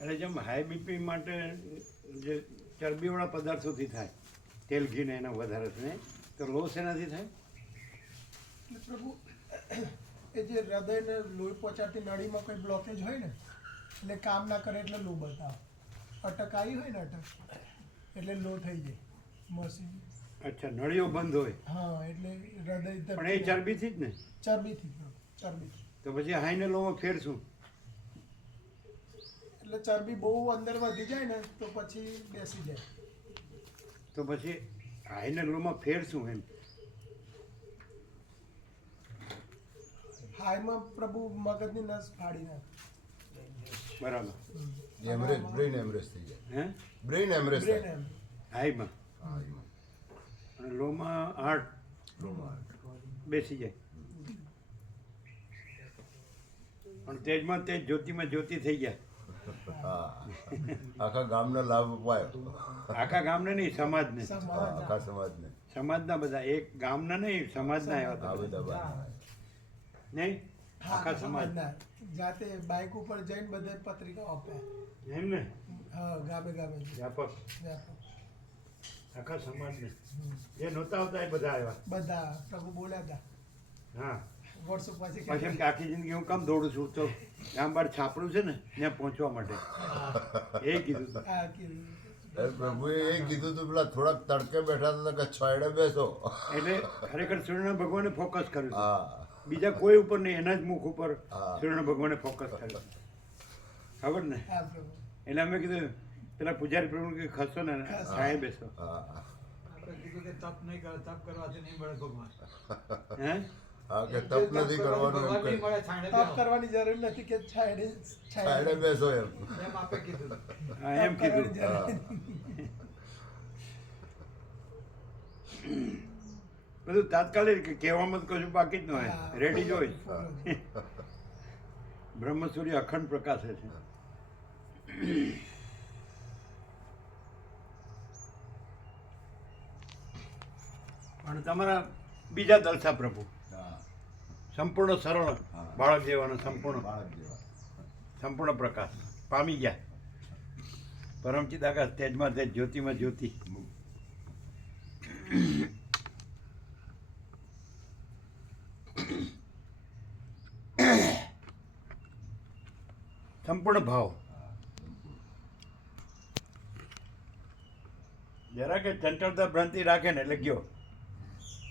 એટલે જેમ high BP માટે જે ચરબીવાળા પદાર્થોથી થાય, તેલ ઘી ને એના વધારે થાય, તો લો શેનાથી થાય? એટલે પ્રભુ એ જે હૃદયને લોહી પહોંચાડતી નળીમાં કોઈ બ્લોકેજ હોય ને, એટલે કામ ના કરે એટલે લો બતાવે. અટક આવી હોય ને અટક, એટલે લો થઈ જાય મશીન. અચ્છા, નળીઓ બંધ હોય. હા, એટલે હૃદય પણ એ ચરબીથી જ ને? ચરબીથી પ્રભુ, ચરબીથી. તો પછી હાઈ ને લોમાં ફેર શું? એટલે ચરબી બહુ અંદર વધી જાય ને તો પછી બેસી જાય. તો પછી હાઈ ને લોમાં ફેર શું એમ? હાઈમાં પ્રભુ મગજની નસ ફાડી નાખે. બરાબર. એમરેજ, બ્રેઇન એમરેજ થઈ જાય. હે? બ્રેઇન એમરેજ બ્રેન થાય. એમ. હાઈમાં. હા, એમાં. અને લોમાં હાર્ટ લોમાં. બેસી જાય. પણ તેજમાં તેજ, જ્યોતિમાં જ્યોતિ થઈ ગયા. હા, આખા ગામનો લાભ અપાયો. આખા ગામને નહીં, સમાજને. હા, આખા સમાજને. સમાજના બધા, એક ગામના નહીં, સમાજના આ આવ્યા બધા હા. બાર. નહીં, હા, આખા સમાજ. સમાજના. જાતે બાઇક ઉપર જઈને બધે પત્રિકાઓ આપે. એમ ને? હા, ગામે ગામે. વ્યાપક વ્યાપક. આખા સમાજને. જે નહોતા આવતા એ બધા આવ્યા. બધા પ્રભુ બોલ્યા હતા હા. વર્ષો પછી પછી એમ કે આખી જિંદગી હું કામ દોડું છું, તો ગામ બહાર છાપડું છે ને ત્યાં પહોંચવા માટે. એ કીધું હતું. હા, કીધું. અરે પ્રભુએ એ કીધું તું પેલા થોડાક તડકે બેઠા હતા કે છાયડે બેસો. એટલે ખરેખર સૂર્યનારાયણ ભગવાને ફોકસ કર્યું હતું. હા, બીજા કોઈ ઉપર નહીં, એના જ મુખ ઉપર હા. સૂર્યનારાયણ ભગવાને ફોકસ કર્યું. ખબર ને? હા પ્રભુ. એટલે અમે કીધું પેલા પૂજારી પ્રભુ કે ખસો ને ખસો. છાંયે બેસો. હા, આપણે કીધું કે તપ નહીં કરે, તપ કરવાથી નહીં મળે ભગવાન. હે? હા, કે તપ નથી કરવાનું એમ ભગવાન નહીં કે મળે, છાંયડે તપ બેહો. કરવાની જરૂર નથી કે છાયડે છાયડે બેસો એમ. એમ આપે કીધું. હા, એમ કીધું. હા. બધું તાત્કાલિક, કહેવામાં તો કશું બાકી જ ન હોય, હા. રેડી જ હોય. બ્રહ્મ સૂર્ય અખંડ પ્રકાશે છે. અને તમારા બીજા દલસા પ્રભુ હા, સંપૂર્ણ સરળ હા. બાળક જેવાનો સંપૂર્ણ બાળક જેવા. સંપૂર્ણ પ્રકાશ પામી ગયા. પરમચિદ આકાશ, તેજમાં તેજ, જ્યોતિમાં જ્યોતિ. સંપૂર્ણ ભાવ. જરા કે ચંચળતા ભ્રાંતિ રાખે ને એટલે ગયો.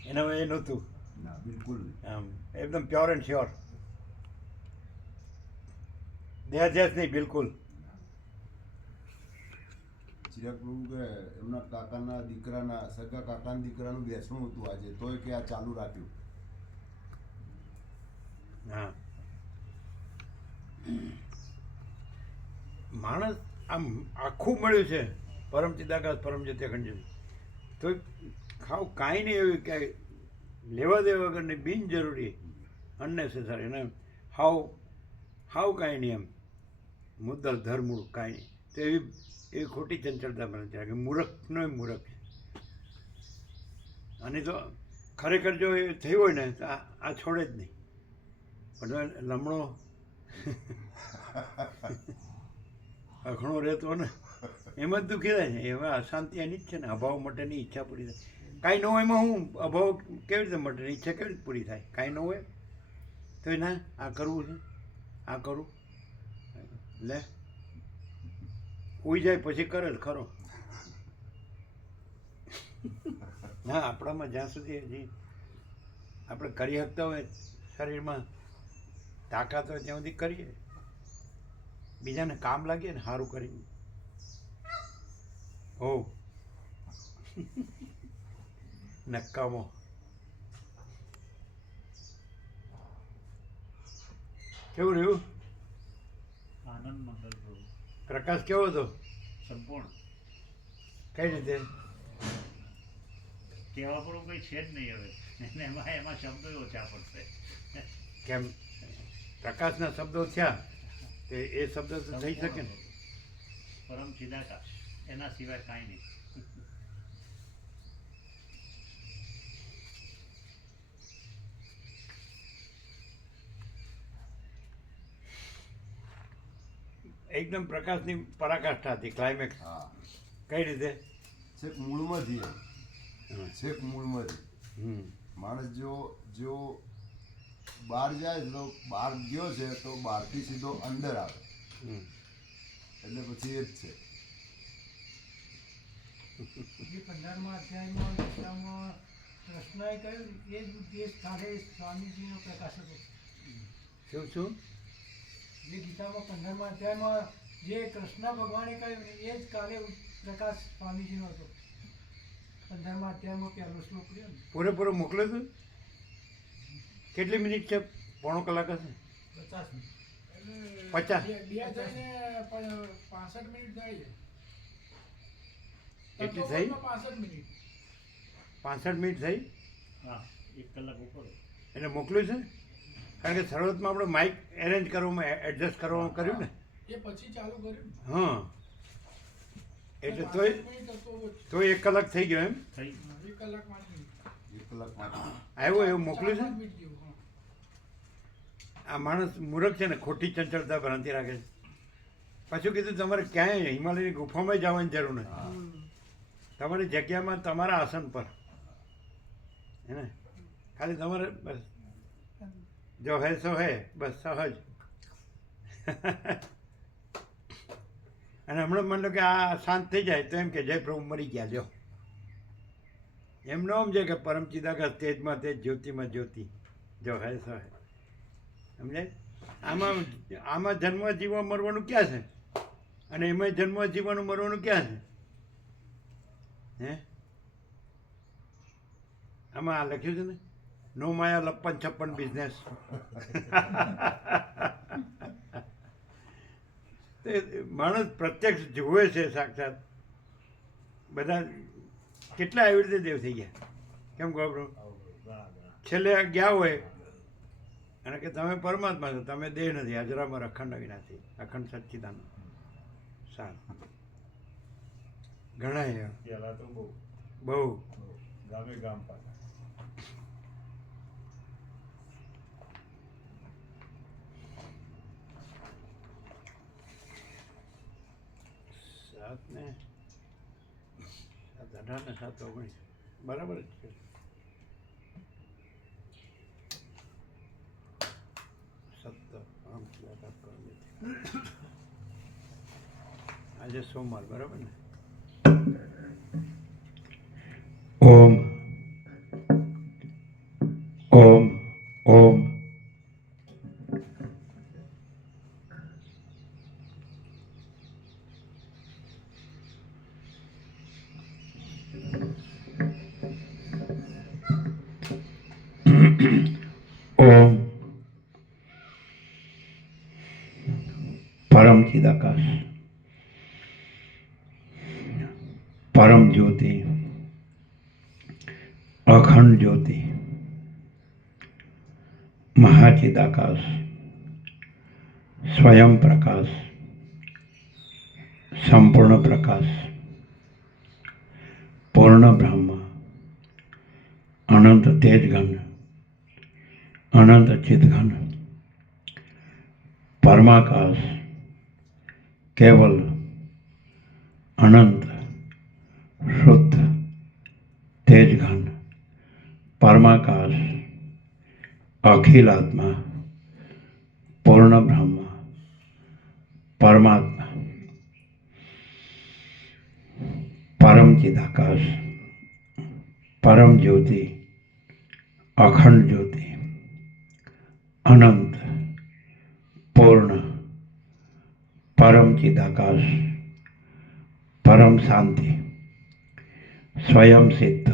એના એ નહોતું. ના, બિલકુલ નહીં. આમ એકદમ પ્યોર એન્ડ શ્યોર. દેહાધ્યાસ નહીં, બિલકુલ. ચિરાગ પ્રભુ કે એમના કાકાના દીકરાના, સગા કાકાના દીકરાનું બેસણું હતું આજે, તોય કે આ ચાલુ રાખ્યું. હા. માણસ આમ આખું મળ્યું છે, પરમચિદ આકાશ પરમજ્યોતિ અખંડ જ્યોતિ, તો ખાવ કાંઈ નહીં એવું કે લેવા દેવા વગર નહીં, બિનજરૂરી, અનનેસેસરી. એને હાવ કાંઈ નહીં, એમ મુદ્દલ ધરમૂળ કાંઈ નહીં. તો એવી ખોટી ચંચળતા બને છે કે મૂર્ખનો મૂર્ખ છે. અને તો ખરેખર જો એ થયું હોય ને તો આ છોડે જ નહીં. પણ લમણો અખણો રહેતો ને એમાં જ દુઃખી થાય ને. એમાં અશાંતિ એની જ છે ને, અભાવ માટેની ઈચ્છા પૂરી થાય. કાંઈ ન હોય એમાં હું અભાવ કેવી રીતે માટે, ઈચ્છા કેવી રીતે પૂરી થાય? કાંઈ ન હોય તો ના આ કરવું છે, આ કરું લે, ઉઈ જાય પછી કરે જ ખરો. ના, આપણામાં જ્યાં સુધી હજી આપણે કરી શકતા હોય, શરીરમાં તાકાત હોય ત્યાં સુધી કરીએ, બીજાને કામ લાગીએ ને સારું કરીને. હો નક્કામો. કેવું રહ્યું? આનંદ મંગલ પ્રભુ પ્રકાશ કેવો હતો? સંપૂર્ણ કઈ રીતે? કહેવા પડું કંઈ છે જ નહીં હવે. અને એમાં શબ્દો ઓછા પડશે. કેમ પ્રકાશના શબ્દો થયા તે એ શબ્દ તો થઈ શકે ને. પરમ ચિદાકાશ, એના સિવાય કાંઈ નહીં. એકદમ પ્રકાશની પરાકાષ્ઠા હતી, ક્લાઇમેક્સ. હા કઈ રીતે? છેક મૂળમાંથી હમ. છેક મૂળમાંથી હમ. માણસ જો બહાર જાય તો બહાર ગયો છે તો બહારથી સીધો અંદર આવે હમ. એટલે પછી એ જ છે. જે 15મા અધ્યાયમાં ગીતામાં કૃષ્ણએ કહ્યું એ જ સ્થાને સ્વામીજીનો પ્રકાશ હતો. શું? જે ગીતામાં 15મા અધ્યાયમાં જે કૃષ્ણ ભગવાને કહ્યું ને એ જ કાલે પ્રકાશ સ્વામીજીનો હતો. 15મા અધ્યાયમાં પહેલો શ્લોક રહ્યો ને. પૂરેપૂરો મોકલ્યો તું? કેટલી મિનિટ છે? પોણો કલાક હશે? 50 50? બે થઈને 65 મિનિટ થાય છે. એટલી થઈ? 65 મિનિટ. 65 મિનિટ થઈ? હા 1 કલાક ઉપર. એને મોકલ્યું છે? કારણ કે શરૂઆતમાં આપણે માઇક એરેન્જ કરવામાં એડજસ્ટ કરવામાં કર્યું ને. એ પછી ચાલુ કર્યું. હા, એટલે 65 મિનિટ હતો. તો 1 કલાક થઈ ગયો એમ? થઈ 1 કલાક 5 મિનિટ. 1 કલાકમાં આવ્યો એવું મોકલ્યું છે? 5 મિનિટ જેવું, હા. આ માણસ મૂર્ખ છે ને, ખોટી ચંચળતા ભ્રાંતિ રાખે છે. પાછું કીધું તમારે ક્યાંય હિમાલયની ગુફામાં જવાની જરૂર નથી. તમારી જગ્યામાં તમારા આસન પર, હે ને? ખાલી તમારે બસ જો હે સો હે, બસ સહજ. અને હમણાં માની લો કે આ શાંત થઈ જાય તો એમ કે જય પ્રભુ મરી ગયા લ્યો. એમ ન સમજે કે પરમ ચિદાકાશ તેજમાં તેજ, જ્યોતિમાં જ્યોતિ, જો હે સો હે. સમજાય? આમાં જન્મ જીવવા મરવાનું ક્યાં છે? અને એમાં જન્મ જીવવાનું મરવાનું ક્યાં છે? હે? આમાં આ લખ્યું છે ને, નો માયા લપ્પન છપ્પન બિઝનેસ. માણસ પ્રત્યક્ષ જુએ છે સાક્ષાત. બધા કેટલા આવી રીતે દેવ થઈ ગયા. કેમ કહો બ્રો? છેલ્લે ગયા હોય અને કે તમે પરમાત્મા છો, તમે દેહ નથી, હાજરામાં અખંડ અવિનાશી, અખંડ સચ્ચિદાનંદ. સારું, ઘણા એવા. પહેલા તો બહુ ગામે ગામ પાછા. સાત ને 18 ને 7 19 બરાબર જ છે. આજે સોમવાર, બરાબર ને? ઓમ ઓમ ઓમ ઓમ પરમ ચિદાકાશ, પરમ જ્યોતિ, અખંડ જ્યોતિ, મહાચિદાકાશ, સ્વયં પ્રકાશ, સંપૂર્ણ પ્રકાશ, પૂર્ણ બ્રહ્મ, અનંત તેજઘન, અનંત ચિદઘન, પરમાકાશ, કેવલ, અનંત, શુદ્ધ, તેજઘન, પરમાકાશ, અખિલાત્મા, પૂર્ણ બ્રહ્મ, પરમાત્મા, પરમ ચિદાકાશ, પરમ જ્યોતિ, અખંડ જ્યોતિ, અનંત, પૂર્ણ, પરમ ચિદાકાશ, પરમ શાંતિ, સ્વયં સિદ્ધ,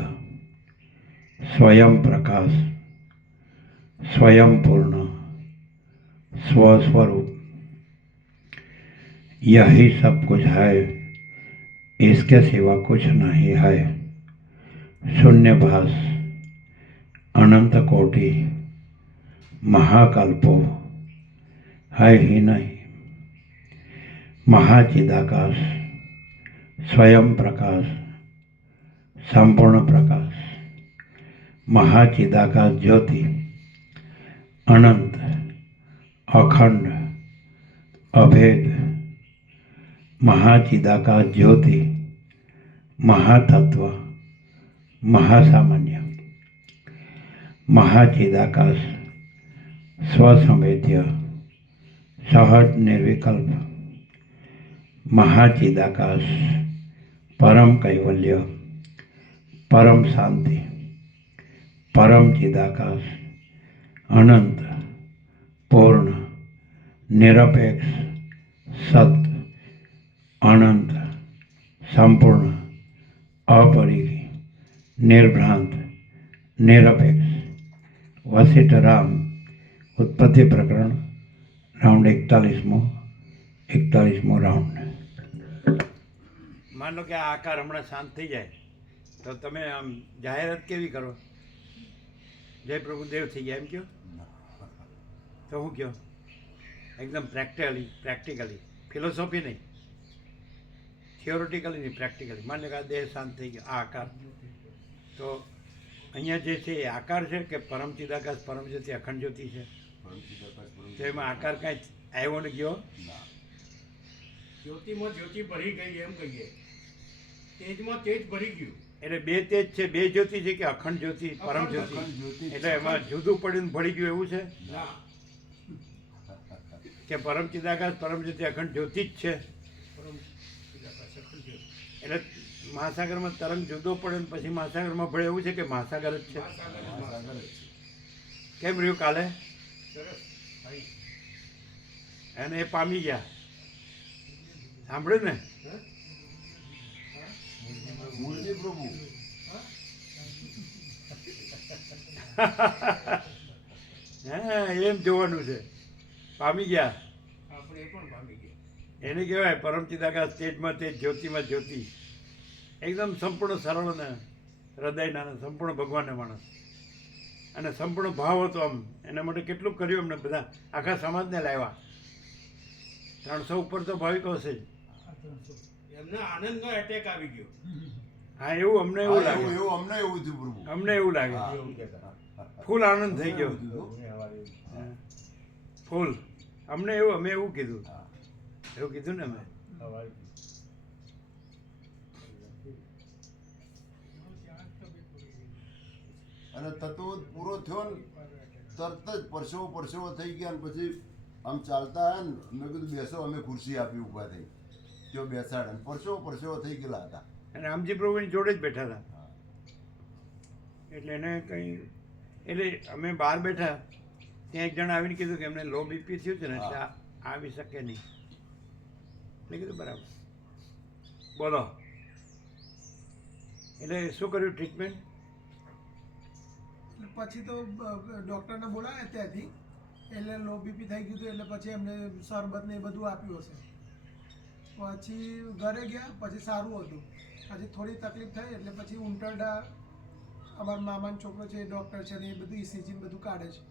स्वयं प्रकाश, स्वयं पूर्ण, स्वस्वरूप, यही सब कुछ है, इसके सिवा कुछ नहीं है। शून्यभास, अनंत कोटि, महाकल्पो है ही नहीं। महाचिदाकाश, स्वयं प्रकाश, संपूर्ण प्रकाश, महाचिदाकाश ज्योति, अनंत, अखंड, अभेद, મહાચિદાકાશ જ્યોતિ, મહાતત્વ, મહાસામાન્ય, મહાચિદાકાશ સ્વસંવેદ્ય, સહજ નિર્વિકલ્પ, મહાચિદાકાશ પરમ કૈવલ્ય, પરમ શાંતિ, પરમ ચિદાકાશ, અનંત, પૂર્ણ, નિરપેક્ષ, સત, અનંત, સંપૂર્ણ, અપરિઘી, નિર્ભ્રાંત, નિરપેક્ષ. વશિષ્ઠ રામ ઉત્પત્તિ પ્રકરણ રાઉન્ડ 41મો રાઉન્ડ. માન લો કે આ આકાર હમણાં શાંત થઈ જાય તો તમે આમ જાહેરાત કેવી કરો? જય પ્રભુ દેવ થઈ ગયા એમ કહો? તો હું કહો? એકદમ પ્રેક્ટિકલી ફિલોસોફી નહીં, થિયોરિટિકલી નહીં, પ્રેક્ટિકલી. માની લો કે આ દેહ શાંત થઈ ગયો, આ આકાર. તો અહીંયા જે છે એ આકાર છે કે પરમ ચિદાકાશ પરમ જ્યોતિ અખંડ જ્યોતિ છે? તો એમાં આકાર કાંઈ આવ્યો ને ગયો? જ્યોતિમાં જ્યોતિ ભરી ગઈ એમ કહીએ, તેજમાં તેજ ભરી ગયું. એટલે બે તેજ છે, બે જ્યોતિ છે કે અખંડ જ્યોતિ પરમ જ્યોતિ? એટલે એમાં જુદું પડીને ભળી ગયું એવું છે ના, કે પરમ ચિદાકાશ પરમ જ્યોતિ અખંડ જ્યોતિ જ છે? પરમ ચિદાકાશ અખંડ જ્યોતિ. એટલે મહાસાગરમાં તરંગ જુદો પડે ને પછી મહાસાગરમાં ભળે એવું છે કે મહાસાગર જ છે? મહાસાગરમાં કેમ રહ્યું કાલે? સરસ ભાઈ. અને એ પામી ગયા, સાંભળ્યું ને? મૂળજી પ્રભુ હા, એમ જોવાનું છે. પામી ગયા આપણે પણ પામી ગયા. એને કહેવાય પરમ ચિદાકાશ તેજમાં તેજ જ્યોતિમાં જ્યોતિ. એકદમ સંપૂર્ણ સરળ અને હૃદયના અને સંપૂર્ણ ભગવાનને માણસ અને સંપૂર્ણ ભાવ હતો. આમ એના માટે કેટલું કર્યું એમને, બધા આખા સમાજને લાવ્યા. 300 ઉપર તો ભાવિકો હશે જ. એમને આનંદનો એટેક આવી ગયો. હા, એવું અમને એવું લાગે, એવું અમને એવું થયું પ્રભુ. અમને એવું લાગે. ફૂલ આનંદ થઈ ગયો, હા, ફૂલ. અમને એવું, અમે એવું કીધું, એવું કીધું ને અમે. અને તત્વો પૂરો થયો ને તરત જ પરસેવો થઈ ગયા. ને પછી આમ ચાલતા આવ્યા ને, મેં કીધું બેસો, અમે ખુરશી આપી ઊભા થઈ, ત્યાં બેસાડે ને પરસેવો થઈ ગયેલા હતા. અને રામજી પ્રભુની જોડે જ બેઠા હતા. એટલે એને કંઈ, એટલે અમે બહાર બેઠા ત્યાં એક જણ આવીને કીધું કે એમને લો બીપી થયું છે ને એટલે આવી શકે નહીં. મેં કીધું બરાબર, બોલો. એટલે શું કર્યું ટ્રીટમેન્ટ? પછી તો ડૉક્ટરને બોલાવ્યા ત્યાંથી, એટલે લો બીપી થઈ ગયું હતું એટલે પછી એમને શરબત ને એ બધું આપ્યું હશે. પછી ઘરે ગયા, પછી સારું હતું. પછી થોડી તકલીફ થઈ એટલે પછી ઉંટરડા, અમારા મામાનો છોકરો છે એ ડૉક્ટર છે ને એ બધું ઇસીજી બધું કાઢે છે.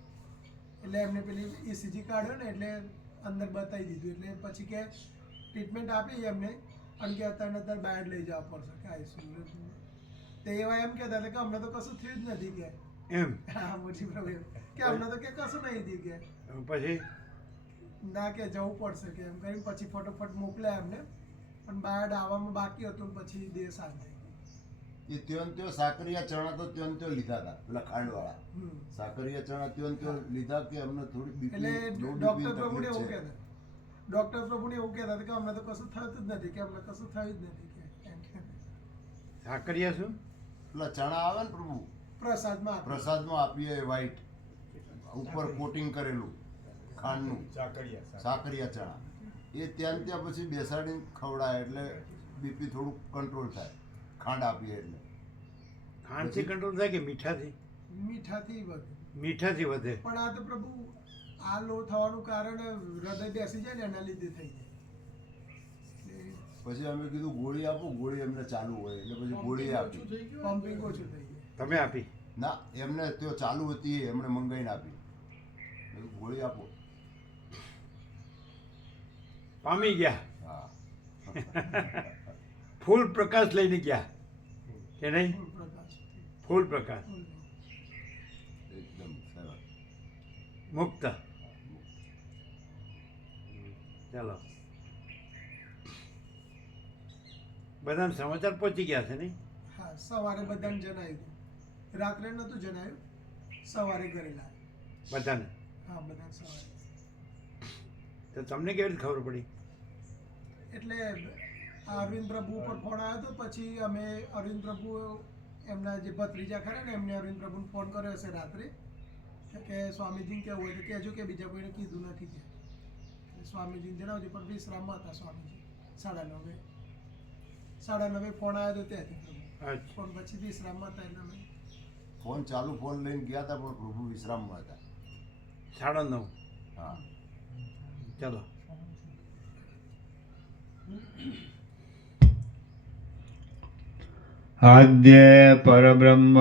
એટલે એમને પેલી ઇસીજી કાઢ્યો ને એટલે અંદર બતાવી દીધું. એટલે પછી કે ટ્રીટમેન્ટ આપી એમને અને કે અત્યારે બહાર લઈ જવા પડશે કે આઈસીયુ. તો એવા એમ કહેતા હતા કે અમને તો કશું થયું જ નથી કે. એમ હા, મોટી પ્રભુ કે અમને તો કે કશું નહીં થયું કે. પછી ના કે જવું પડશે કે એમ કરીને પછી ફટોફટ મોકલ્યા એમને. પણ બહાર આવવામાં બાકી હતું ને પછી દેહ શાંત થઈ ગઈ. એ ત્યો સાકરિયા ચણા તો ત્યો લીધા હતા, પેલા ખાંડવાળા સાકરિયા ચણા ત્યો લીધા કે અમને થોડી બીપી, એટલે ડૉક્ટર પ્રભુને એવું કહેતા, ડૉક્ટર પ્રભુને એવું કહેતા હતા કે અમને તો કશું થયું જ નથી, કે અમને કશું થયું જ નથી કે એમ કે. સાકરિયા શું? પેલા ચણા આવે ને પ્રભુ, પ્રસાદમાં આપ્યું. પ્રસાદમાં આપીએ વ્હાઈટ, ઉપર કોટિંગ કરેલું ખાંડનું, સાકરિયા ચણા. એ ત્યાં પછી બેસાડીને ખવડાય એટલે બીપી થોડુંક કંટ્રોલ થાય. ખાંડ આપીએ એટલે. ખાંડથી કંટ્રોલ થાય કે મીઠાથી? મીઠાથી વધે. મીઠાથી વધે. પણ આ તો પ્રભુ આ લો થવાનું કારણ હૃદય બેસી જાય ને એના લીધે થઈ જાય. પછી અમે કીધું ગોળી આપો, ગોળી એમને ચાલુ હોય એટલે પછી ગોળી આપી. પમ્પિંગ ઓછું થઈ જાય. તમે આપી? ના, એમને ત્યાં ચાલુ હતી, એમણે મંગાઈને આપી. મેં કીધું ગોળી આપો. પામી ગયા, હા. ફૂલ પ્રકાશ લઈને ગયા કે નહીં? પ્રકાશ ફૂલ પ્રકાશ, એકદમ સરસ. મુક્ત. ચાલો. બધાને સમાચાર પહોંચી ગયા છે નહીં? હા, સવારે બધાને જણાવ્યું હતું. રાત્રે નહોતું જણાવ્યું, સવારે ઘરે લાવ્યા. બધાને? હા, બધાને સવારે. તો તમને કેવી રીતે ખબર પડી? એટલે અરવિંદ પ્રભુ ઉપર ફોન આવ્યો હતો, પછી અમે અરવિંદ પ્રભુ એમના જે ભત્રીજા ખરા ને એમને અરવિંદ પ્રભુને ફોન કર્યો હશે રાત્રે કે સ્વામીજીને કેવું હોય તો કહેજો કે બીજા કોઈને કીધું નથી કે સ્વામીજીને જણાવજો. પણ વિશ્રામમાં હતા સ્વામીજી. 9:30 ફોન આવ્યો હતો ત્યાંથી પ્રભુ. અચ્છા. પણ પછી વિશ્રામમાં હતા એટલે અમે ફોન ચાલુ ફોન લઈને ગયા હતા પણ પ્રભુ વિશ્રામમાં હતા. 9:30. હા. ચલો. आद्य परब्रह्म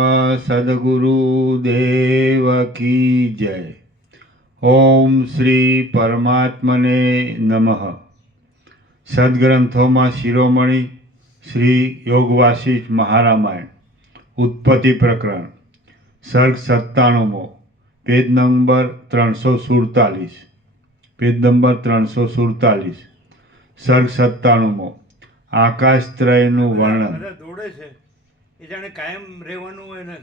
सद्गुरु देव की जय। ओम श्री परमात्मने नमः। सद्ग्रंथों शिरोमणि श्री योगवासिष्ठ महारामायण उत्पत्ति प्रकरण सर्ग 97 पेज नंबर 347 पेज नंबर 347 सर्ग 97 આકાશત્રયનું વર્ણન। બધા દોડે છે એ જાણે કાયમ રહેવાનું હોય ને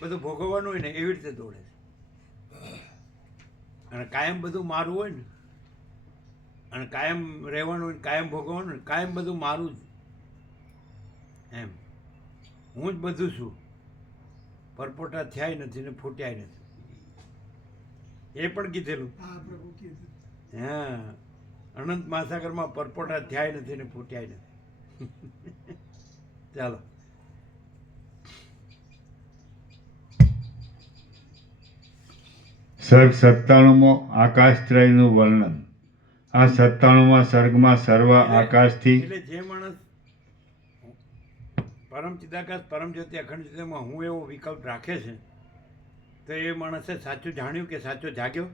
બધું ભોગવવાનું હોય ને એવી રીતે દોડે છે, અને કાયમ બધું મારું હોય ને, અને કાયમ રહેવાનું હોય ને કાયમ ભોગવવાનું હોય ને, કાયમ બધું મારું જ એમ, હું જ બધું છું, પરપોટા થયાય નથી ને ફૂટ્યાય નથી, એ પણ કીધેલું। હા પ્રભુ કીધું. હા, અનંત મહાસાગરમાં પરપોટા થયાય નથી ને ફૂટ્યાય નથી। ચાલો। સર્ગ 97 આકાશત્રયનું વર્ણન। આ 97માં સર્ગમાં સર્વ આકાશથી એટલે જે માણસ પરમ ચિદાકાશ પરમ જ્યોતિ અખંડ જ્યોતિમાં હું એવો વિકલ્પ રાખે છે તો એ માણસે સાચું જાણ્યું કે સાચો જાગ્યો?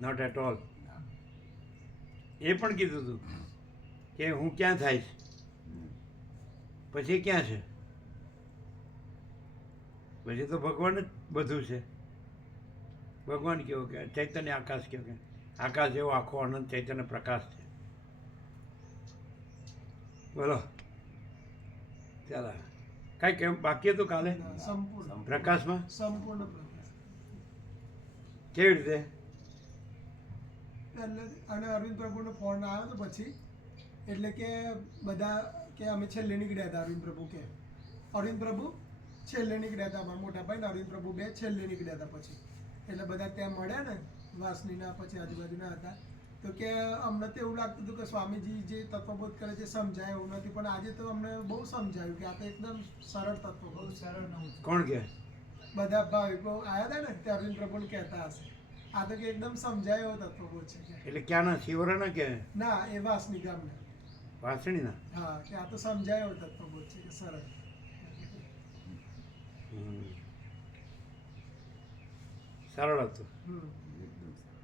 Not at all. એ પણ કીધું હતું કે હું ક્યાં થઈશ, પછી ક્યાં છે, પછી તો ભગવાન જ બધું છે। ભગવાન કેવો કે ચૈતન્ય આકાશ કેવો કે આકાશ જેવો આખો અનંત ચૈતન્ય પ્રકાશ છે। બોલો, ચાલો, કાંઈ કેમ બાકી હતું કાલે સંપૂર્ણ પ્રકાશમાં? સંપૂર્ણ પ્રકાશ. કેવી રીતે? એટલે અને અરવિંદ પ્રભુનો ફોન આવ્યો તો પછી એટલે કે બધા કે અમે છેલ્લે નીકળ્યા હતા। અરવિંદ પ્રભુ કે અરવિંદ પ્રભુ છેલ્લે નીકળ્યા હતા, અમારા મોટા ભાઈ ને અરવિંદ પ્રભુ બે છેલ્લે નીકળ્યા હતા। પછી એટલે બધા ત્યાં મળ્યા ને વાસનીના પછી આજુબાજુના હતા, તો કે અમને તો એવું લાગતું હતું કે સ્વામીજી જે તત્વબોધ કરે છે સમજાય એવું નથી, પણ આજે તો અમને બહુ સમજાયું કે આ તો એકદમ સરળ તત્વબોધ, સરળ નવું છે। કોણ કે? બધા ભાવિકો આવ્યા હતા ને તે અરવિંદ પ્રભુને કહેતા હશે આ તો કે એકદમ સમજાય એવો તત્વબોધ છે કે એટલે ક્યાંના? શિવરાના કે ના એ વાસની ગામના? વાસણીના? હા, કે આ તો સમજાય એવો તત્વબોધ છે કે સરળ। સરળ હતું,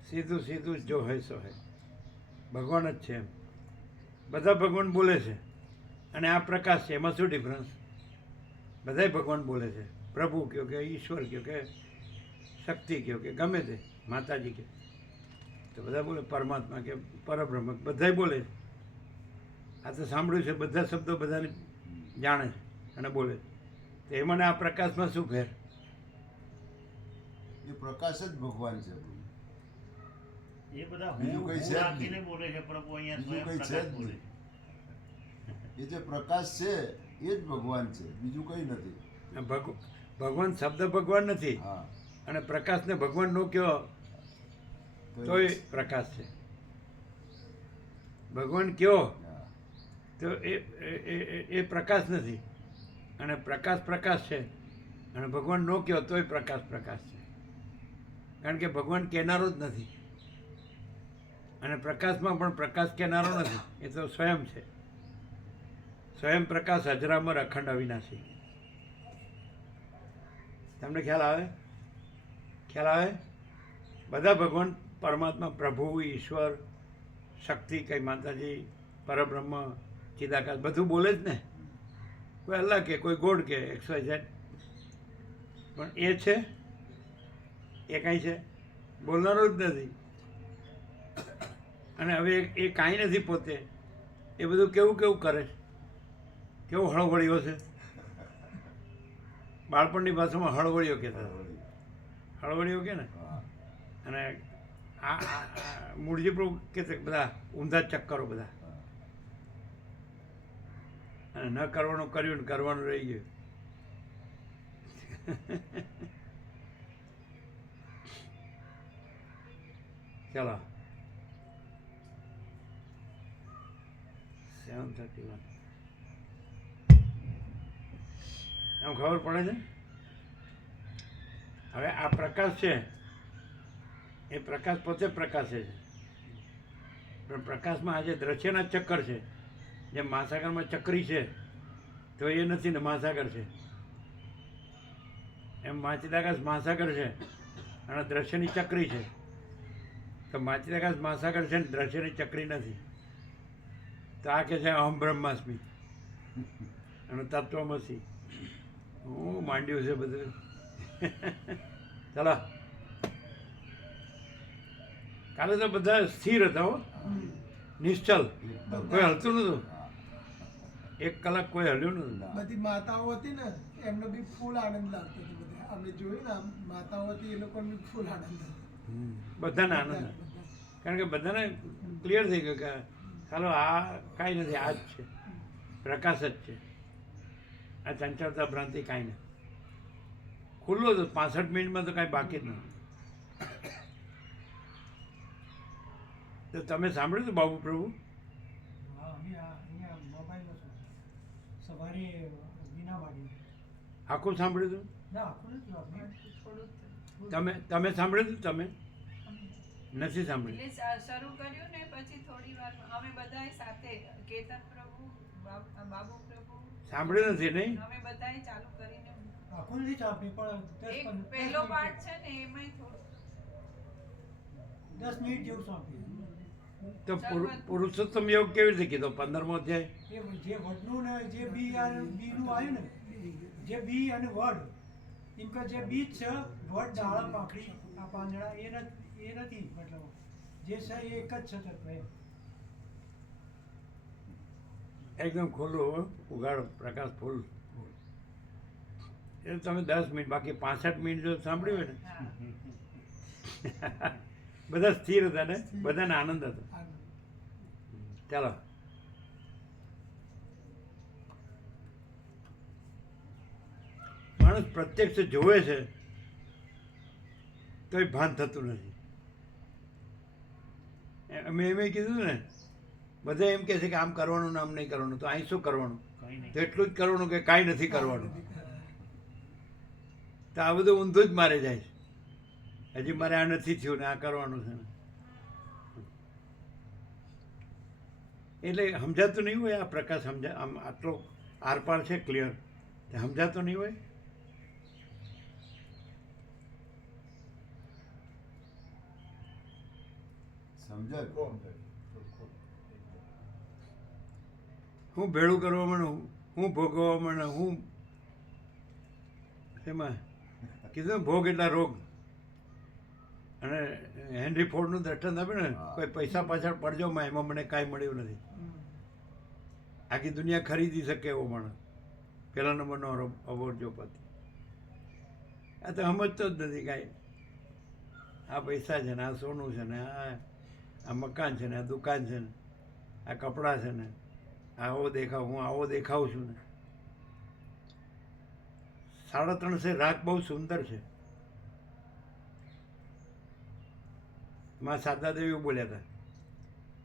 સીધું સીધું જો હોય સો હોય, ભગવાન જ છે એમ, બધા ભગવાન બોલે છે, અને આ પ્રકાશ છે, એમાં શું ડિફરન્સ? બધાય ભગવાન બોલે છે, પ્રભુ કહો કે ઈશ્વર કહો કે શક્તિ કહો કે ગમે તે માતાજી કે, તો બધા બોલે, પરમાત્મા કે પરબ્રહ્મ બધાય બોલે છે। આ તો સાંભળ્યું છે, બધા શબ્દો બધાને જાણે છે અને બોલે છે, તો એમાં આ પ્રકાશમાં શું ફેર? એ પ્રકાશ જ ભગવાન છે। એ બધા બીજું હું કંઈ હું છે જ રાખીને નહીં। બોલે છે પ્રભુ, અહીંયા બીજું સ્વયં કંઈ છે પ્રકાશ જ બોલે નહીં। એ જે પ્રકાશ છે એ જ ભગવાન છે, બીજું કંઈ નથી। ભગવાન શબ્દ ભગવાન નથી, હા, અને પ્રકાશને ભગવાન નો કયો તોય પ્રકાશ છે। ભગવાન કયો હા, તો એ પ્રકાશ નથી, અને પ્રકાશ પ્રકાશ છે, અને ભગવાન નો કયો તોય પ્રકાશ પ્રકાશ છે, કારણ કે ભગવાન કહેનારો જ નથી, અને પ્રકાશમાં પણ પ્રકાશ કહેનારો નથી, એ તો સ્વયં છે, સ્વયં પ્રકાશ અજરામર અખંડ અવિનાશી। તમને ખ્યાલ આવે? ખ્યાલ આવે? બધા ભગવાન પરમાત્મા પ્રભુ ઈશ્વર શક્તિ કંઈ માતાજી પરબ્રહ્મ ચિદાકાશ બધું બોલે જ ને, કોઈ અલ્લાહ કે કોઈ ગોડ કે XYZ, પણ એ છે એ કાંઈ છે બોલનારો જ નથી, અને હવે એ કાંઈ નથી પોતે, એ બધું કેવું કેવું કરે છે, કેવું હળવળીઓ છે. બાળપણની ભાષામાં હળવળીઓ કહેતા હતા. હળવળીઓ કે ને. હા. અને આ મૂળજી પ્રભુ કે બધા ઊંધા ચક્કરો બધા, અને ન કરવાનું કર્યું ને કરવાનું રહી ગયું. ચાલો 7:31. આમ ખબર પડે છે. હવે આ પ્રકાશ છે એ પ્રકાશ પોતે પ્રકાશે છે, પણ પ્રકાશમાં આજે દ્રશ્યના ચક્કર છે. જેમ મહાસાગરમાં ચક્રી છે તો એ નથી ને મહાસાગર છે, એમ માચિદાકાશ મહાસાગર છે અને દ્રશ્યની ચક્રી છે. તો માચિદાકાશ મહાસાગર છે ને દ્રશ્યની ચક્રી નથી. તો આ કે છે અહમ બ્રહ્માસ્મિ અને તત્વમસી. હું માંડ્યું છે બધું. ચાલો, કાલે તો બધા સ્થિર હતા હો, નિશ્ચલ, કોઈ હલતું નતું. 1 કલાક કોઈ હલ્યું નતું. બધી માતાઓ હતી ને એમને બી ફૂલ આનંદ લાગતો હતો. બધા અમે જોયું ને આમ માતાઓ હતી એ લોકોને બી ફૂલ આનંદ હતો. બધાને આનંદ, કારણ કે બધાને ક્લિયર થઈ ગયું કે ચાલો આ કાંઈ નથી, આ જ છે, પ્રકાશ જ છે. આ ચંચળતા ભ્રાંતિ કાંઈ નથી. ખુલ્લો હતો 65 મિનિટમાં તો કાંઈ બાકી જ નથી. તો તમે સાંભળ્યું હતું બાબુ પ્રભુ? સવારે વીણાવાડી આખું સાંભળ્યું હતું? ના આખું નથી વાગ્યું. તમે સાંભળ્યું હતું? તમે નથી સાંભળ્યું? એટલે શરૂ કર્યું ને પછી થોડી વાર અમે બધાએ સાથે કેતન પ્રભુ, બાબુ પ્રભુ સાંભળ્યું નથી નહીં? અમે બધાએ ચાલુ કરીને આખું નથી ચાપી પણ એક પહેલો પાર્ટ છે ને એમાંય થોડું 10 મિનિટ જેવું સાંભળ્યું. તો પુરુષોત્તમ યોગ કેવી રીતે કીધો? 15મો અધ્યાય. એ જે વડનું ને જે બી નું આવ્યું ને, જે બી અને વડ એમ કે જે બી જ છે, વડ ડાળા પાંખડી આ પાંદડા એ નથી. મતલબ જે છે એ એક જ છે તત્વ એમ. એકદમ ખુલ્લું ઉગાડો પ્રકાશ ફૂલ. એ તમે 10 મિનિટ, બાકી 65 મિનિટ જો સાંભળ્યું હોય ને બધા સ્થિર હતા ને, બધાને આનંદ હતો. ચાલો, માણસ પ્રત્યક્ષ જોવે છે તોય ભાન થતું નથી. અમે એમ કીધું ને, બધા એમ કહે છે કે આમ કરવાનું ને આમ નહીં કરવાનું, તો અહીં શું કરવાનું? તો એટલું જ કરવાનું કે કાંઈ નથી કરવાનું. તો આ બધું ઊંધું જ મારે જાય છે. હજી મારે આ નથી થયું ને આ કરવાનું છે. એટલે સમજાતું નહીં હોય આ પ્રકાશ. આમ આટલો આરપાર છે ક્લિયર, સમજાતું નહીં હોય. સમજાય. હું ભેળું કરવા માંડું, હું ભોગવવા માંડું, હું એમાં કીધું ભોગ એટલા રોગ. અને હેનરી ફોર્ડનું દ્રષ્ટાંત આપે ને, કોઈ પૈસા પાછળ પડજો માં, એમાં મને કાંઈ મળ્યું નથી. આખી દુનિયા ખરીદી શકે એવો માણસ, પહેલા નંબરનો અવોર્ડ જોપાતી. આ તો સમજતો જ નથી કાંઈ. આ પૈસા છે ને, આ સોનું છે ને, આ મકાન છે ને, આ દુકાન છે ને, આ કપડાં છે ને, આવો દેખાવ, હું આવો દેખાઉં છું ને. 3.5 રાખ બહુ સુંદર છે. માં શારદા દેવી બોલ્યા હતા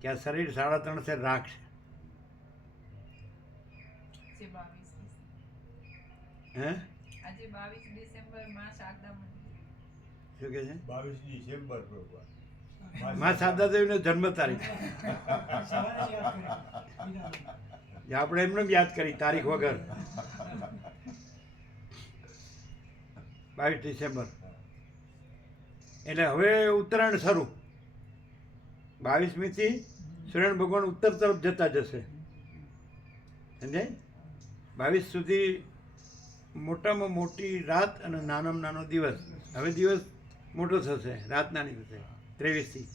કે આ શરીર 3.5 રાખ છે. જે 22 હે આજે 22 ડિસેમ્બર માં શારદા મંદિર. શું કે છે? 22 ડિસેમ્બર ભગવાન માં શારદા દેવીનો જન્મ તારીખ. સવારે જ યાદ કર્યા. આપણે એમને યાદ કરી તારીખ વગર. 22 ડિસેમ્બર એટલે હવે ઉત્તરાયણ શરૂ. 22મીથી સૂર્યનારાયણ ભગવાન ઉત્તર તરફ જતા જશે. સમજાય? 22 સુધી મોટામાં મોટી રાત અને નાનામાં નાનો દિવસ. હવે દિવસ મોટો થશે, રાત નાની થશે 23થી.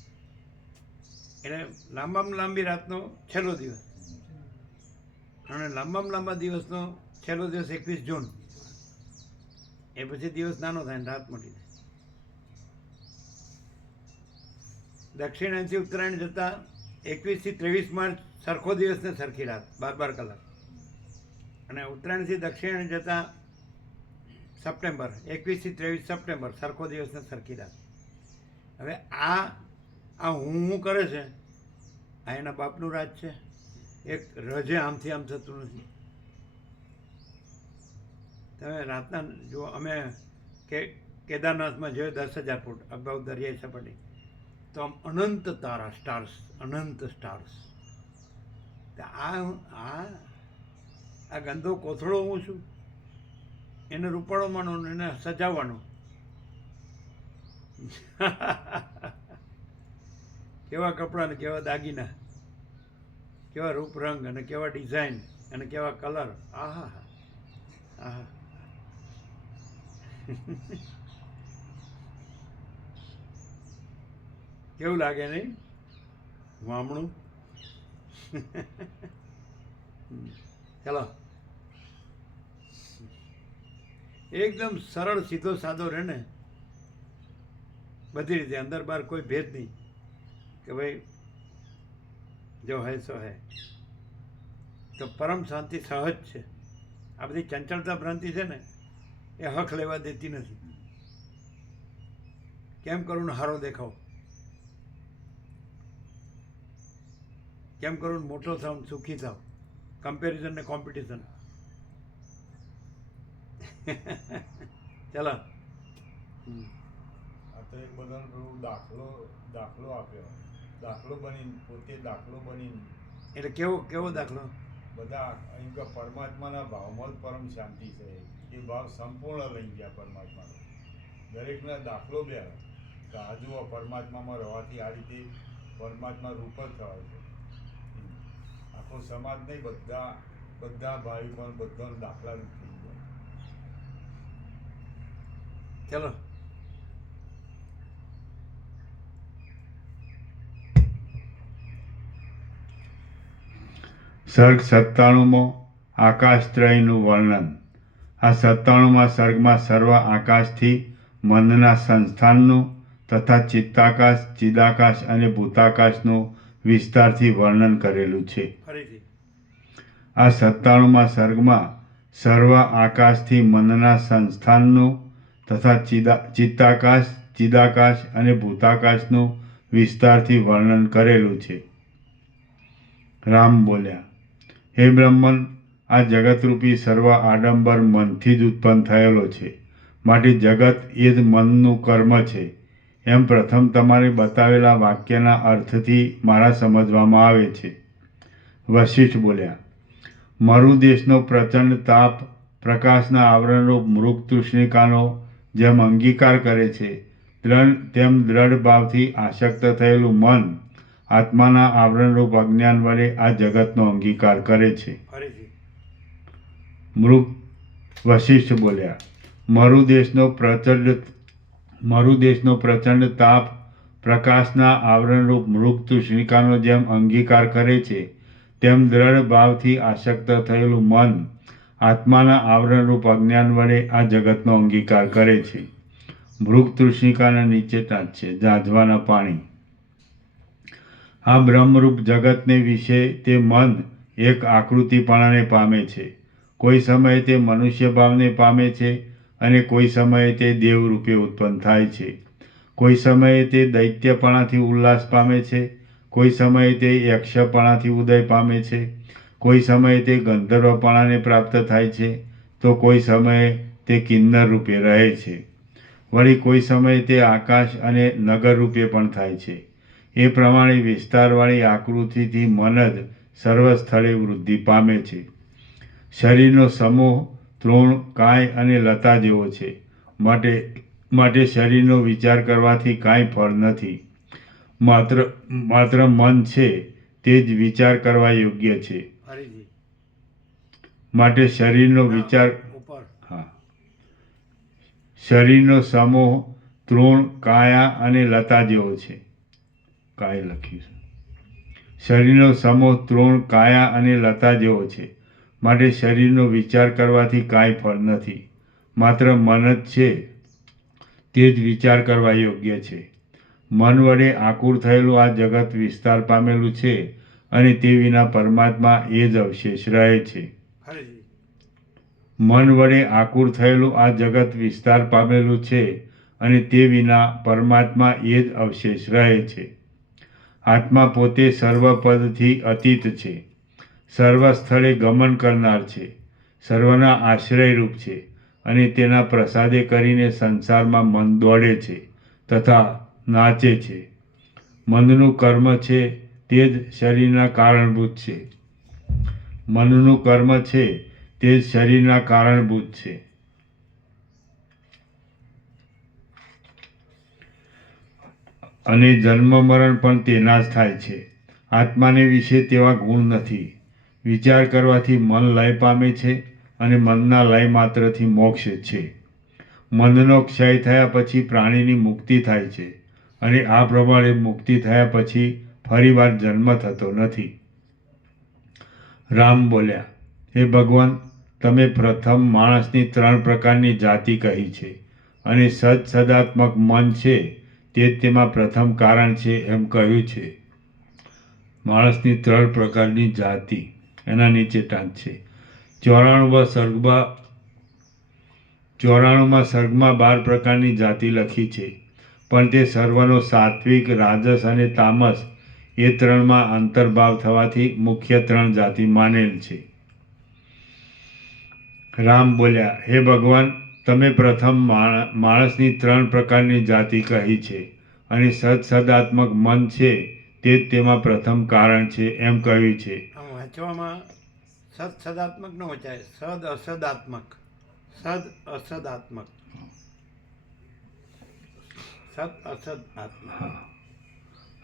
એટલે લાંબામાં લાંબી રાતનો છેલ્લો દિવસ. અને લાંબામાં લાંબા દિવસનો છેલ્લો દિવસ 21 જૂન. એ પછી દિવસ નાનો થાય ને રાત મોટી થાય. દક્ષિણાયનથી ઉત્તરાયણ જતાં 21 થી 23 માર્ચ સરખો દિવસ ને સરખી રાત 12 કલાક. અને ઉત્તરાયણથી દક્ષિણાયન જતાં સપ્ટેમ્બર 21 થી 23 સપ્ટેમ્બર સરખો દિવસ ને સરખી રાત. હવે આ હું કરે છે, આ એના બાપનું રાજ છે. એક રજે આમથી આમ થતું નથી. તમે રાતના જો અમે કેદારનાથમાં જોયું 10,000 ફૂટ અગાઉ દરિયાઈ સપાટી, તો આમ અનંત તારા, સ્ટાર્સ, અનંત સ્ટાર્સ. આ ગંદો કોથળો હું છું, એને રૂપાળવાનો ને એને સજાવવાનો. કેવા કપડાં ને કેવા દાગીના, કેવા રૂપ રંગ અને કેવા ડિઝાઇન અને કેવા કલર. આહા આહા. કેવું લાગે નહીં વામણું? ચાલો, એકદમ સરળ સીધો સાદો રહે ને બધી રીતે, અંદર બહાર કોઈ ભેદ નહીં કે ભાઈ જો હૈ સો હૈ. તો પરમ શાંતિ સહજ છે. આ બધી ચંચળતા ભ્રાંતિ છે ને એ હક લેવા દેતી નથી. કેમ કરું ને હારો દેખાવ, કેમ કરું ને મોટો થાવ ને સુખી થાવ, કમ્પેરિઝન ને કોમ્પિટિશન. ચાલો, આ તો એક બધાનો દાખલો આપ્યો, દાખલો બનીને પોતે દાખલો બનીને. એટલે કેવો દાખલો? બધા એમ કે પરમાત્માના ભાવમાં જ પરમ શાંતિ છે. એ ભાવ સંપૂર્ણ લઈ ગયા પરમાત્માનો. દરેકના દાખલો બે કે આ જુઓ પરમાત્મામાં રહેવાથી આ રીતે પરમાત્મા રૂપ જ થવાય છે. આખો સમાજ નહીં, બધા ભાઈ પણ બધાનો દાખલા થઈ ગયા. ચાલો, સર્ગ 97મો આકાશત્રયનું વર્ણન. આ 97માં સર્ગમાં સર્વ આકાશથી મનના સંસ્થાનનું તથા ચિત્તાકાશ, ચિદાકાશ અને ભૂતાકાશનું વિસ્તારથી વર્ણન કરેલું છે. ફરીથી આ 97માં સર્ગમાં સર્વ આકાશથી મનના સંસ્થાનનું તથા ચિત્તાકાશ, ચિદાકાશ અને ભૂતાકાશનું વિસ્તારથી વર્ણન કરેલું છે. રામ બોલ્યા, હે બ્રહ્મન, આ જગતરૂપી સર્વ આડંબર મનથી જ ઉત્પન્ન થયેલો છે, માટે જગત એ જ મનનું કર્મ છે. એમ પ્રથમ તમારે બતાવેલા વાક્યના અર્થથી મારા સમજવામાં આવે છે. વશિષ્ઠ બોલ્યા, મરુદેશનો પ્રચંડ તાપ પ્રકાશના આવરણરૂપ મૃગ તૃષ્ણિકાનો જેમ અંગીકાર કરે છે, તેમ દ્રઢ ભાવથી આસક્ત થયેલું મન આત્માના આવરણરૂપ અજ્ઞાન વડે આ જગતનો અંગીકાર કરે છે. ફરીથી વશિષ્ઠ બોલ્યા, મરુદેશનો પ્રચંડ તાપ પ્રકાશના આવરણરૂપ મૃગ તૃષ્ણિકાનો જેમ અંગીકાર કરે છે, તેમ દ્રઢ ભાવથી આસક્ત થયેલું મન આત્માના આવરણરૂપ અજ્ઞાન વડે આ જગતનો અંગીકાર કરે છે. મૃગ તૃષ્ણિકાના નીચે ટાંચ છે, ઝાંઝવાના પાણી. આ બ્રહ્મરૂપ જગતને વિશે તે મન એક આકૃતિપણાને પામે છે. કોઈ સમયે તે મનુષ્ય ભાવને પામે છે અને કોઈ સમયે તે દેવરૂપે ઉત્પન્ન થાય છે. કોઈ સમયે તે દૈત્યપણાથી ઉલ્લાસ પામે છે, કોઈ સમયે તે યક્ષપણાથી ઉદય પામે છે, કોઈ સમયે તે ગંધર્વપણાને પ્રાપ્ત થાય છે, તો કોઈ સમયે તે કિન્નર રૂપે રહે છે. વળી કોઈ સમયે તે આકાશ અને નગર રૂપે પણ થાય છે. એ પ્રમાણે વિસ્તારવાળી આકૃતિથી મન જ સર્વ સ્થળે વૃદ્ધિ પામે છે. શરીરનો સમૂહ તૃણ, કાય અને લતા જેવો છે, માટે શરીરનો વિચાર કરવાથી કાંઈ ફળ નથી. માત્ર મન છે તે જ વિચાર કરવા યોગ્ય છે. ફરીથી માટે શરીરનો વિચાર શરીરનો સમૂહ તૃણ, કાયા અને લતા જેવો છે. કાય લખ્યું છે. શરીરનો સમૂહ તૃણ, કાયા અને લતા જેવો છે, માટે શરીરનો વિચાર કરવાથી કાંઈ ફળ નથી. માત્ર મન જ છે તે જ વિચાર કરવા યોગ્ય છે. મન વડે આકુર થયેલું આ જગત વિસ્તાર પામેલું છે અને તે વિના પરમાત્મા એ જ અવશેષ રહે છે. ફરીથી મન વડે આકુર થયેલું આ જગત વિસ્તાર પામેલું છે અને તે વિના પરમાત્મા એ જ અવશેષ રહે છે. આત્મા પોતે સર્વપદથી અતીત છે, સર્વ સ્થળે ગમન કરનાર છે, સર્વના આશ્રયરૂપ છે અને તેના પ્રસાદે કરીને સંસારમાં મન દોડે છે તથા નાચે છે. મનનું કર્મ છે તે જ શરીરના કારણભૂત છે. મનનું કર્મ છે તે જ શરીરના કારણભૂત છે. અને જન્મ મરણ પણ તેના જ થાય છે. આત્માને વિશે તેવા ગુણ નથી. વિચાર કરવાથી મન લય પામે છે અને મનના લય માત્રથી મોક્ષ છે. મનનો ક્ષય થયા પછી પ્રાણીની મુક્તિ થાય છે અને આ પ્રમાણે મુક્તિ થયા પછી ફરીવાર જન્મ થતો નથી. રામ બોલ્યા, હે ભગવાન, તમે પ્રથમ માણસની 3 પ્રકારની જાતિ કહી છે અને સદાત્મક મન છે તે જ તેમાં પ્રથમ કારણ છે એમ કહ્યું છે. માણસની 3 પ્રકારની જાતિ, એના નીચે ટાંક છે. 94માં સર્ગમાં 12 પ્રકારની જાતિ લખી છે, પણ તે સર્વનો સાત્વિક, રાજસ અને તામસ એ 3માં અંતર્ભાવ થવાથી મુખ્ય 3 જાતિ માનેલ છે. રામ બોલ્યા, હે ભગવાન, તમે પ્રથમ માણસની 3 પ્રકારની જાતિ કહી છે અને સદાત્મક મન છે તે જ તેમાં પ્રથમ કારણ છે એમ કહ્યું છે. આમ વાંચવામાં સદાત્મક ન વચાય, અસદાત્મક. અસદાત્મક.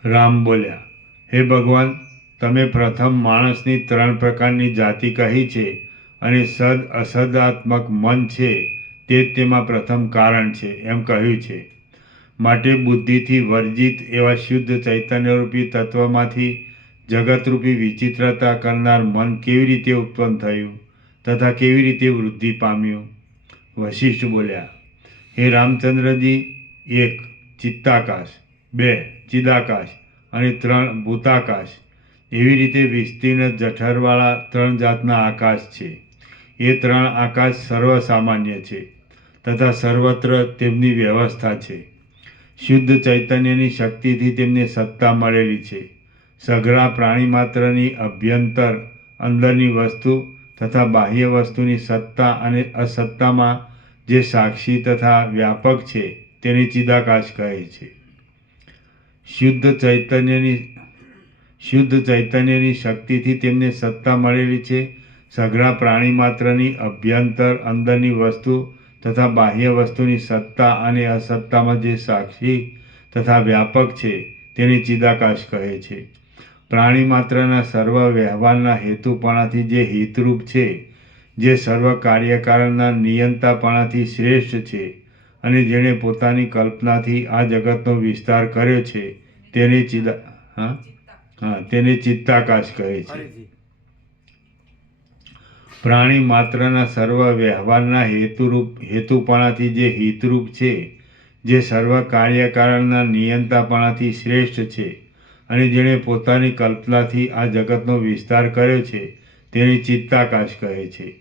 રામ બોલ્યા, હે ભગવાન, તમે પ્રથમ માણસની 3 પ્રકારની જાતિ કહી છે અને અસદાત્મક મન છે તે જ તેમાં પ્રથમ કારણ છે એમ કહ્યું છે. માટે બુદ્ધિથી વર્જિત એવા શુદ્ધ ચૈતન્યરૂપી તત્વમાંથી જગતરૂપી વિચિત્રતા કરનાર મન કેવી રીતે ઉત્પન્ન થયું તથા કેવી રીતે વૃદ્ધિ પામ્યું? વશિષ્ઠ બોલ્યા, હે રામચંદ્રજી, 1 ચિત્તાકાશ, 2 ચિદાકાશ અને 3 ભૂતાકાશ, એવી રીતે વિસ્તીર્ણ જઠરવાળા 3 જાતના આકાશ છે. એ 3 આકાશ સર્વસામાન્ય છે તથા સર્વત્ર તેમની વ્યવસ્થા છે. શુદ્ધ ચૈતન્યની શક્તિથી તેમને સત્તા મળેલી છે. સઘળા પ્રાણી માત્રની અભ્યંતર અંદરની વસ્તુ તથા બાહ્ય વસ્તુની સત્તા અને અસત્તામાં જે સાક્ષી તથા વ્યાપક છે તેને ચિદાકાશ કહે છે. શુદ્ધ ચૈતન્યની શક્તિથી તેમને સત્તા મળેલી છે. સઘળા પ્રાણી માત્રની અભ્યંતર અંદરની વસ્તુ તથા બાહ્ય વસ્તુની સત્તા અને અસત્તામાં જે સાક્ષી તથા વ્યાપક છે તેને ચિદાકાશ કહે છે. પ્રાણી માત્રના સર્વ વ્યવહારના હેતુપણાથી જે હિતરૂપ છે, જે સર્વ કાર્યકારણના નિયંતાપણાથી શ્રેષ્ઠ છે અને જેણે પોતાની કલ્પનાથી આ જગતનો વિસ્તાર કર્યો છે તેને ચિત્તાકાશ કહે છે. ફરીથી પ્રાણી માત્રના સર્વ વ્યવહારના હેતુપણાથી જે હિતરૂપ છે, જે સર્વ કાર્યકારણના નિયંતાપણાથી શ્રેષ્ઠ છે અને જેણે પોતાની કલ્પનાથી આ જગતનો વિસ્તાર કર્યો છે તેને ચિત્તાકાશ કહે છે.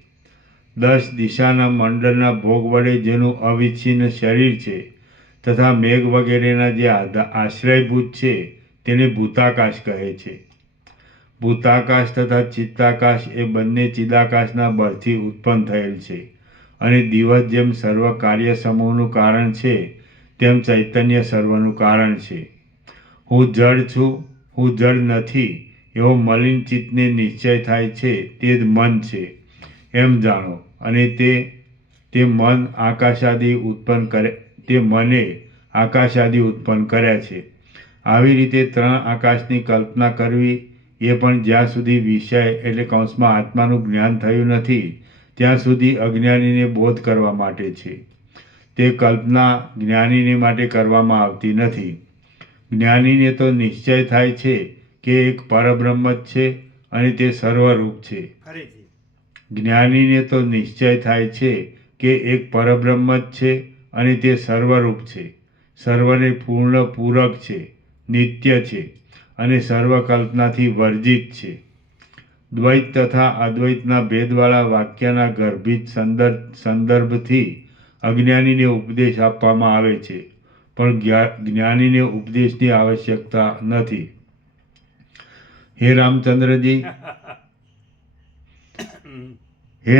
10 દિશાના મંડળના ભોગ વડે જેનું અવિચ્છિન્ન શરીર છે તથા મેઘ વગેરેના જે આશ્રયભૂત છે તેને ભૂતાકાશ કહે છે. ભૂતાકાશ તથા ચિત્તાકાશ એ બંને ચિદાકાશના બળથી ઉત્પન્ન થયેલ છે અને દિવસ જેમ સર્વ કાર્ય સમૂહનું કારણ છે તેમ ચૈતન્ય સર્વનું કારણ છે. હું જડ છું, હું જડ નથી એવો મલિન ચિત્તને નિશ્ચય થાય છે તે જ મન છે એમ જાણો અને તે મન આકાશાદિ ઉત્પન્ન કરે, તે મને આકાશાદિ ઉત્પન્ન કર્યા છે. આવી રીતે 3 આકાશની કલ્પના કરવી એ પણ જ્યાં સુધી વિષય એટલે કૌંસમાં આત્માનું જ્ઞાન થયું નથી ત્યાં સુધી અજ્ઞાનીને બોધ કરવા માટે છે. તે કલ્પના જ્ઞાનીને માટે કરવામાં આવતી નથી. જ્ઞાનીને તો નિશ્ચય થાય છે કે એક પરબ્રહ્મ જ છે અને તે સર્વરૂપ છે. ફરીથી જ્ઞાનીને તો નિશ્ચય થાય છે કે એક પરબ્રહ્મ જ છે અને તે સર્વરૂપ છે, સર્વને પૂર્ણ પૂરક છે, નિત્ય છે અને સર્વકલ્પનાથી વર્જિત છે. દ્વૈત તથા અદ્વૈતના ભેદવાળા વાક્યના ગર્ભિત સંદર્ભથી અજ્ઞાનીને ઉપદેશ આપવામાં આવે છે, પણ જ્ઞાનીને ઉપદેશની આવશ્યકતા નથી. હે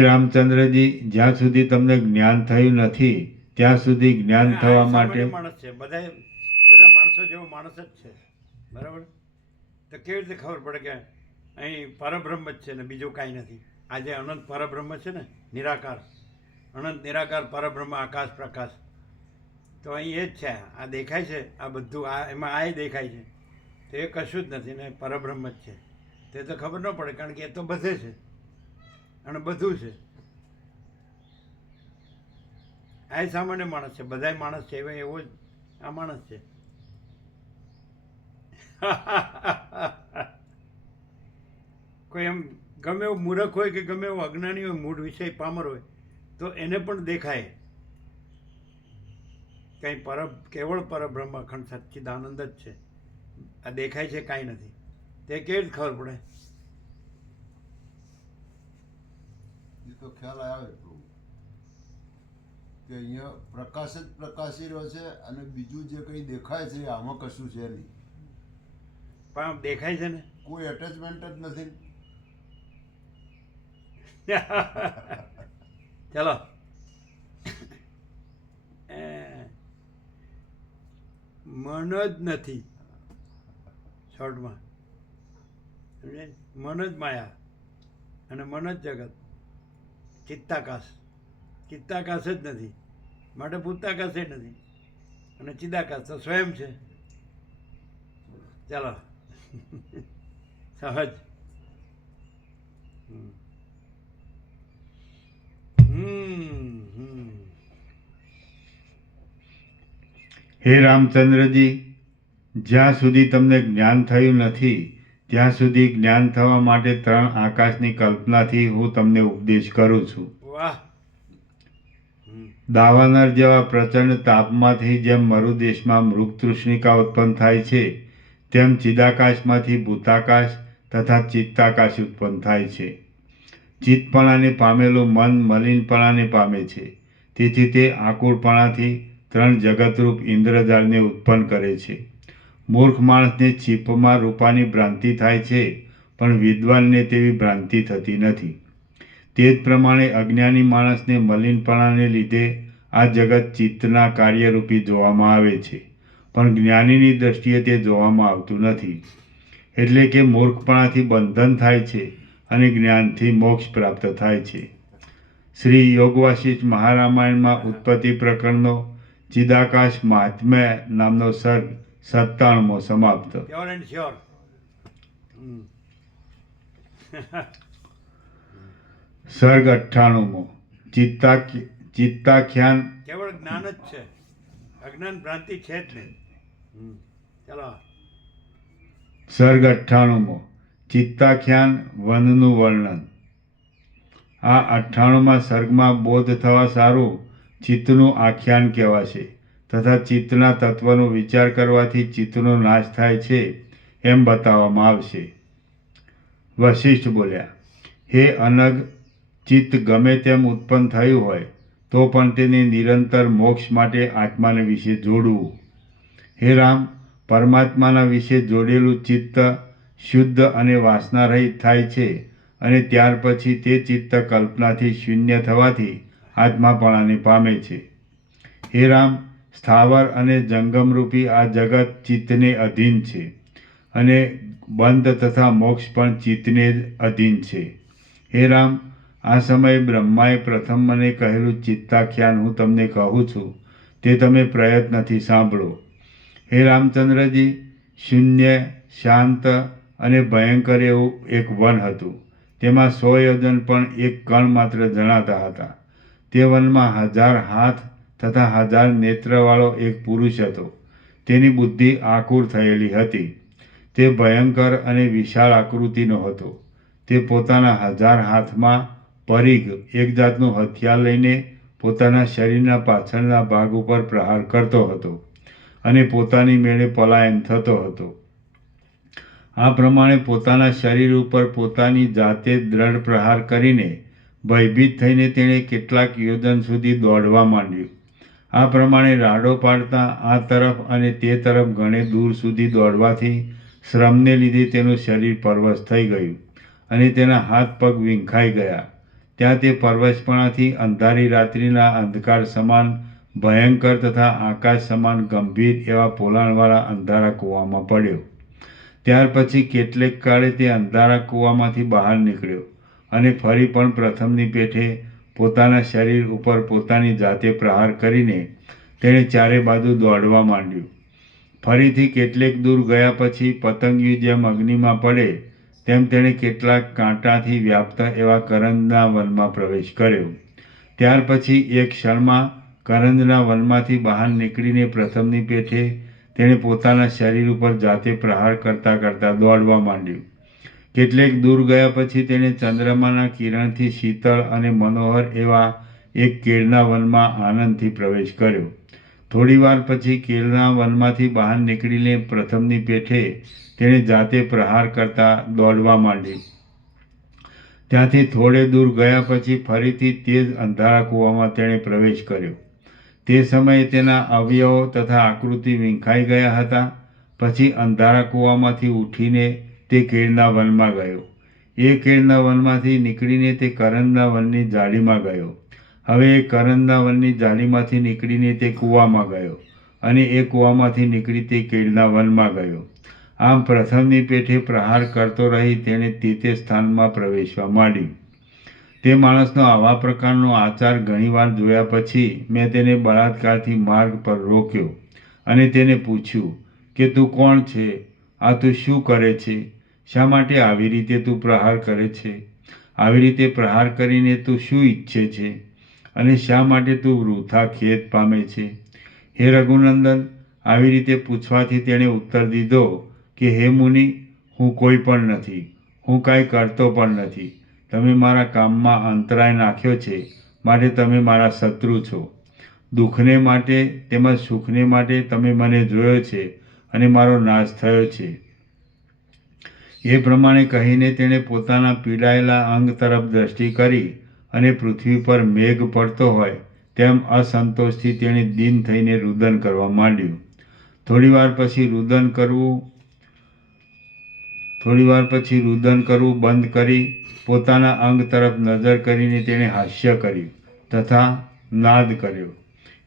રામચંદ્રજી, જ્યાં સુધી તમને જ્ઞાન થયું નથી ત્યાં સુધી જ્ઞાન થવા માટે માણસ છે, બધા માણસો જેવો માણસ જ છે, બરાબર? તો કેવી રીતે ખબર પડે કે અહીં પરબ્રહ્મ જ છે ને બીજું કાંઈ નથી? આજે અનંત પરબ્રહ્મ છે ને, નિરાકાર, અનંત નિરાકાર પરબ્રહ્મ, આકાશ પ્રકાશ, તો અહીં એ જ છે. આ દેખાય છે, આ બધું, આ એમાં આ દેખાય છે, તો એ કશું જ નથી ને પરબ્રહ્મ જ છે. તે તો ખબર ન પડે, કારણ કે એ તો બધે છે અને બધું છે. આ સામાન્ય માણસ છે, બધાય માણસ છે, એવો જ આ માણસ છે. કોઈ એમ ગમે એવું મૂર્ખ હોય કે ગમે એવું અજ્ઞાની હોય, મૂળ વિષય પામર હોય, તો એને પણ દેખાય કંઈ કેવળ પરબ્રહ્મ અખંડ સચ્ચિદાનંદ જ છે. આ દેખાય છે કાંઈ નથી, તે કેવી રીતે ખબર પડે? એ તો ખ્યાલ આવે એટલું કે અહીંયા પ્રકાશ જ પ્રકાશી રહ્યો છે અને બીજું જે કંઈ દેખાય છે આમાં કશું છે નહીં. પણ આમ દેખાય છે ને, કોઈ એટેચમેન્ટ જ નથી. ચલો, મન જ નથી શોર્ટમાં, સમજે? મન જ માયા અને મન જ જગત. ચિત્તાકાશ જ નથી, માટે ભૂતાકાશ એ નથી, અને ચિદાકાશ તો સ્વયં છે. ચાલો, સહજ. હે રામચંદ્રજી, જ્યાં સુધી તમને જ્ઞાન થયું નથી ત્યાં સુધી જ્ઞાન થવા માટે 3 આકાશની કલ્પનાથી હું તમને ઉપદેશ કરું છું. વાહ! દાવાનળ જેવા પ્રચંડ તાપમાંથી જેમ મરુદેશમાં મૃગતૃષ્ણિકા ઉત્પન્ન થાય છે, તેમ ચિદાકાશમાંથી ભૂતાકાશ તથા ચિત્તાકાશ ઉત્પન્ન થાય છે. ચિત્તપણાને પામેલું મન મલિનપણાને પામે છે, તેથી તે આકુળપણાથી 3 જગતરૂપ ઇન્દ્રજાળને ઉત્પન્ન કરે છે. મૂર્ખ માણસને છીપમાં રૂપાની ભ્રાંતિ થાય છે, પણ વિદ્વાનને તેવી ભ્રાંતિ થતી નથી. તે જ પ્રમાણે અજ્ઞાની માણસને મલિનપણાને લીધે આ જગત ચિત્તના કાર્યરૂપી જોવામાં આવે છે, પણ જ્ઞાનીની દ્રષ્ટિએ તે જોવામાં આવતું નથી. એટલે કે મૂર્ખપણાથી બંધન થાય છે અને જ્ઞાનથી મોક્ષ પ્રાપ્ત થાય છે. શ્રી યોગવાસિષ્ઠ મહારામાયણમાં ઉત્પત્તિ પ્રકરણનો ચિદાકાશ મહાત્મ્ય નામનો સર્ગ 97મો સમાપ્ત. Pure and sure. સર્ગ 98મો ચિત્તાખ્યાન. કેવળ જ્ઞાન જ છે, અજ્ઞાન ભ્રાંતિ છે જ નહીં. ચાલો. સર્ગ 98મો ચિત્તાખ્યાન વનનું વર્ણન. આ 98મા સર્ગમાં બોધ થવા સારું ચિત્તનું આખ્યાન કહેવાશે તથા ચિત્તના તત્વનો વિચાર કરવાથી ચિત્તનો નાશ થાય છે એમ બતાવવામાં આવશે. વશિષ્ઠ બોલ્યા, હે અનગ, ચિત્ત ગમે તેમ ઉત્પન્ન થયું હોય તો પણ તેને નિરંતર મોક્ષ માટે આત્માને વિશે જોડવું. હે રામ, પરમાત્માના વિશે જોડેલું ચિત્ત શુદ્ધ અને વાસનારહિત થાય છે અને ત્યાર પછી તે ચિત્ત કલ્પનાથી શૂન્ય થવાથી આત્માપણાને પામે છે. હે રામ, સ્થાવર અને જંગમરૂપી આ જગત ચિત્તને અધીન છે અને બંધ તથા મોક્ષ પણ ચિત્તને જ અધીન છે. હે રામ, આ સમયે બ્રહ્માએ પ્રથમ મને કહેલું ચિત્તાખ્યાન હું તમને કહું છું, તે તમે પ્રયત્નથી સાંભળો. હે રામચંદ્રજી, શૂન્ય, શાંત અને ભયંકર એવું એક વન હતું. તેમાં 100 યોજન પણ એક કણ માત્ર જણાતા હતા. તે વનમાં 1000 હાથ તથા 1000 નેત્રવાળો એક પુરુષ હતો. તેની બુદ્ધિ આકુર થયેલી હતી. તે ભયંકર અને વિશાળ આકૃતિનો હતો. તે પોતાના 1000 હાથમાં પરીઘ એક જાતનું હથિયાર લઈને પોતાના શરીરના પાછળના ભાગ ઉપર પ્રહાર કરતો હતો અને પોતાની મેળે પલાયન થતો હતો. આ પ્રમાણે પોતાના શરીર ઉપર પોતાની જાતે દ્રઢ પ્રહાર કરીને ભયભીત થઈને તેણે કેટલાક યોજન સુધી દોડવા માંડ્યું. આ પ્રમાણે રાડો પાડતા આ તરફ અને તે તરફ ઘણે દૂર સુધી દોડવાથી શ્રમને લીધે તેનું શરીર પરવશ થઈ ગયું અને તેના હાથ પગ વીંખાઈ ગયા. ત્યાં તે પરવશપણાથી અંધારી રાત્રિના અંધકાર સમાન ભયંકર તથા આકાશ સમાન ગંભીર એવા પોલાણવાળા અંધારા કૂવામાં પડ્યો. ત્યાર પછી કેટલેક કાળે તે અંધારા કૂવામાંથી બહાર નીકળ્યો અને ફરી પણ પ્રથમની પેઠે પોતાના શરીર ઉપર પોતાની જાતે પ્રહાર કરીને તેણે ચારે બાજુ દોડવા માંડ્યું. ફરીથી કેટલેક દૂર ગયા પછી પતંગિયું જેમ અગ્નિમાં પડે તેમ તેણે કેટલાક કાંટાથી વ્યાપ્ત એવા કરંજના વનમાં પ્રવેશ કર્યો. ત્યાર પછી એક ક્ષણમાં કરંજના વનમાંથી બહાર નીકળીને પ્રથમની પેઠે તેણે પોતાના શરીર ઉપર જાતે પ્રહાર કરતાં કરતાં દોડવા માંડ્યું. કેટલેક દૂર ગયા પછી તેણે ચંદ્રમાના કિરણથી શીતળ અને મનોહર એવા એક કેળના વનમાં આનંદથી પ્રવેશ કર્યો. થોડી વાર પછી કેળના વનમાંથી બહાર નીકળીને પ્રથમની પેઠે તેણે જાતે પ્રહાર કરતાં દોડવા માંડી. ત્યાંથી થોડે દૂર ગયા પછી ફરીથી તે જ અંધારા કૂવામાં તેણે પ્રવેશ કર્યો. તે સમયે તેના અવયવો તથા આકૃતિ વીંખાઈ ગયા હતા. પછી અંધારા કૂવામાંથી ઉઠીને તે કેળના વનમાં ગયો. એ કેળના વનમાંથી નીકળીને તે કરંજના વનની જાળીમાં ગયો. હવે એ કરંજના વનની જાળીમાંથી નીકળીને તે કૂવામાં ગયો અને એ કૂવામાંથી નીકળી તે કેળના વનમાં ગયો. આમ પ્રથમની પેઠે પ્રહાર કરતો રહી તેણે તે સ્થાનમાં પ્રવેશવા માંડ્યું. તે માણસનો આવા પ્રકારનો આચાર ઘણીવાર જોયા પછી મેં તેને બળાત્કારથી માર્ગ પર રોક્યો અને તેને પૂછ્યું કે તું કોણ છે? આ તું શું કરે છે? શા માટે આવી રીતે તું પ્રહાર કરે છે? આવી રીતે પ્રહાર કરીને તું શું ઈચ્છે છે? અને શા માટે તું વૃથા ખેદ પામે છે? હે રઘુનંદન, આવી રીતે પૂછવાથી તેણે ઉત્તર દીધો કે હે મુનિ, હું કોઈ પણ નથી, હું કાંઈ કરતો પણ નથી. તમે મારા કામમાં અંતરાય નાખ્યો છે, માટે તમે મારા શત્રુ છો. દુઃખને માટે તેમજ સુખને માટે તમે મને જોયો છે અને મારો નાશ થયો છે. એ પ્રમાણે કહીને તેણે પોતાના પીડાયેલા અંગ તરફ દ્રષ્ટિ કરી અને પૃથ્વી પર મેઘ પડતો હોય તેમ અસંતોષથી તેણે દીન થઈને રુદન કરવા માંડ્યું. થોડીવાર પછી રુદન કરવું બંધ કરી પોતાના અંગ તરફ નજર કરીને તેણે હાસ્ય કર્યું તથા નાદ કર્યો.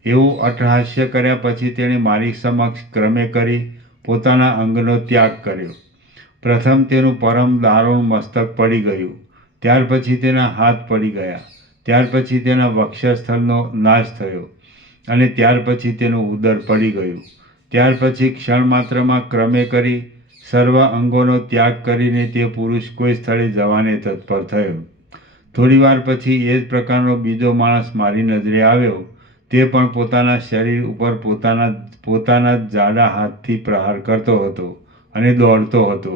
એવું અટ્ટહાસ્ય કર્યા પછી તેણે મારી સમક્ષ ક્રમે કરી પોતાના અંગનો ત્યાગ કર્યો. પ્રથમ તેનું પરમ દારૂણ મસ્તક પડી ગયું, ત્યાર પછી તેના હાથ પડી ગયા, ત્યાર પછી તેના વક્ષસ્થળનો નાશ થયો અને ત્યાર પછી તેનું ઉદર પડી ગયું. ત્યાર પછી ક્ષણ માત્રમાં ક્રમે કરી સર્વ અંગોનો ત્યાગ કરીને તે પુરુષ કોઈ સ્થળે જવાને તત્પર થયો. થોડીવાર પછી એ જ પ્રકારનો બીજો માણસ મારી નજરે આવ્યો. તે પણ પોતાના શરીર ઉપર પોતાના જ જાડા હાથથી પ્રહાર કરતો હતો અને દોડતો હતો.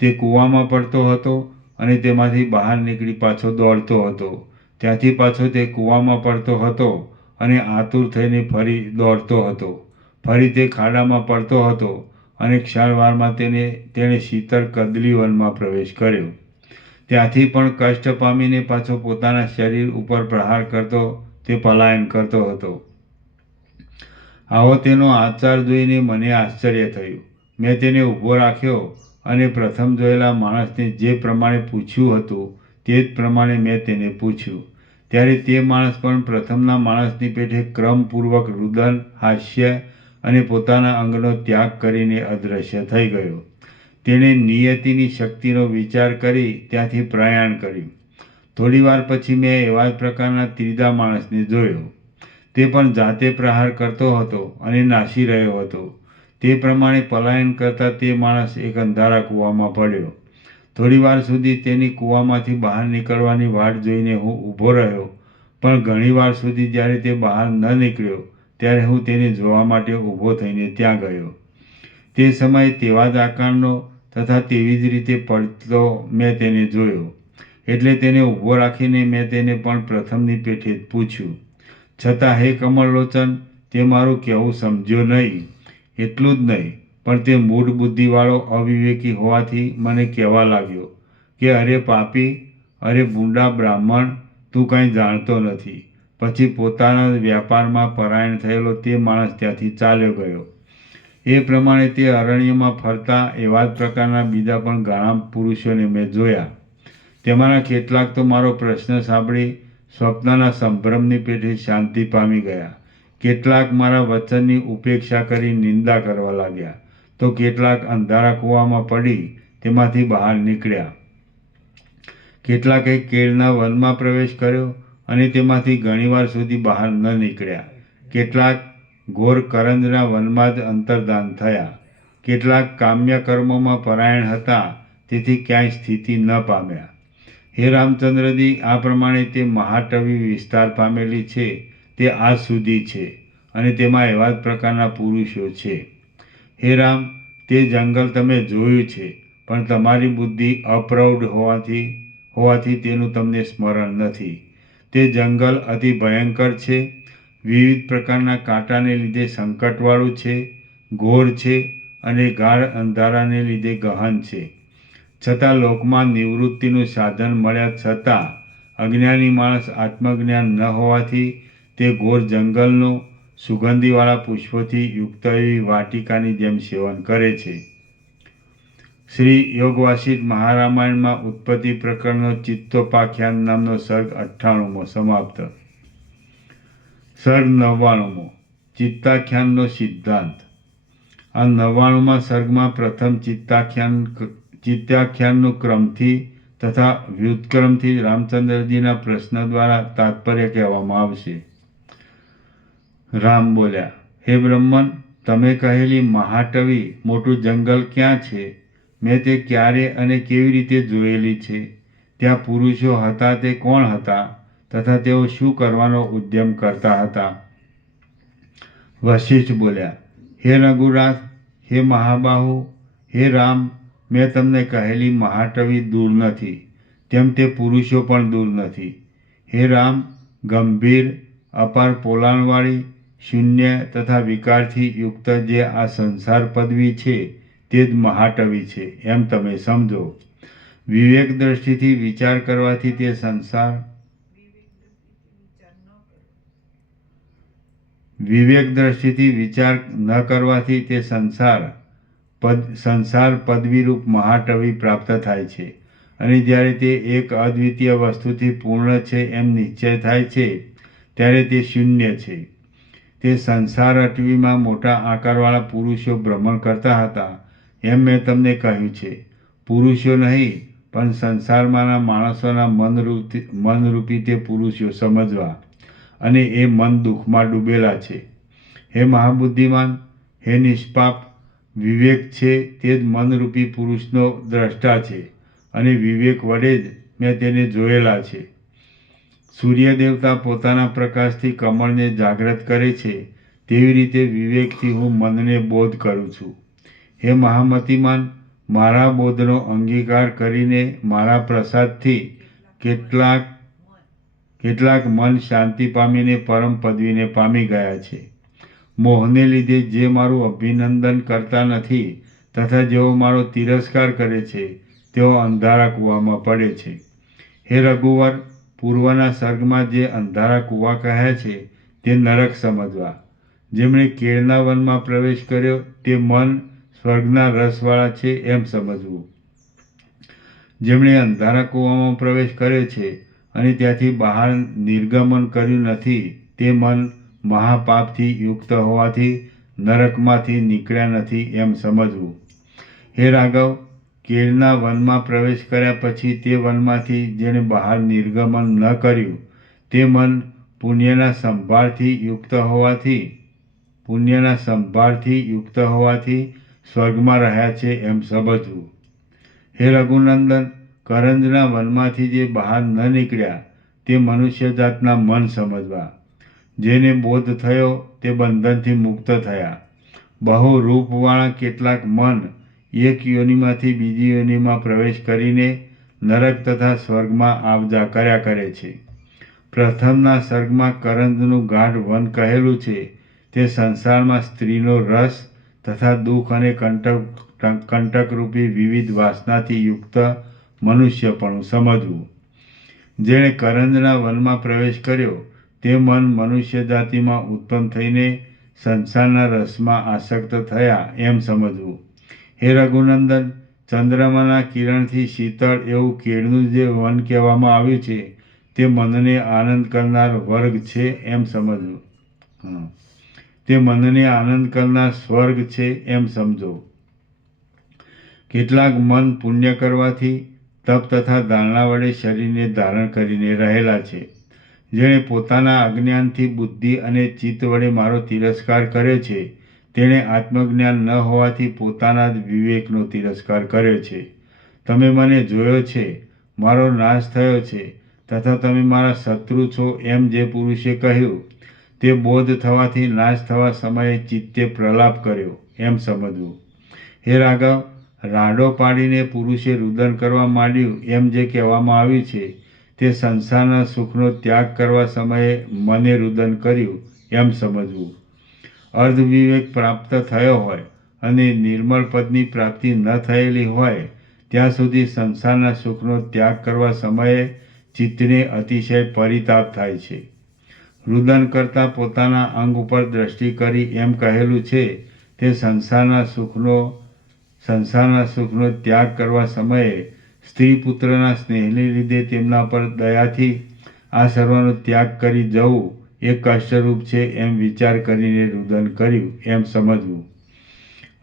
તે કૂવામાં પડતો હતો અને તેમાંથી બહાર નીકળી પાછો દોડતો હતો. ત્યાંથી પાછો તે કૂવામાં પડતો હતો અને આતુર થઈને ફરી દોડતો હતો. ફરી તે ખાડામાં પડતો હતો અને ક્ષણવારમાં તેણે શીતળ કદલી વનમાં પ્રવેશ કર્યો. ત્યાંથી પણ કષ્ટ પામીને પાછો પોતાના શરીર ઉપર પ્રહાર કરતો તે પલાયન કરતો હતો. આવો તેનો આચાર જોઈને મને આશ્ચર્ય થયું. મેં તેને ઊભો રાખ્યો અને પ્રથમ જોયેલા માણસને જે પ્રમાણે પૂછ્યું હતું તે જ પ્રમાણે મેં તેને પૂછ્યું. ત્યારે તે માણસ પણ પ્રથમના માણસની પેઠે ક્રમપૂર્વક રુદન, હાસ્ય અને પોતાના અંગનો ત્યાગ કરીને અદૃશ્ય થઈ ગયો. તેણે નિયતિની શક્તિનો વિચાર કરી ત્યાંથી પ્રયાણ કર્યું. થોડીવાર પછી મેં એવા જ પ્રકારના ત્રીજા માણસને જોયો. તે પણ જાતે પ્રહાર કરતો હતો અને નાસી રહ્યો હતો. તે પ્રમાણે પલાયન કરતા તે માણસ એક અંધારા કૂવામાં પડ્યો. થોડીવાર સુધી તેની કૂવામાંથી બહાર નીકળવાની વાટ જોઈને હું ઊભો રહ્યો, પણ ઘણીવાર સુધી જ્યારે તે બહાર ન નીકળ્યો ત્યારે હું તેને જોવા માટે ઊભો થઈને ત્યાં ગયો. તે સમયે તેવા જ આકારનો તથા તેવી જ રીતે પડતો મેં તેને જોયો. એટલે તેને ઊભો રાખીને મેં તેને પણ પ્રથમની પેઠે જ પૂછ્યું. છતાં હે કમળલોચન, તે મારું કહેવું સમજ્યો નહીં. એટલું જ નહીં, પણ તે મૂઢ બુદ્ધિવાળો અવિવેકી હોવાથી મને કહેવા લાગ્યો કે અરે પાપી, અરે બુંડા બ્રાહ્મણ, તું કાંઈ જાણતો નથી. પછી પોતાના વ્યાપારમાં પરાયણ થયેલો તે માણસ ત્યાંથી ચાલ્યો ગયો. એ પ્રમાણે તે અરણ્યમાં ફરતા એવા જ પ્રકારના બીજા પણ ઘણા પુરુષોને મેં જોયા. તેમાંના કેટલાક તો મારો પ્રશ્ન સાંભળી સ્વપ્નના સંભ્રમની પેઠે શાંતિ પામી ગયા. કેટલાક મારા વચનની ઉપેક્ષા કરી નિંદા કરવા લાગ્યા, તો કેટલાક અંધારા કૂવામાં પડી તેમાંથી બહાર નીકળ્યા. કેટલાકે કેળના વનમાં પ્રવેશ કર્યો અને તેમાંથી ઘણીવાર સુધી બહાર ન નીકળ્યા. કેટલાક ઘોર કરંજના વનમાં જ અંતર્ધાન થયા. કેટલાક કામ્ય કર્મોમાં પરાયણ હતા, તેથી ક્યાંય સ્થિતિ ન પામ્યા. હે રામચંદ્રજી, આ પ્રમાણે તે મહાટવી વિસ્તાર પામેલી છે તે આજ સુધી છે, અને તેમાં એવા જ પ્રકારના પુરુષો છે. હે રામ, તે જંગલ તમે જોયું છે, પણ તમારી બુદ્ધિ અપ્રૌઢ હોવાથી તેનું તમને સ્મરણ નથી. તે જંગલ અતિ ભયંકર છે, વિવિધ પ્રકારના કાંટાને લીધે સંકટવાળું છે, ઘોર છે અને ગાઢ અંધારાને લીધે ગહન છે. છતાં લોકમાં નિવૃત્તિનું સાધન મળ્યા છતાં અજ્ઞાની માણસ આત્મજ્ઞાન ન હોવાથી તે ઘોર જંગલનું સુગંધીવાળા પુષ્પોથી યુક્ત એવી વાટિકાની જેમ સેવન કરે છે. શ્રી યોગવાસિષ્ઠ મહારામાયણમાં ઉત્પત્તિ પ્રકરણનો ચિત્તોપાખ્યાન નામનો સર્ગ 98મો સમાપ્ત. સર્ગ 99મો ચિત્તાખ્યાનનો સિદ્ધાંત. આ 99મા સર્ગમાં પ્રથમ ચિત્તાખ્યાનનું ક્રમથી તથા વ્યુત્ક્રમથી રામચંદ્રજીના પ્રશ્ન દ્વારા તાત્પર્ય કહેવામાં આવશે. રામ બોલ્યા, હે બ્રહ્મન, તમે કહેલી મહાટવી મોટું જંગલ ક્યાં છે? મેં તે ક્યારે અને કેવી રીતે જોયેલી છે? ત્યાં પુરુષો હતા તે કોણ હતા તથા તેઓ શું કરવાનો ઉદ્યમ કરતા હતા? વશિષ્ઠ બોલ્યા, હે રઘુરાજ, હે મહાબાહુ, હે રામ, મેં તમને કહેલી મહાટવી દૂર નથી, તેમ તે પુરુષો પણ દૂર નથી. હે રામ, ગંભીર અપાર પોલાણવાળી શૂન્ય તથા વિકારથી યુક્ત જે આ સંસાર પદવી છે તે જ મહાટવી છે એમ તમે સમજો. વિવેક દ્રષ્ટિથી વિચાર કરવાથી તે સંસાર ન કરવાથી તે સંસાર પદવીરૂપ મહાટવી પ્રાપ્ત થાય છે. અને જ્યારે તે એક અદ્વિતીય વસ્તુથી પૂર્ણ છે એમ નિશ્ચય થાય છે ત્યારે તે શૂન્ય છે. તે સંસાર અટવીમાં મોટા આકારવાળા પુરુષો ભ્રમણ કરતા હતા એમ મેં તમને કહ્યું છે. પુરુષો નહીં પણ સંસારમાંના માણસોના મનરૂપી તે પુરુષો સમજવા, અને એ મન દુઃખમાં ડૂબેલા છે. હે મહાબુદ્ધિમાન, હે નિષ્પાપ, વિવેક છે તે જ મનરૂપી પુરુષનો દ્રષ્ટા છે, અને વિવેક વડે જ મેં તેને જોયેલા છે. સૂર્ય દેવતા પોતાના પ્રકાશથી કમળને જાગૃત કરે છે તેવી રીતે વિવેકથી હું મનને બોધ કરું છું. હે મહામતિમાન, મારા બોધનો અંગીકાર કરીને મારા પ્રસાદથી કેટલાક મન શાંતિ પામીને પરમ પદવીને પામી ગયા છે. મોહને લીધે જે મારું અભિનંદન કરતા નથી તથા જેઓ મારો તિરસ્કાર કરે છે તેઓ અંધારા કૂવામાં પડે છે. હે રઘુવર, પૂર્વના સર્ગમાં જે અંધારા કૂવા કહ્યા છે તે નરક સમજવા. જેમણે કેળના વનમાં પ્રવેશ કર્યો તે મન સ્વર્ગના રસવાળા છે એમ સમજવું. જેમણે અંધારા કૂવામાં પ્રવેશ કર્યો છે અને ત્યાંથી બહાર નિર્ગમન કર્યું નથી તે મન મહાપાપથી યુક્ત હોવાથી નરકમાંથી નીકળ્યા નથી એમ સમજવું. હે રાઘવ, કેળના વનમાં પ્રવેશ કર્યા પછી તે વનમાંથી જેણે બહાર નિર્ગમન ન કર્યું તે મન પુણ્યના સંભારથી યુક્ત હોવાથી સ્વર્ગમાં રહ્યા છે એમ સમજવું. હે રઘુનંદન, કરંજના વનમાંથી જે બહાર ન નીકળ્યા તે મનુષ્ય જાતના મન સમજવા. જેને બોધ થયો તે બંધનથી મુક્ત થયા. બહુ રૂપવાળા કેટલાક મન એક યોનિમાંથી બીજી યોનિમાં પ્રવેશ કરીને નરક તથા સ્વર્ગમાં આવજા કર્યા કરે છે. પ્રથમના સર્ગમાં કરંદનું ગાઢ વન કહેલું છે તે સંસારમાં સ્ત્રીનો રસ તથા દુઃખ અને કંટકરૂપી વિવિધ વાસનાથી યુક્ત મનુષ્યપણું સમજવું. જેણે કરંદના વનમાં પ્રવેશ કર્યો તે મન મનુષ્ય જાતિમાં ઉત્પન્ન થઈને સંસારના રસમાં આસક્ત થયા એમ સમજવું. હે રઘુનંદન, ચંદ્રમાના કિરણથી શીતળ એવું કેળનું જે વન કહેવામાં આવ્યું છે તે મનને આનંદ કરનાર વર્ગ છે એમ સમજવું. તે મનને આનંદ કરનાર સ્વર્ગ છે એમ સમજો. કેટલાક મન પુણ્ય કરવાથી તપ તથા ધારણા વડે શરીરને ધારણ કરીને રહેલા છે. જેણે પોતાના અજ્ઞાનથી બુદ્ધિ અને ચિત્ત વડે મારો તિરસ્કાર કર્યો છે તેણે આત્મજ્ઞાન ન હોવાથી પોતાના જ વિવેકનો તિરસ્કાર કર્યો છે. તમે મને જોયો છે, મારો નાશ થયો છે તથા તમે મારા શત્રુ છો એમ જે પુરુષે કહ્યું તે બોધ થવાથી નાશ થવા સમયે ચિત્તે પ્રલાપ કર્યો એમ સમજવું. હે રાઘવ, રાડો પાડીને પુરુષે રુદન કરવા માંડ્યું એમ જે કહેવામાં આવ્યું છે તે સંસારના સુખનો ત્યાગ કરવા સમયે મને રુદન કર્યું એમ સમજવું. અર્ધવિવેક પ્રાપ્ત થયો હોય અને નિર્મળ પદની પ્રાપ્તિ ન થયેલી હોય ત્યાં સુધી સંસારના સુખનો ત્યાગ કરવા સમયે ચિત્તને અતિશય પરિતાપ થાય છે. રુદન કરતાં પોતાના અંગ ઉપર દ્રષ્ટિ કરી એમ કહેલું છે તે સંસારના સુખનો ત્યાગ કરવા સમયે સ્ત્રી પુત્રના સ્નેહને લીધે તેમના પર દયાથી આ સર્વનો ત્યાગ કરી જવું એ કષ્ટરૂપ છે એમ વિચાર કરીને રુદન કર્યું એમ સમજવું.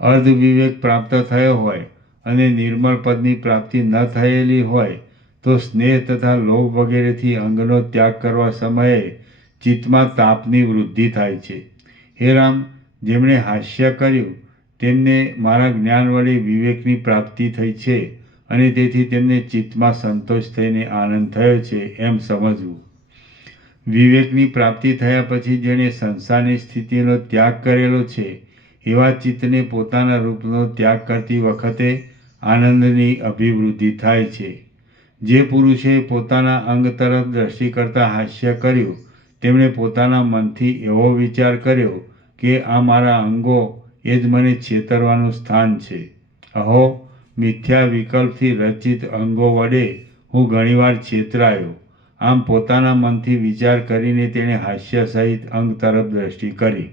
અર્ધવિવેક પ્રાપ્ત થયો હોય અને નિર્મળ પદની પ્રાપ્તિ ન થયેલી હોય તો સ્નેહ તથા લોભ વગેરેથી અંગનો ત્યાગ કરવા સમયે ચિત્તમાં તાપની વૃદ્ધિ થાય છે. હે રામ, જેમણે હાસ્ય કર્યું તેમને મારા જ્ઞાન વડે વિવેકની પ્રાપ્તિ થઈ છે અને તેથી તેમને ચિત્તમાં સંતોષ થઈને આનંદ થયો છે એમ સમજવું. વિવેકની પ્રાપ્તિ થયા પછી જેણે સંસારની સ્થિતિનો ત્યાગ કરેલો છે એવા ચિત્તને પોતાના રૂપનો ત્યાગ કરતી વખતે આનંદની અભિવૃદ્ધિ થાય છે. જે પુરુષે પોતાના અંગ તરફ દ્રષ્ટિ કરતાં હાસ્ય કર્યું તેમણે પોતાના મનથી એવો વિચાર કર્યો કે આ મારા અંગો એ જ મને છેતરવાનું સ્થાન છે. અહો, મિથ્યા વિકલ્પથી રચિત અંગો વડે હું ઘણીવાર છેતરાયો. આમ પોતાના મનથી વિચાર કરીને તેણે હાસ્ય સહિત અંગ તરફ દ્રષ્ટિ કરી.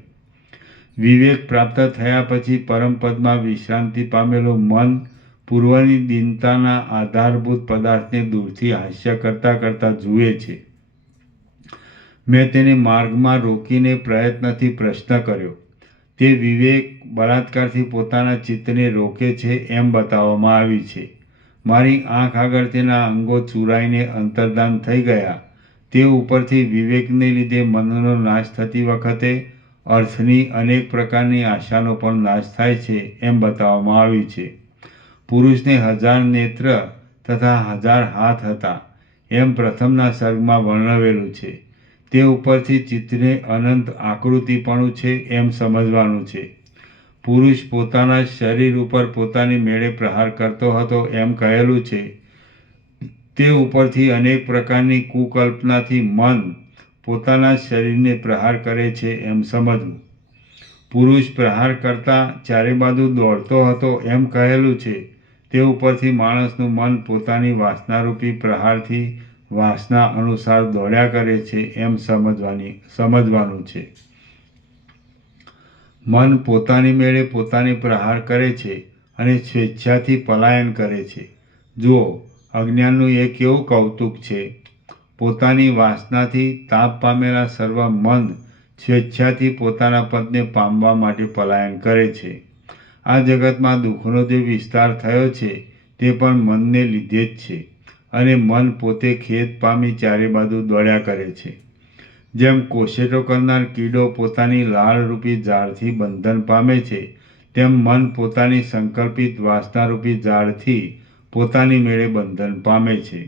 વિવેક પ્રાપ્ત થયા પછી પરમપદમાં વિશ્રાંતિ પામેલું મન પૂર્વની દીનતાના આધારભૂત પદાર્થને દૂરથી હાસ્ય કરતાં કરતાં જુએ છે. મેં તેને માર્ગમાં રોકીને પ્રયત્નથી પ્રશ્ન કર્યો. તે વિવેક બળાત્કારથી પોતાના ચિત્તને રોકે છે એમ બતાવવામાં આવ્યું છે. મારી આંખ આગળ તેના અંગો ચૂરાઈને અંતર્ધાન થઈ ગયા. તે ઉપરથી વિવેકને લીધે મનનો નાશ થતી વખતે અર્થની અનેક પ્રકારની આશાનો પણ નાશ થાય છે એમ બતાવવામાં આવ્યું છે. પુરુષને 1000 નેત્ર તથા 1000 હાથ હતા એમ પ્રથમના સર્ગમાં વર્ણવેલું છે. તે ઉપરથી ચિત્તને અનંત આકૃતિપણું છે એમ સમજવાનું છે. પુરુષ પોતાના શરીર ઉપર પોતાની મેળે પ્રહાર કરતો હતો એમ કહેલું છે. તે ઉપરથી અનેક પ્રકારની કુકલ્પનાથી મન પોતાના શરીરને પ્રહાર કરે છે એમ સમજવું. પુરુષ પ્રહાર કરતા ચારે બાજુ દોડતો હતો એમ કહેલું છે. તે ઉપરથી માણસનું મન પોતાની વાસનારૂપી પ્રહારથી વાસના અનુસાર દોડ્યા કરે છે એમ સમજવાનું છે. મન પોતાની મેળે પોતાને પ્રહાર કરે છે અને સ્વેચ્છાથી પલાયન કરે છે. જુઓ, અજ્ઞાનનું એ કેવું કૌતુક છે. પોતાની વાસનાથી તાપ પામેલા સર્વ મન સ્વેચ્છાથી પોતાના પદને પામવા માટે પલાયન કરે છે. આ જગતમાં દુઃખનો જે વિસ્તાર થયો છે તે પણ મનને લીધે જ છે અને મન પોતે ખેદ પામી ચારે બાજુ દોડ્યા કરે છે. જેમ કોશેટો કરનાર કીડો પોતાની લાળરૂપી ઝાડથી બંધન પામે છે તેમ મન પોતાની સંકલ્પિત વાસનારૂપી ઝાડથી પોતાની મેળે બંધન પામે છે.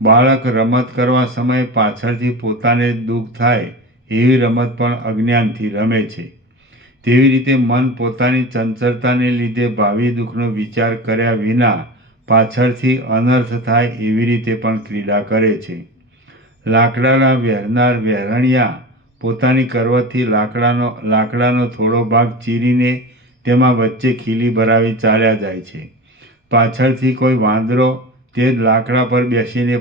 બાળક રમત કરવા સમયે પાછળથી પોતાને દુઃખ થાય એવી રમત પણ અજ્ઞાનથી રમે છે. તેવી રીતે મન પોતાની ચંચળતાને લીધે ભાવિ દુઃખનો વિચાર કર્યા વિના પાછળથી અનર્થ થાય એવી રીતે પણ ક્રીડા કરે છે. લાકડાના વહેરનાર વહેરણિયા પોતાની કરવતથી લાકડાનો થોડો ભાગ ચીરીને તેમાં વચ્ચે ખીલી ભરાવી ચાલ્યા જાય છે. પાછળથી કોઈ વાંદરો તે જ લાકડા પર બેસીને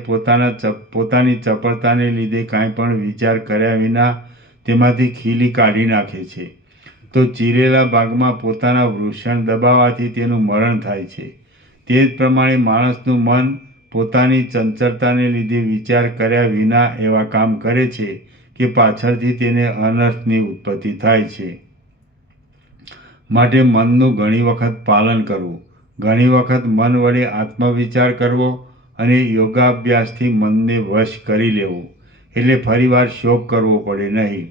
પોતાની ચપળતાને લીધે કાંઈ પણ વિચાર કર્યા વિના તેમાંથી ખીલી કાઢી નાખે છે, તો ચીરેલા ભાગમાં પોતાના વૃષણ દબાવવાથી તેનું મરણ થાય છે. તે જ પ્રમાણે માણસનું મન પોતાની ચંચળતાને લીધે વિચાર કર્યા વિના એવા કામ કરે છે કે પાછળથી તેને અનર્થની ઉત્પત્તિ થાય છે. માટે મનનું ઘણી વખત પાલન કરવું, ઘણી વખત મન વડે આત્મવિચાર કરવો અને યોગાભ્યાસથી મનને વશ કરી લેવું, એટલે ફરીવાર શોક કરવો પડે નહીં.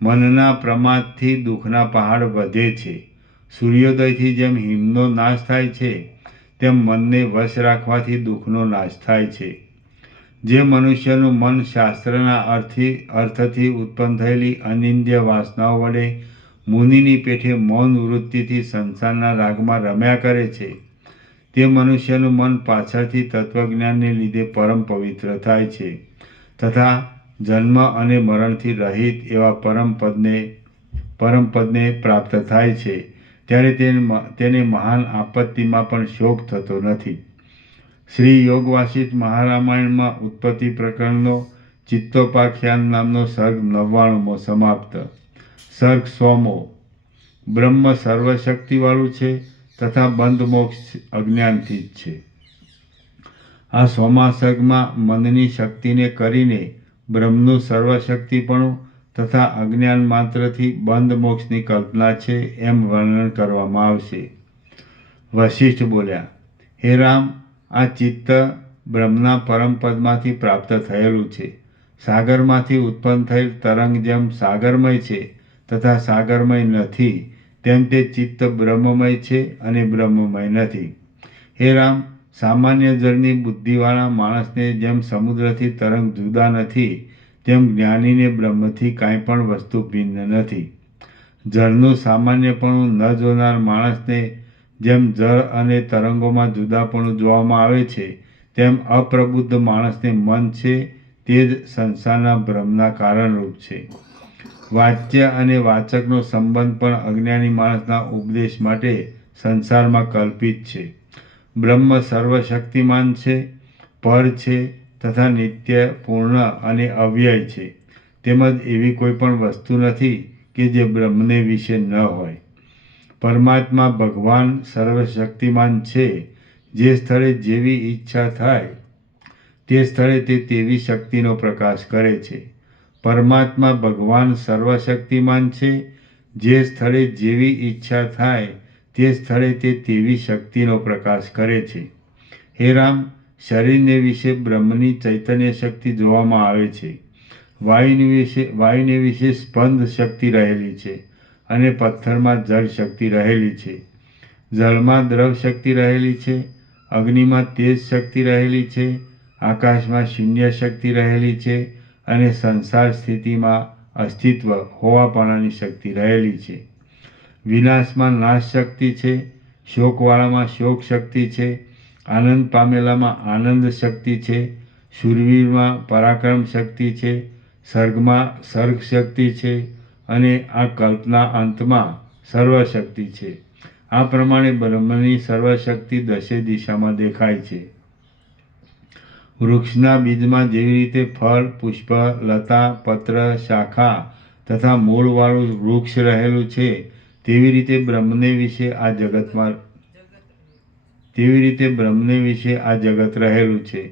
મનના પ્રમાદથી દુઃખના પહાડ વધે છે. સૂર્યોદયથી જેમ હિમનો નાશ થાય છે, તેમ મનને વશ રાખવાથી દુઃખનો નાશ થાય છે. જે મનુષ્યનું મન શાસ્ત્રના અર્થથી ઉત્પન્ન થયેલી અનિંદ્ય વાસનાઓ વડે મુનિની પેઠે મૌન વૃત્તિથી સંસારના રાગમાં રમ્યા કરે છે, તે મનુષ્યનું મન પાછળથી તત્વજ્ઞાનને લીધે પરમ પવિત્ર થાય છે તથા જન્મ અને મરણથી રહિત એવા પરમપદને પ્રાપ્ત થાય છે. ત્યારે તેને મહાન આપત્તિમાં પણ શોક થતો નથી. શ્રી યોગ વાસિષ્ઠ મહારામાયણમાં ઉત્પત્તિ પ્રકરણનો ચિત્તોપાખ્યાન નામનો સર્ગ 99મો સમાપ્ત. સર્ગ 100મો. બ્રહ્મ સર્વશક્તિવાળું છે તથા બંધ મોક્ષ અજ્ઞાનથી જ છે. આ 100મા સર્ગમાં મનની શક્તિને કરીને બ્રહ્મનું સર્વશક્તિપણું તથા અજ્ઞાન માત્રથી બંધ મોક્ષની કલ્પના છે એમ વર્ણન કરવામાં આવશે. વશિષ્ઠ બોલ્યા, હે રામ, આ ચિત્ત બ્રહ્મના પરમપદમાંથી પ્રાપ્ત થયેલું છે. સાગરમાંથી ઉત્પન્ન થયેલ તરંગ જેમ સાગરમય છે તથા સાગરમય નથી, તેમ તે ચિત્ત બ્રહ્મમય છે અને બ્રહ્મમય નથી. હે રામ, સામાન્ય જળની બુદ્ધિવાળા માણસને જેમ સમુદ્રથી તરંગ જુદા નથી, તેમ જ્ઞાનીને બ્રહ્મથી કાંઈ પણ વસ્તુ ભિન્ન નથી. જળનું સામાન્યપણું ન જોનાર માણસને જેમ જળ અને તરંગોમાં જુદાપણું જોવામાં આવે છે, તેમ અપ્રબુદ્ધ માણસને મન છે તે જ સંસારના ભ્રમના કારણરૂપ છે. વાચ્ય અને વાચકનો સંબંધ પણ અજ્ઞાની માણસના ઉપદેશ માટે સંસારમાં કલ્પિત છે. બ્રહ્મ સર્વશક્તિમાન છે, પર છે તથા નિત્ય, પૂર્ણ અને અવ્યય છે. તેમજ એવી કોઈ પણ વસ્તુ નથી કે જે બ્રહ્મને વિશે ન હોય. પરમાત્મા ભગવાન સર્વશક્તિમાન છે. જે સ્થળે જેવી ઈચ્છા થાય તે સ્થળે તે તેવી શક્તિનો પ્રકાશ કરે છે. પરમાત્મા ભગવાન સર્વશક્તિમાન છે. જે સ્થળે જેવી ઈચ્છા થાય તે સ્થળે તે તેવી શક્તિનો પ્રકાશ કરે છે. હે રામ, શરીરને વિશે બ્રહ્મની ચૈતન્ય શક્તિ જોવામાં આવે છે. વાયુને વિશે સ્પંદ શક્તિ રહેલી છે અને પથ્થરમાં જળ શક્તિ રહેલી છે. જળમાં દ્રવ શક્તિ રહેલી છે, અગ્નિમાં તેજ શક્તિ રહેલી છે, આકાશમાં શૂન્ય શક્તિ રહેલી છે અને સંસાર સ્થિતિમાં અસ્તિત્વ હોવાપણાની શક્તિ રહેલી છે. વિનાશમાં નાશ શક્તિ છે, શોકવાળામાં શોક શક્તિ છે, આનંદ પામેલામાં આનંદ શક્તિ છે, શૂરવીરમાં પરાક્રમ શક્તિ છે, સર્ગમાં સર્ગ શક્તિ છે અને આ કલ્પના અંતમાં સર્વશક્તિ છે. આ પ્રમાણે બ્રહ્મની સર્વશક્તિ દશે દિશામાં દેખાય છે. વૃક્ષના બીજમાં જેવી રીતે ફળ, પુષ્પ, લતા, પત્ર, શાખા તથા મૂળવાળું વૃક્ષ રહેલું છે, તેવી રીતે બ્રહ્મને વિશે આ જગત રહેલું છે.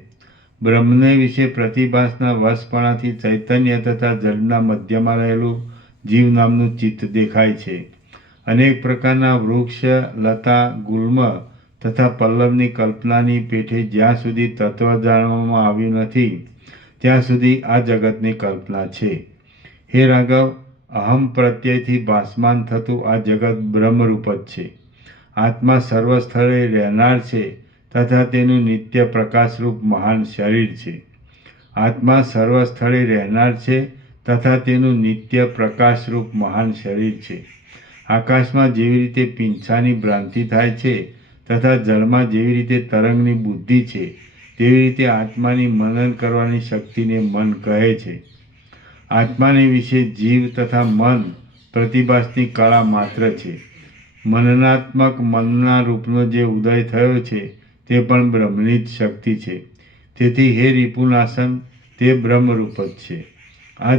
બ્રહ્મને વિશે પ્રતિભાસના વશપણાથી ચૈતન્ય તથા જળના મધ્યમાં રહેલું જીવ નામનું ચિત્ત દેખાય છે. અનેક પ્રકારના વૃક્ષ, લતા, ગુલ્મ તથા પલ્લવની કલ્પનાની પેઠે જ્યાં સુધી તત્વ જાણવામાં આવ્યું નથી, ત્યાં સુધી આ જગતની કલ્પના છે. હે રાઘવ, અહમ પ્રત્યયથી ભાસમાન થતું આ જગત બ્રહ્મરૂપ જ છે. આત્મા સર્વ સ્થળે રહેનાર છે તથા તેનું નિત્ય પ્રકાશરૂપ મહાન શરીર છે. આત્મા સર્વ સ્થળે રહેનાર છે તથા તેનું નિત્ય પ્રકાશરૂપ મહાન શરીર છે. આકાશમાં જેવી રીતે પીંછાની ભ્રાંતિ થાય છે તથા જળમાં જેવી રીતે તરંગની બુદ્ધિ છે તેવી રીતે આત્માની મનન કરવાની શક્તિને મન કહે છે. આત્માને વિશે જીવ તથા મન પ્રતિભાસની કળા માત્ર છે. મનનાત્મક મનના રૂપનો જે ઉદય થયો છે તે પણ બ્રહ્મની જ શક્તિ છે. તેથી હે રિપુનાશન, તે બ્રહ્મરૂપ જ છે. આ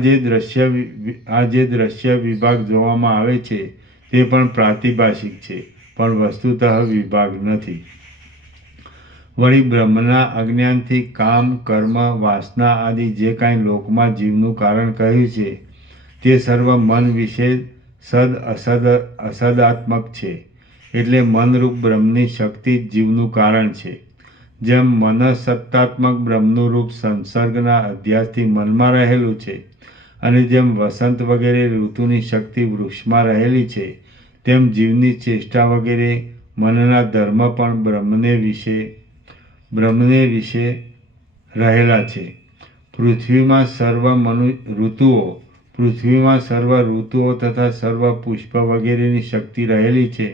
જે દ્રશ્ય વિભાગ જોવામાં આવે છે તે પણ પ્રાતિભાષિક છે, પણ વસ્તુતઃ વિભાગ નથી. વળી બ્રહ્મના અજ્ઞાનથી કામ, કર્મ, વાસના આદિ જે કાંઈ લોકમાં જીવનું કારણ કહ્યું છે તે સર્વ મન વિશે અસદાત્મક છે. એટલે મનરૂપ બ્રહ્મની શક્તિ જ જીવનું કારણ છે. જેમ મનસત્તાત્મક બ્રહ્મનું રૂપ સંસર્ગના અધ્યાસથી મનમાં રહેલું છે, અને જેમ વસંત વગેરે ઋતુની શક્તિ વૃક્ષમાં રહેલી છે, તેમ જીવની ચેષ્ટા વગેરે મનના ધર્મ પણ બ્રહ્મને વિશે રહેલા છે. પૃથ્વીમાં સર્વ ઋતુઓ તથા સર્વ પુષ્પ વગેરેની શક્તિ રહેલી છે.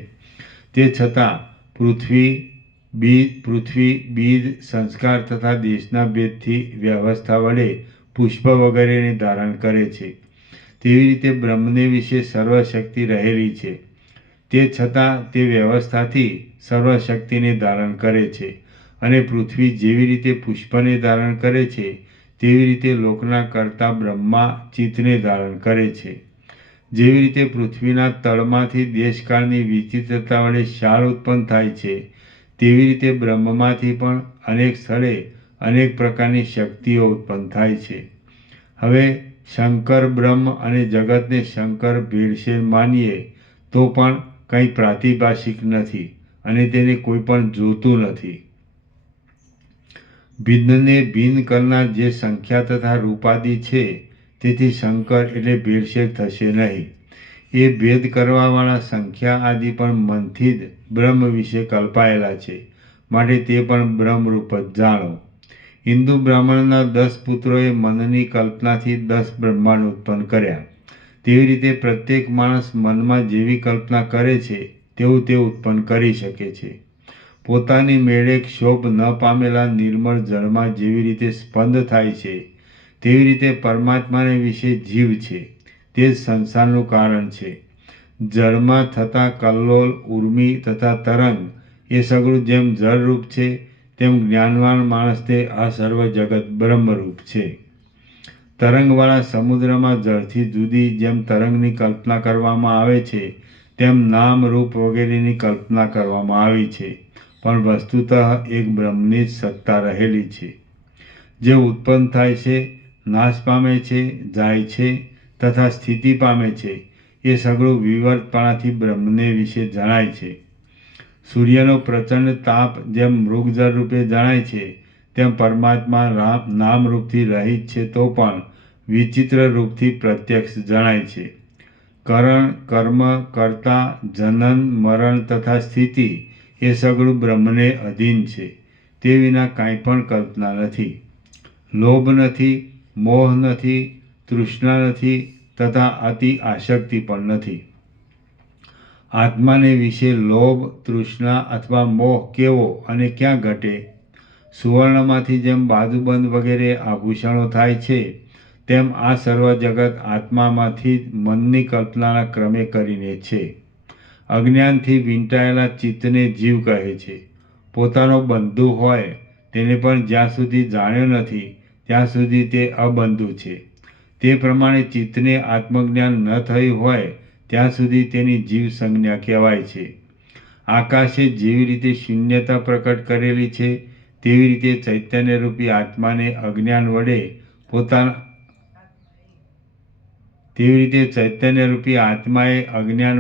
તે છતાં પૃથ્વી બીજ, સંસ્કાર તથા દેશના ભેદથી વ્યવસ્થા વડે પુષ્પ વગેરેને ધારણ કરે છે. તેવી રીતે બ્રહ્મને વિશે સર્વશક્તિ રહેલી છે. તે છતાં તે વ્યવસ્થાથી સર્વશક્તિને ધારણ કરે છે. અને પૃથ્વી જેવી રીતે પુષ્પને ધારણ કરે છે તેવી રીતે લોકના કર્તા બ્રહ્મા ચિત્તને ધારણ કરે છે. જેવી રીતે પૃથ્વીના તળમાંથી દેશકાળની વિચિત્રતા વડે શાળ ઉત્પન્ન થાય છે, તેવી રીતે બ્રહ્મમાંથી પણ અનેક સ્થળે અનેક પ્રકારની શક્તિઓ ઉત્પન્ન થાય છે. હવે શંકર બ્રહ્મ અને જગતને શંકર ભેળસેળ માનીએ તો પણ કંઈ પ્રાતિભાષિક નથી અને તેને કોઈ પણ જોતું નથી. ભિન્નને ભિન્ન કરનાર જે સંખ્યા તથા રૂપાદિ છે તેથી શંકર એટલે ભેળસેળ થશે નહીં. એ ભેદ કરવાવાળા સંખ્યા આદિ પણ મનથી જ બ્રહ્મ વિશે કલ્પાયેલા છે, માટે તે પણ બ્રહ્મરૂપ જ જાણો. હિન્દુ બ્રાહ્મણના 10 પુત્રોએ મનની કલ્પનાથી 10 બ્રહ્માંડ ઉત્પન્ન કર્યા. તેવી રીતે પ્રત્યેક માણસ મનમાં જેવી કલ્પના કરે છે તેવું તે ઉત્પન્ન કરી શકે છે. પોતાની મેળે ક્ષોભ ન પામેલા નિર્મળ જળમાં જેવી રીતે સ્પંદ થાય છે, તેવી રીતે પરમાત્માને વિશે જીવ છે, તે જ સંસારનું કારણ છે. જળમાં થતા કલ્લોલ, ઉર્મિ તથા તરંગ એ સગળું જેમ જળરૂપ છે, તેમ જ્ઞાનવાન માણસને આ સર્વ જગત બ્રહ્મરૂપ છે. તરંગવાળા સમુદ્રમાં જળથી જુદી જેમ તરંગની કલ્પના કરવામાં આવે છે, તેમ નામ, રૂપ વગેરેની કલ્પના કરવામાં આવી છે, પણ વસ્તુતઃ એક બ્રહ્મની જ સત્તા રહેલી છે. જે ઉત્પન્ન થાય છે, નાશ પામે છે, જાય છે તથા સ્થિતિ પામે છે, એ સગળું વિવર્તપણાથી બ્રહ્મને વિશે જણાય છે. સૂર્યનો પ્રચંડ તાપ જેમ મૃગજળ રૂપે જણાય છે, તેમ પરમાત્મા નામરૂપથી રહિત છે તો પણ વિચિત્ર રૂપથી પ્રત્યક્ષ જણાય છે. કરણ, કર્મ, કર્તા, જનન, મરણ તથા સ્થિતિ એ સગળું બ્રહ્મને અધીન છે. તે વિના કાંઈ પણ કલ્પના નથી. લોભ નથી, મોહ નથી, તૃષ્ણા નથી તથા અતિ આસક્તિ પણ નથી. આત્માને વિશે લોભ, તૃષ્ણા અથવા મોહ કેવો અને ક્યાં ઘટે? સુવર્ણમાંથી જેમ બાજુબંધ વગેરે આભૂષણો થાય છે, તેમ આ સર્વ જગત આત્મામાંથી જ મનની કલ્પનાના ક્રમે કરીને છે. અજ્ઞાનથી વીંટાયેલા ચિત્તને જીવ કહે છે. પોતાનો બંધુ હોય તેને પણ જ્યાં સુધી જાણ્યો નથી ત્યાં સુધી તે અબંધુ છે. તે પ્રમાણે ચિત્તને આત્મજ્ઞાન ન થયું હોય ત્યાં સુધી તેની જીવ સંજ્ઞા કહેવાય છે. આકાશે જેવી રીતે શૂન્યતા પ્રકટ કરેલી છે, તેવી રીતે ચૈતન્યરૂપી આત્માને અજ્ઞાન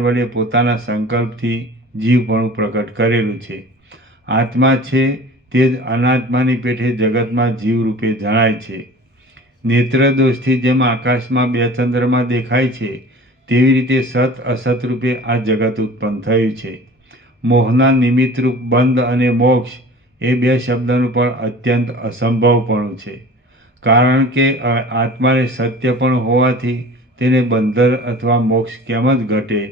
વડે પોતાના સંકલ્પથી જીવપણું પ્રકટ કરેલું છે. આત્મા છે તે જ અનાત્માની પેઠે જગતમાં જીવરૂપે જણાય છે. નેત્રદોષથી જેમ આકાશમાં 2 ચંદ્રમા દેખાય છે, તેવી રીતે સત અસત રૂપે આ જગત ઉત્પન્ન થયું છે. મોહના નિમિત્તરૂપ બંધ અને મોક્ષ એ 2 શબ્દનું પણ અત્યંત અસંભવપણું છે. કારણ કે આત્માને સત્ય પણ હોવાથી તેને બંધન અથવા મોક્ષ કેમ જ ઘટે?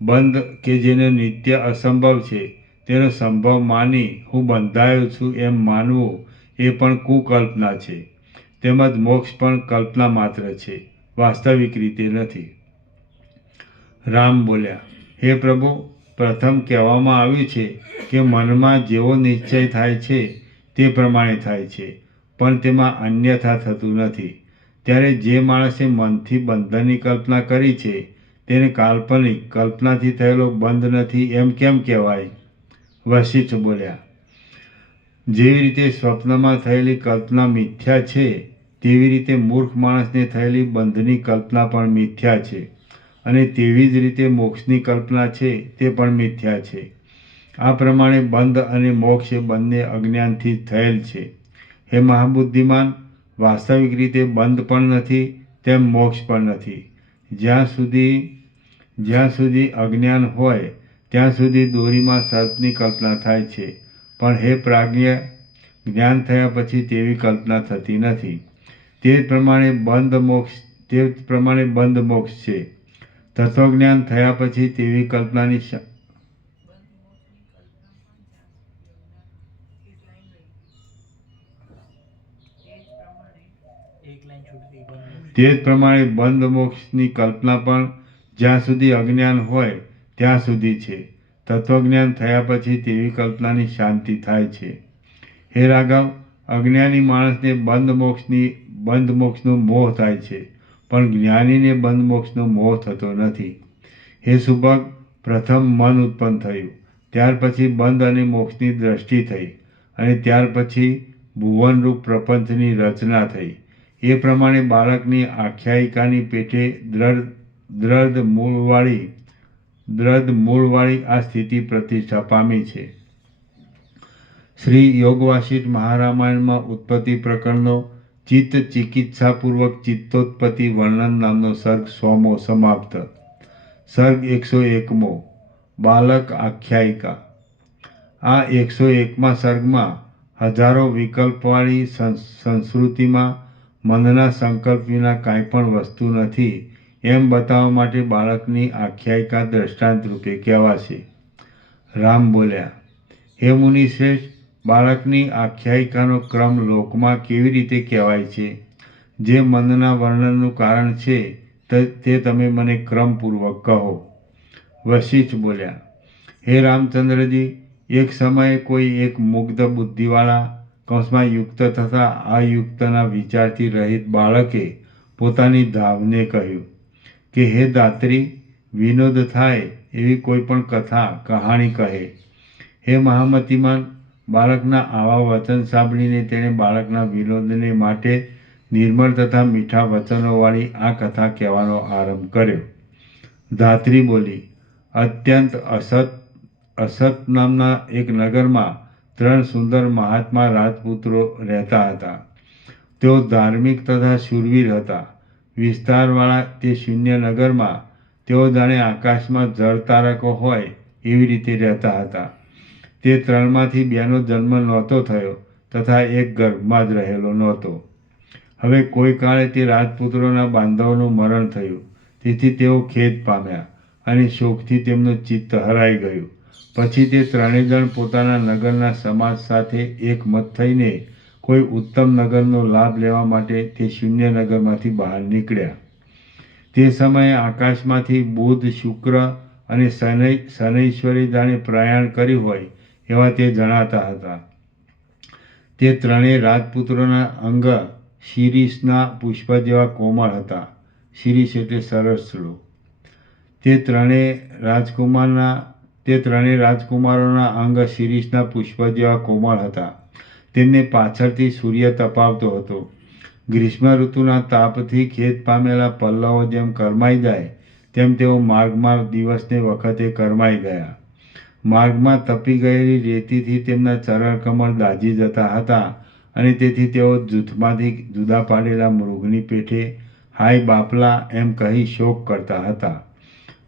બંધ કે જેને નિત્ય અસંભવ છે તેનો સંભવ માની હું બંધાયો છું એમ માનવું એ પણ કુકલ્પના છે. તેમજ મોક્ષ પણ કલ્પના માત્ર છે, વાસ્તવિક રીતે નથી. રામ બોલ્યા, હે પ્રભુ, પ્રથમ કહેવામાં આવ્યું છે કે મનમાં જેવો નિશ્ચય થાય છે તે પ્રમાણે થાય છે, પણ તેમાં અન્યથા થતું નથી. ત્યારે જે માણસે મનથી બંધનની કલ્પના કરી છે તેને કાલ્પનિક કલ્પનાથી થયેલો બંધ નથી એમ કેમ કહેવાય? વશિષ્ઠ બોલ્યા, જેવી રીતે સ્વપ્નમાં થયેલી કલ્પના મિથ્યા છે તેવી રીતે મૂર્ખ માણસને થયેલી બંધની કલ્પના પણ મિથ્યા છે, અને તેવી જ રીતે મોક્ષની કલ્પના છે તે પણ મિથ્યા છે. આ પ્રમાણે બંધ અને મોક્ષ એ બંને અજ્ઞાનથી થયેલ છે. હે મહાબુદ્ધિમાન, વાસ્તવિક રીતે બંધ પણ નથી તેમ મોક્ષ પણ નથી. જ્યાં સુધી અજ્ઞાન હોય ત્યાં સુધી દોરીમાં સર્પની કલ્પના થાય છે, પણ હે પ્રાજ્ઞ, જ્ઞાન થયા પછી તેવી કલ્પના થતી નથી. તે જ પ્રમાણે બંધ મોક્ષ છે. તત્વજ્ઞાન થયા પછી તેવી કલ્પનાની તે જ પ્રમાણે બંધ મોક્ષની કલ્પના પણ જ્યાં સુધી અજ્ઞાન હોય ત્યાં સુધી છે. તત્વજ્ઞાન થયા પછી તેવી કલ્પનાની શાંતિ થાય છે. હે રાઘવ, અજ્ઞાની માણસને બંધ મોક્ષનો મોહ થાય છે, પણ જ્ઞાનીને બંધ મોક્ષનો મોહ થતો નથી. હે સુભગ, પ્રથમ મન ઉત્પન્ન થયું, ત્યાર પછી બંધ અને મોક્ષની દ્રષ્ટિ થઈ, અને ત્યાર પછી ભુવનરૂપ પ્રપંચની રચના થઈ. એ પ્રમાણે બાળકની આખ્યાયિકાની પેટે દ્રઢ મૂળવાળી આ સ્થિતિ પ્રતિષ્ઠા પામી છે. શ્રી યોગ વાસિષ્ઠ મહારામાયણમાં ઉત્પત્તિ પ્રકરણનો ચિત્ત ચિકિત્સાપૂર્વક ચિત્તોત્પત્તિ વર્ણન નામનો સર્ગ 100મો સમાપ્ત. સર્ગ 101મો, બાલક આખ્યાયિકા. આ 101મા સર્ગમાં હજારો વિકલ્પવાળી સંસ્કૃતિમાં મનના સંકલ્પ વિના કાંઈ પણ વસ્તુ નથી એમ બતાવવા માટે બાળકની આખ્યાયિકા દ્રષ્ટાંત રૂપે કહેવાશે. રામ બોલ્યા, હે મુનિશ્રેષ્ઠ, બાળકની આખ્યાયિકાનો ક્રમ લોકમાં કેવી રીતે કહેવાય છે? જે મનના વર્ણનનું કારણ છે તે તમે મને ક્રમપૂર્વક કહો. વશિષ્ઠ બોલ્યા, હે રામચંદ્રજી, એક સમયે કોઈ એક મુગ્ધ બુદ્ધિવાળા યુક્ત તથા અયુક્તના વિચારથી રહિત બાળકે પોતાની ધાવને કહ્યું કે હે દાત્રી, વિનોદ થાય એવી કોઈ પણ કથા કહાણી કહે. હે મહામતિમાન, બાળકના આવા વચન સાંભળીને તેણે બાળકના વિનોદને માટે નિર્મળ તથા મીઠા વચનોવાળી આ કથા કહેવાનો આરંભ કર્યો. ધાત્રી બોલી, અત્યંત અસત નામના એક નગરમાં 3 સુંદર મહાત્મા રાજપુત્રો રહેતા હતા. તેઓ ધાર્મિક તથા શૂરવીર હતા. વિસ્તારવાળા તે શૂન્ય નગરમાં તેઓ જાણે આકાશમાં જળ તારકો હોય એવી રીતે રહેતા હતા. તે 3માંથી 2નો જન્મ નહોતો થયો તથા એક ગર્ભમાં જ રહેલો નહોતો. હવે કોઈ કાળે તે રાજપુત્રોના બાંધવનું મરણ થયું, તેથી તેઓ ખેદ પામ્યા અને શોકથી તેમનું ચિત્ત હરાઈ ગયું. પછી તે 3 જણ પોતાના નગરના સમાજ સાથે એકમત થઈને કોઈ ઉત્તમ નગરનો લાભ લેવા માટે તે શૂન્ય નગરમાંથી બહાર નીકળ્યા. તે સમયે આકાશમાંથી બુધ, શુક્ર અને શનૈશ્વરે જાણે પ્રયાણ કર્યું હોય એવા તે જણાતા હતા. તે 3 રાજપુત્રોના અંગ શિરીષના પુષ્પ જેવા કોમળ હતા. શિરીષ એટલે સરસડો. તે 3 રાજકુમારોના અંગ શિરીષના પુષ્પ જેવા કોમળ હતા. તેમને પાછળથી સૂર્ય તપાવતો હતો. ગ્રીષ્મ ઋતુના તાપથી ખેદ પામેલા પલ્લવો જેમ કરમાઈ જાય તેમ તેઓ માર્ગમાં દિવસને વખતે કરમાઈ ગયા. માર્ગમાં તપી ગયેલી રેતીથી તેમના ચરણકમળ દાઝી જતા હતા, અને તેથી તેઓ જૂથમાંથી જુદા પાડેલા મૃગની પેઠે હાય બાપલા એમ કહી શોક કરતા હતા.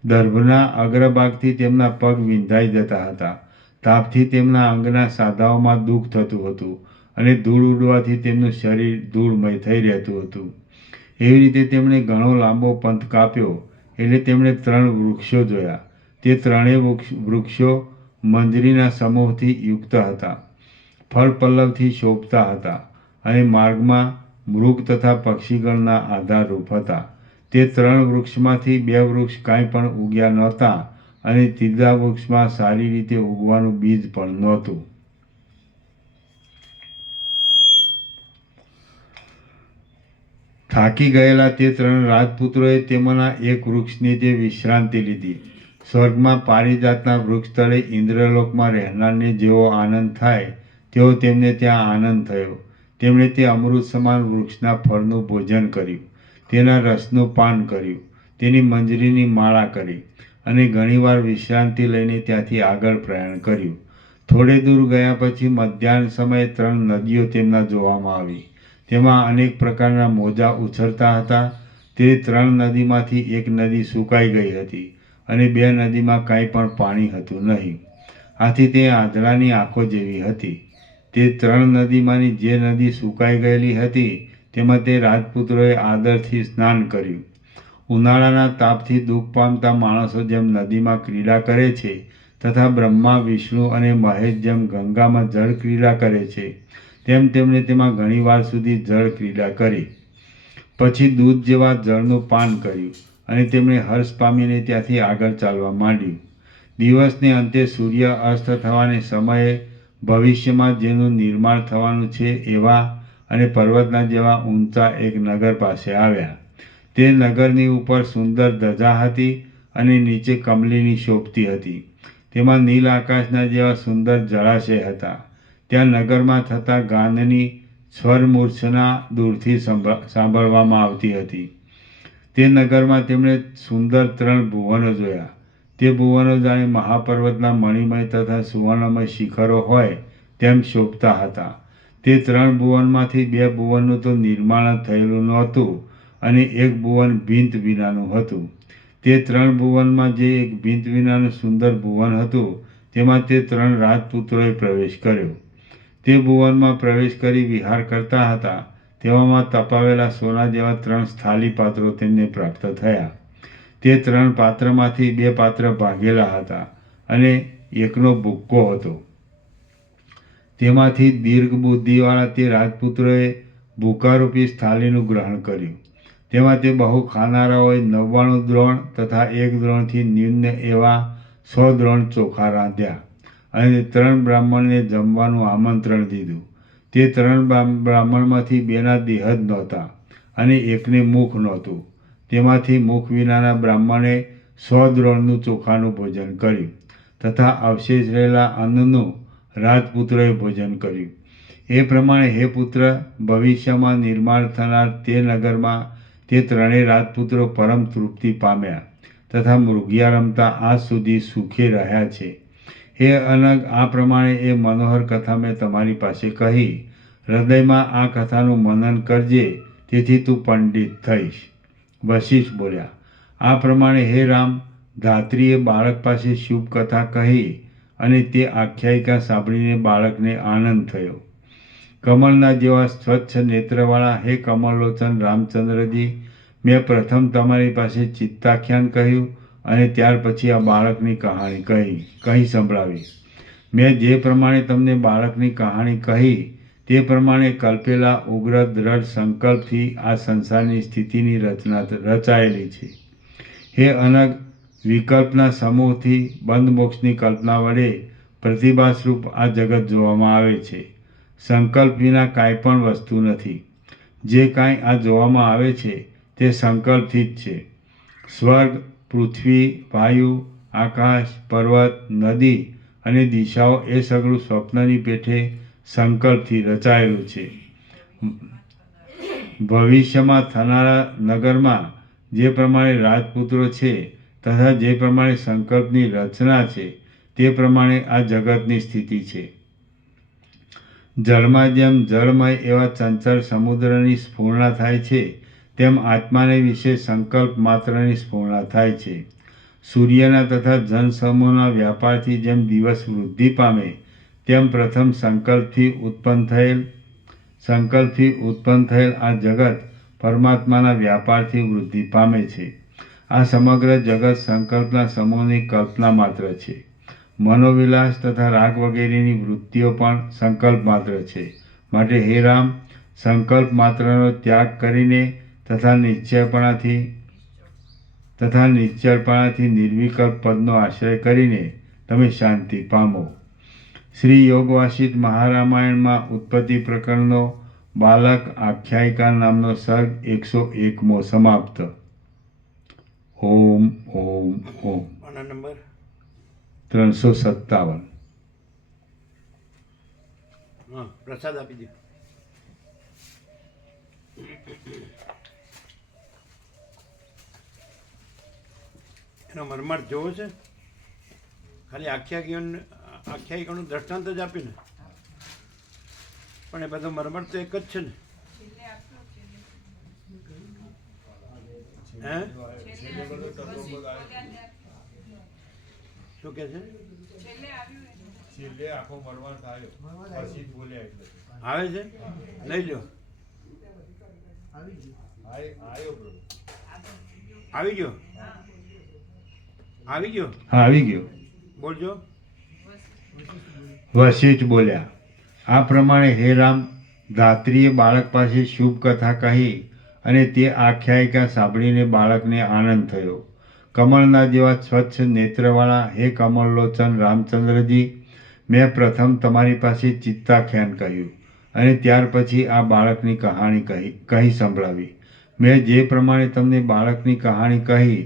દર્ભના અગ્રભાગથી તેમના પગ વિંધાઈ જતા હતા. તાપથી તેમના અંગના સાંધાઓમાં દુઃખ થતું હતું, અને ધૂળ ઉડવાથી તેમનું શરીર ધૂળમય થઈ રહેતું હતું. એવી રીતે તેમણે ઘણો લાંબો પંથ કાપ્યો એટલે તેમણે 3 વૃક્ષો જોયા. તે 3 વૃક્ષો મંજરીના સમૂહથી યુક્ત હતા, ફળ પલ્લવથી શોભતા હતા અને માર્ગમાં મૃગ તથા પક્ષીગણના આધારરૂપ હતા. તે 3 વૃક્ષમાંથી 2 વૃક્ષ કાંઈ પણ ઉગ્યા નહોતા અને ત્રીજા વૃક્ષમાં સારી રીતે ઉગવાનું બીજ પણ નહોતું. થાકી ગયેલા તે 3 રાજપુત્રોએ તેમાંના એક વૃક્ષની વિશ્રાંતિ લીધી. સ્વર્ગમાં પારિજાતના વૃક્ષ તળે ઇન્દ્રલોકમાં રહેનારને જેવો આનંદ થાય તેવો તેમને ત્યાં આનંદ થયો. તેમણે તે અમૃત સમાન વૃક્ષના ફળનું ભોજન કર્યું, તેના રસનું પાન કર્યું, તેની મંજરીની માળા કરી અને ઘણીવાર વિશ્રાંતિ લઈને ત્યાંથી આગળ પ્રયાણ કર્યું. થોડે દૂર ગયા પછી મધ્યાહન સમયે 3 નદીઓ તેમના જોવામાં આવી. તેમાં અનેક પ્રકારના મોજા ઉછળતા હતા. તે 3 નદીમાંથી એક નદી સુકાઈ ગઈ હતી અને 2 નદીમાં કાંઈ પણ પાણી હતું નહીં. આથી તે આંધળાની આંખો જેવી હતી. તે 3 નદીમાંની જે નદી સુકાઈ ગયેલી હતી તેમાં તે રાજપુત્રોએ આદરથી સ્નાન કર્યું. ઉનાળાના તાપથી દુઃખ પામતા માણસો જેમ નદીમાં ક્રીડા કરે છે તથા બ્રહ્મા, વિષ્ણુ અને મહેશ જેમ ગંગામાં જળ ક્રીડા કરે છે તેમ તેમણે તેમાં ઘણી વાર સુધી જળ ક્રીડા કરી. પછી દૂધ જેવા જળનું પાન કર્યું અને તેમણે હર્ષ પામીને ત્યાંથી આગળ ચાલવા માંડ્યું. દિવસને અંતે સૂર્ય અસ્ત થવાને સમયે ભવિષ્યમાં જેનું નિર્માણ થવાનું છે એવા અને પર્વતના જેવા ઊંચા એક નગર પાસે આવ્યા. તે નગરની ઉપર સુંદર ધજા હતી અને નીચે કમલીની શોભતી હતી. તેમાં નીલ આકાશના જેવા સુંદર જળાશય હતા. ત્યાં નગરમાં થતા ગાનની સ્વર મૂર્છના દૂરથી સાંભળવામાં આવતી હતી. તે નગરમાં તેમણે સુંદર 3 ભુવનો જોયા. તે ભુવનો જાણે મહાપર્વતના મણિમય તથા સુવર્ણમય શિખરો હોય તેમ શોભતા હતા. તે 3 ભુવનમાંથી 2 ભુવનનું તો નિર્માણ થયેલું નહોતું અને એક ભુવન ભીંત વિનાનું હતું. તે 3 ભુવનમાં જે એક ભીંત વિનાનું સુંદર ભુવન હતું તેમાં તે 3 રાજપુત્રોએ પ્રવેશ કર્યો. તે ભુવનમાં પ્રવેશ કરી વિહાર કરતા હતા તેવામાં તપાવેલા સોના જેવા 3 સ્થાલી પાત્રો તેમને પ્રાપ્ત થયા. તે 3 પાત્રમાંથી 2 પાત્ર ભાગેલા હતા અને એકનો ભૂક્કો હતો. તેમાંથી દીર્ઘ બુદ્ધિવાળા તે રાજપુત્રોએ ભૂકારૂપી સ્થાલીનું ગ્રહણ કર્યું. તેમાં તે બહુ ખાનારાઓએ 99 દ્રોણ તથા 1 દ્રોણથી ન્યૂન એવા 100 દ્રોણ ચોખા રાંધ્યા અને 3 બ્રાહ્મણને જમવાનું આમંત્રણ દીધું. તે 3 બ્રાહ્મણમાંથી 2ના દેહ જ નહોતા અને એકને મુખ નહોતું. તેમાંથી મુખ વિનાના બ્રાહ્મણે 100 દ્રોણનું ચોખાનું ભોજન કર્યું તથા અવશેષ રહેલા અન્નનું રાજપુત્રોએ ભોજન કર્યું. એ પ્રમાણે હે પુત્ર, ભવિષ્યમાં નિર્માણ થનાર તે નગરમાં તે 3 રાજપુત્રો પરમ તૃપ્તિ પામ્યા તથા મૃગિયા રમતા આજ સુધી સુખી રહ્યા છે. હે અનગ, આ પ્રમાણે એ મનોહર કથા મેં તમારી પાસે કહી. હૃદયમાં આ કથાનું મનન કરજે, તેથી તું પંડિત થઈશ. વશિષ્ઠ બોલ્યા, આ પ્રમાણે હે રામ, ધાત્રીએ બાળક પાસે શુભ કથા કહી અને તે આખ્યાયિકા સાંભળીને બાળકને આનંદ થયો. કમળના જેવા સ્વચ્છ નેત્રવાળા હે કમળલોચન રામચંદ્રજી, મેં પ્રથમ તમારી પાસે ચિત્તાખ્યાન કહ્યું અને ત્યાર પછી આ બાળકની કહાણી કહી સંભળાવી. મેં જે પ્રમાણે તમને બાળકની કહાણી કહી તે પ્રમાણે કલ્પેલા ઉગ્ર દ્રઢ સંકલ્પથી આ સંસારની સ્થિતિની રચના રચાયેલી છે. હે અનગ, વિકલ્પના સમૂહથી બંધ મોક્ષની કલ્પના વડે પ્રતિભાસ્વરૂપ આ જગત જોવામાં આવે છે. સંકલ્પ વિના કાંઈ પણ વસ્તુ નથી. જે કાંઈ આ જોવામાં આવે છે તે સંકલ્પથી જ છે. સ્વર્ગ, પૃથ્વી, વાયુ, આકાશ, પર્વત, નદી અને દિશાઓ એ સગળું સ્વપ્નની પેઠે સંકલ્પથી રચાયેલું છે. ભવિષ્યમાં થનારા નગરમાં જે પ્રમાણે રાજપુત્રો છે તથા જે પ્રમાણે સંકલ્પની રચના છે તે પ્રમાણે આ જગતની સ્થિતિ છે. જળમાં જેમ જળમય એવા ચંચળ સમુદ્રની સ્ફૂર્ણા થાય છે તેમ આત્માને વિશે સંકલ્પ માત્રની સ્ફૂર્ણા થાય છે. સૂર્યના તથા જનસમૂહના વ્યાપારથી જેમ દિવસ વૃદ્ધિ પામે તેમ પ્રથમ સંકલ્પથી ઉત્પન્ન થયેલ આ જગત પરમાત્માના વ્યાપારથી વૃદ્ધિ પામે છે. આ સમગ્ર જગત સંકલ્પના સમૂહની કલ્પના માત્ર છે. મનોવિલાસ તથા રાગ વગેરેની વૃત્તિઓ પણ સંકલ્પ માત્ર છે. માટે હે રામ, સંકલ્પ માત્રનો ત્યાગ કરીને તથા નિશ્ચળપણાથી નિર્વિકલ્પ પદનો આશ્રય કરીને તમે શાંતિ પામો. શ્રી યોગવાસિત મહારામાયણમાં ઉત્પત્તિ પ્રકરણનો બાલક આખ્યાયિકા નામનો સર્ગ 101મો સમાપ્ત. ઓમ ઓમ ઓમ. આના નંબર 357. હા, પ્રસાદ આપી દો. એનો મરમર જોવો છે? ખાલી આખ્યાયિકાનું દ્રષ્ટાંત જ આપીને, પણ એ બધો મરમર તો એક જ છે ને. છેલ્લે આપ્યો, છેલ્લે. હે છેલ્લે આવ્યું, પછી બોલ્યા ત્યારે. શું કહે છે? છેલ્લે આવ્યું એને. છેલ્લે આખો મરવાર થયો પછી જ બોલ્યા એટલે આવે છે? લઈ લો. આવ્યો પ્રભુ. આવી ગયો? આવી ગયો? હા, આવી ગયો. બોલજો. વશિષ્ઠ બોલ્યા, આ પ્રમાણે હે રામ, ધાત્રીએ બાળક પાસે શુભ કથા કહી અને તે આખ્યાયિકા સાંભળીને બાળકને આનંદ થયો. કમળના જેવા સ્વચ્છ નેત્રવાળા હે કમળલોચન રામચંદ્રજી, મેં પ્રથમ તમારી પાસે ચિત્તાખ્યાન કહ્યું અને ત્યાર પછી આ બાળકની કહાણી કહી સંભળાવી. મેં જે પ્રમાણે તમને બાળકની કહાણી કહી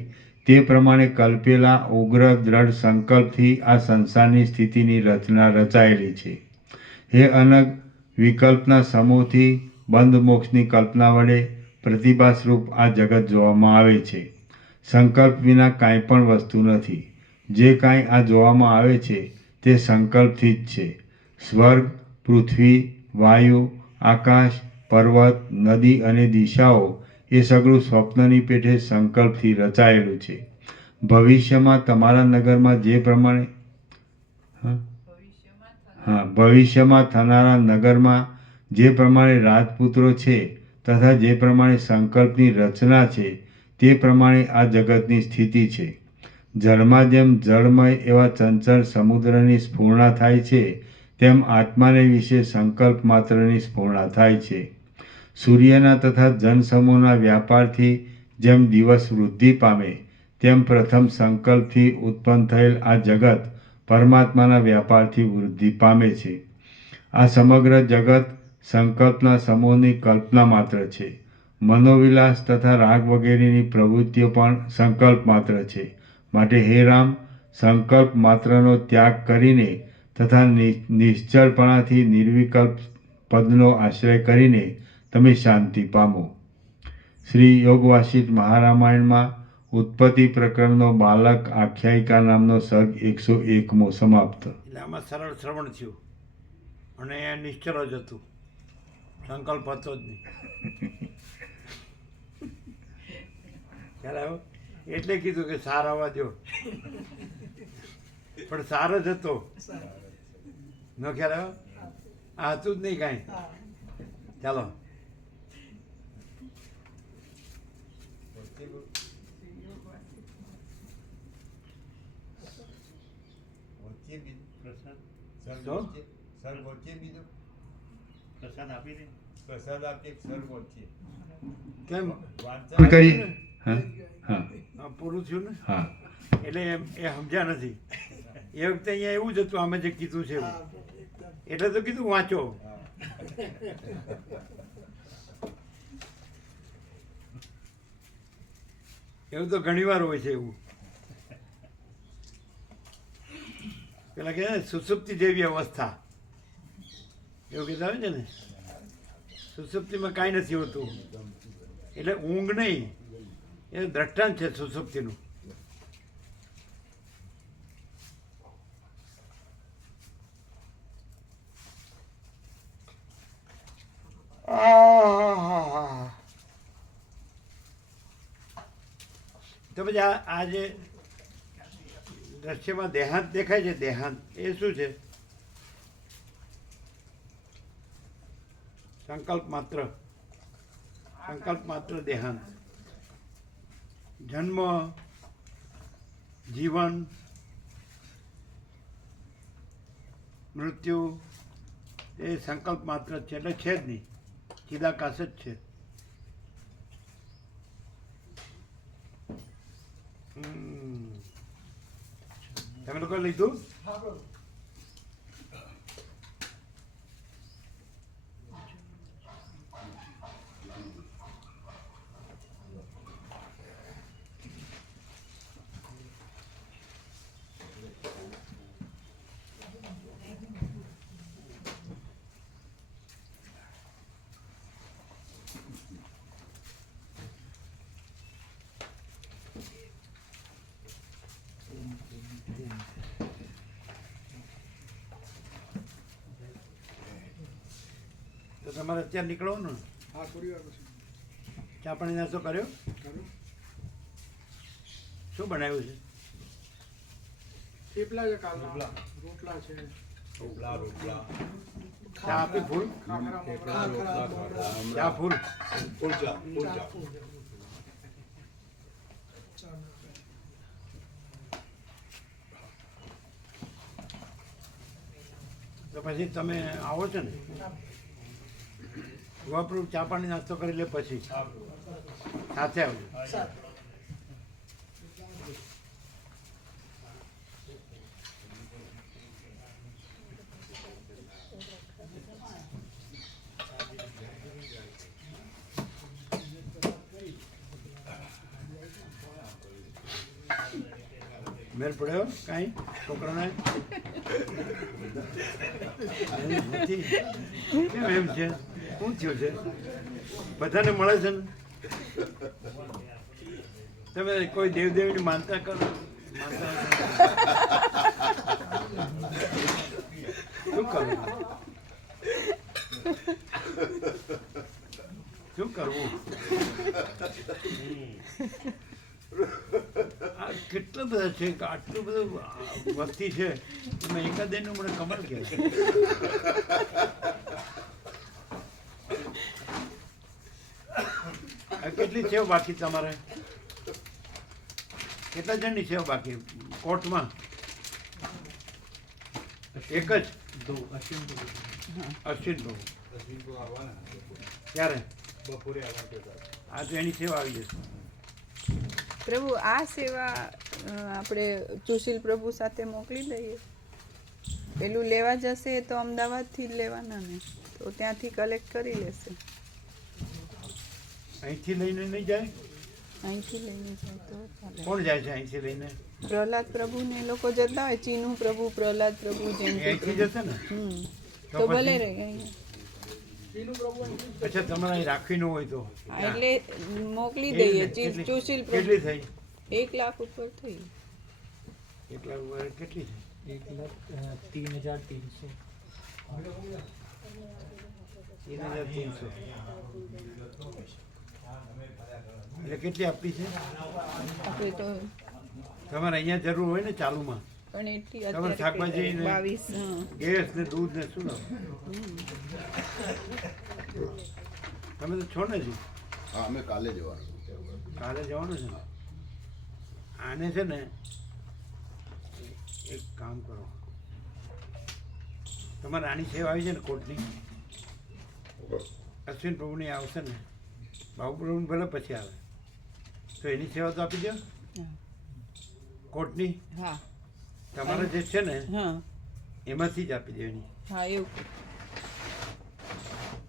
તે પ્રમાણે કલ્પેલા ઉગ્ર દ્રઢ સંકલ્પથી આ સંસારની સ્થિતિની રચના રચાયેલી છે. હે અનગ વિકલ્પના સમૂહથી બંધ મોક્ષની કલ્પના વડે પ્રતિભાસ્વરૂપ આ જગત જોવામાં આવે છે. સંકલ્પ વિના કાંઈ પણ વસ્તુ નથી. જે કાંઈ આ જોવામાં આવે છે તે સંકલ્પથી જ છે. સ્વર્ગ, પૃથ્વી, વાયુ, આકાશ, પર્વત, નદી અને દિશાઓ એ સગળું સ્વપ્નની પેઠે સંકલ્પથી રચાયેલું છે. ભવિષ્યમાં તમારા નગરમાં જે પ્રમાણે ભવિષ્યમાં થનારા નગરમાં જે પ્રમાણે રાજપુત્રો છે તથા જે પ્રમાણે સંકલ્પની રચના છે તે પ્રમાણે આ જગતની સ્થિતિ છે. જળમાં જેમ જળમય એવા ચંચળ સમુદ્રની સ્ફૂર્ણા થાય છે તેમ આત્માને વિશે સંકલ્પ માત્રની સ્ફૂર્ણા થાય છે. સૂર્યના તથા જનસમૂહના વ્યાપારથી જેમ દિવસ વૃદ્ધિ પામે તેમ પ્રથમ સંકલ્પથી ઉત્પન્ન થયેલ આ જગત પરમાત્માના વ્યાપારથી વૃદ્ધિ પામે છે. આ સમગ્ર જગત સંકલ્પના સમૂહની કલ્પના માત્ર છે. મનોવિલાસ તથા રાગ વગેરેની પ્રવૃત્તિઓ પણ સંકલ્પ માત્ર છે. માટે હે રામ, સંકલ્પ માત્રનો ત્યાગ કરીને તથા નિશ્ચળપણાથી નિર્વિકલ્પ પદનો આશ્રય કરીને તમે શાંતિ પામો. શ્રી યોગવાસિત મહારામાયણમાં ઉત્પત્તિ પ્રકરણનો બાલક આખ્યાયિકા નામનો સર્ગ 101મો સમાપ્ત. એટલે આમાં સરળ શ્રવણ થયું અને એ નિશ્ચળ જ હતું, સંકલ્પ હતો જ નહીં. ખ્યાલ આવ્યો? એટલે કીધું કે સાર આવવા દો, પણ સાર જ હતો. ન ખ્યાલ આવ્યો? આ હતું જ નહીં કાંઈ. ચાલો. સર વચ્ચે બીજો પ્રસાદ આપી દે. પ્રસાદ આપીએ સર વચ્ચે કેમ? પણ કરીએ. હા હા હા, પૂરું થયું ને? હા. એટલે એ સમજ્યા નથી. એ વખતે અહીંયા એવું જ હતું, અમે જે કીધું છે એવું. એટલે તો કીધું વાંચો. એવું તો ઘણી વાર હોય છે એવું. પેલા કે સુસુપ્તિ જેવી અવસ્થા એવું કહેતા હોય છે ને, સુસુપ્તિમાં કાંઈ નથી હોતું. એટલે ઊંઘ નહીં, એ દ્રષ્ટાંત છે સુસુપ્તિનું. તો પછી આ જે દ્રશ્યમાં દેહાંત દેખાય છે, દેહાંત એ શું છે? સંકલ્પ માત્ર, સંકલ્પ માત્ર દેહાંત. જન્મ, જીવન મૃત્યુ એ સંકલ્પ માત્ર જ છે, એટલે છે જ નહીં, ચિદાકાશ જ છે. તમે લોકો લીધું? હા પ્રભુ. તો તમારે અત્યારે નીકળવાનું ને? હા થોડી વાર પછી ચા પાણી નાસ્તો કર્યો? કરું. શું બનાવ્યું છે? થેપલા છે કાલના, રોટલા છે, ચા આપી ફૂલ? ચા ફૂલ? તો પછી તમે આવો છો ને, આપણું ચા પાણી નાસ્તો કરી લે પછી સાથે આવજો. મેર પડ્યો કાંઈ છોકરાને? નથી. કેમ એમ છે? શું થયું છે? બધાને મળે છે ને? તમે કોઈ દેવદેવીની માનતા કરો? શું કરવું? શું કરવું? આ કેટલા બધા છે, આટલું બધું વસ્તી છે, એમાં એકાદેનું મને કમર કે કેટલી સેવ બાકી તમારે? કેટલા જણની સેવ બાકી કોર્ટમાં? એક જ? અશ્વિન બહુ ક્યારે? બપોરે આવવા. આ તો એની સેવા આવી જશે. પ્રભુ આ સેવા આપણે સુશીલ પ્રભુ સાથે મોકલી દઈએ. પેલું લેવા જશે તો અમદાવાદથી જ લેવાના ને, તો ત્યાંથી કલેક્ટ કરી લેશે. અહીંથી લઈને નહીં જાય? અહીંથી લઈને જાય તો ચાલે. કોણ જાય છે અહીંથી લઈને? પ્રહલાદ પ્રભુ ને એ લોકો જતા હોય, ચીનુ પ્રભુ, પ્રહલાદ પ્રભુ, જયંતિ અહીંથી પ્રભુ. જશે ને? તો ભલે રહે અહીંયા. અચ્છા, તમારે અહીં રાખવી ન હોય તો? એટલે મોકલી દઈએ. સુશીલ પ્રભુ કેટલી થઈ? 1 લાખ ઉપર થઈ. 1 લાખ ઉપર કેટલી થઈ? 1,03,300. 3,300. એટલે કેટલી આપવી છે? આપણે તો તમારે અહીંયા જરૂર હોય ને ચાલુમાં? પણ એટલી તમારે શાકભાજી ને 22. ગેસ ને દૂધ ને શું લાવો? તમે તો છો ને હજી? હા, અમે કાલે જવાનું. કાલે જવાનું છે ને? આને છે ને એક કામ કરો, તમારે આની સેવા આવી છે ને કોર્ટની, અશ્વિન પ્રભુની આવશે ને, બાબુ પ્રભુની ભલે પછી આવે, તો એની સેવા તો આપી દો કોર્ટની. હા તમારે જે છે ને હા એમાંથી જ આપી દેવાની. હા એવું.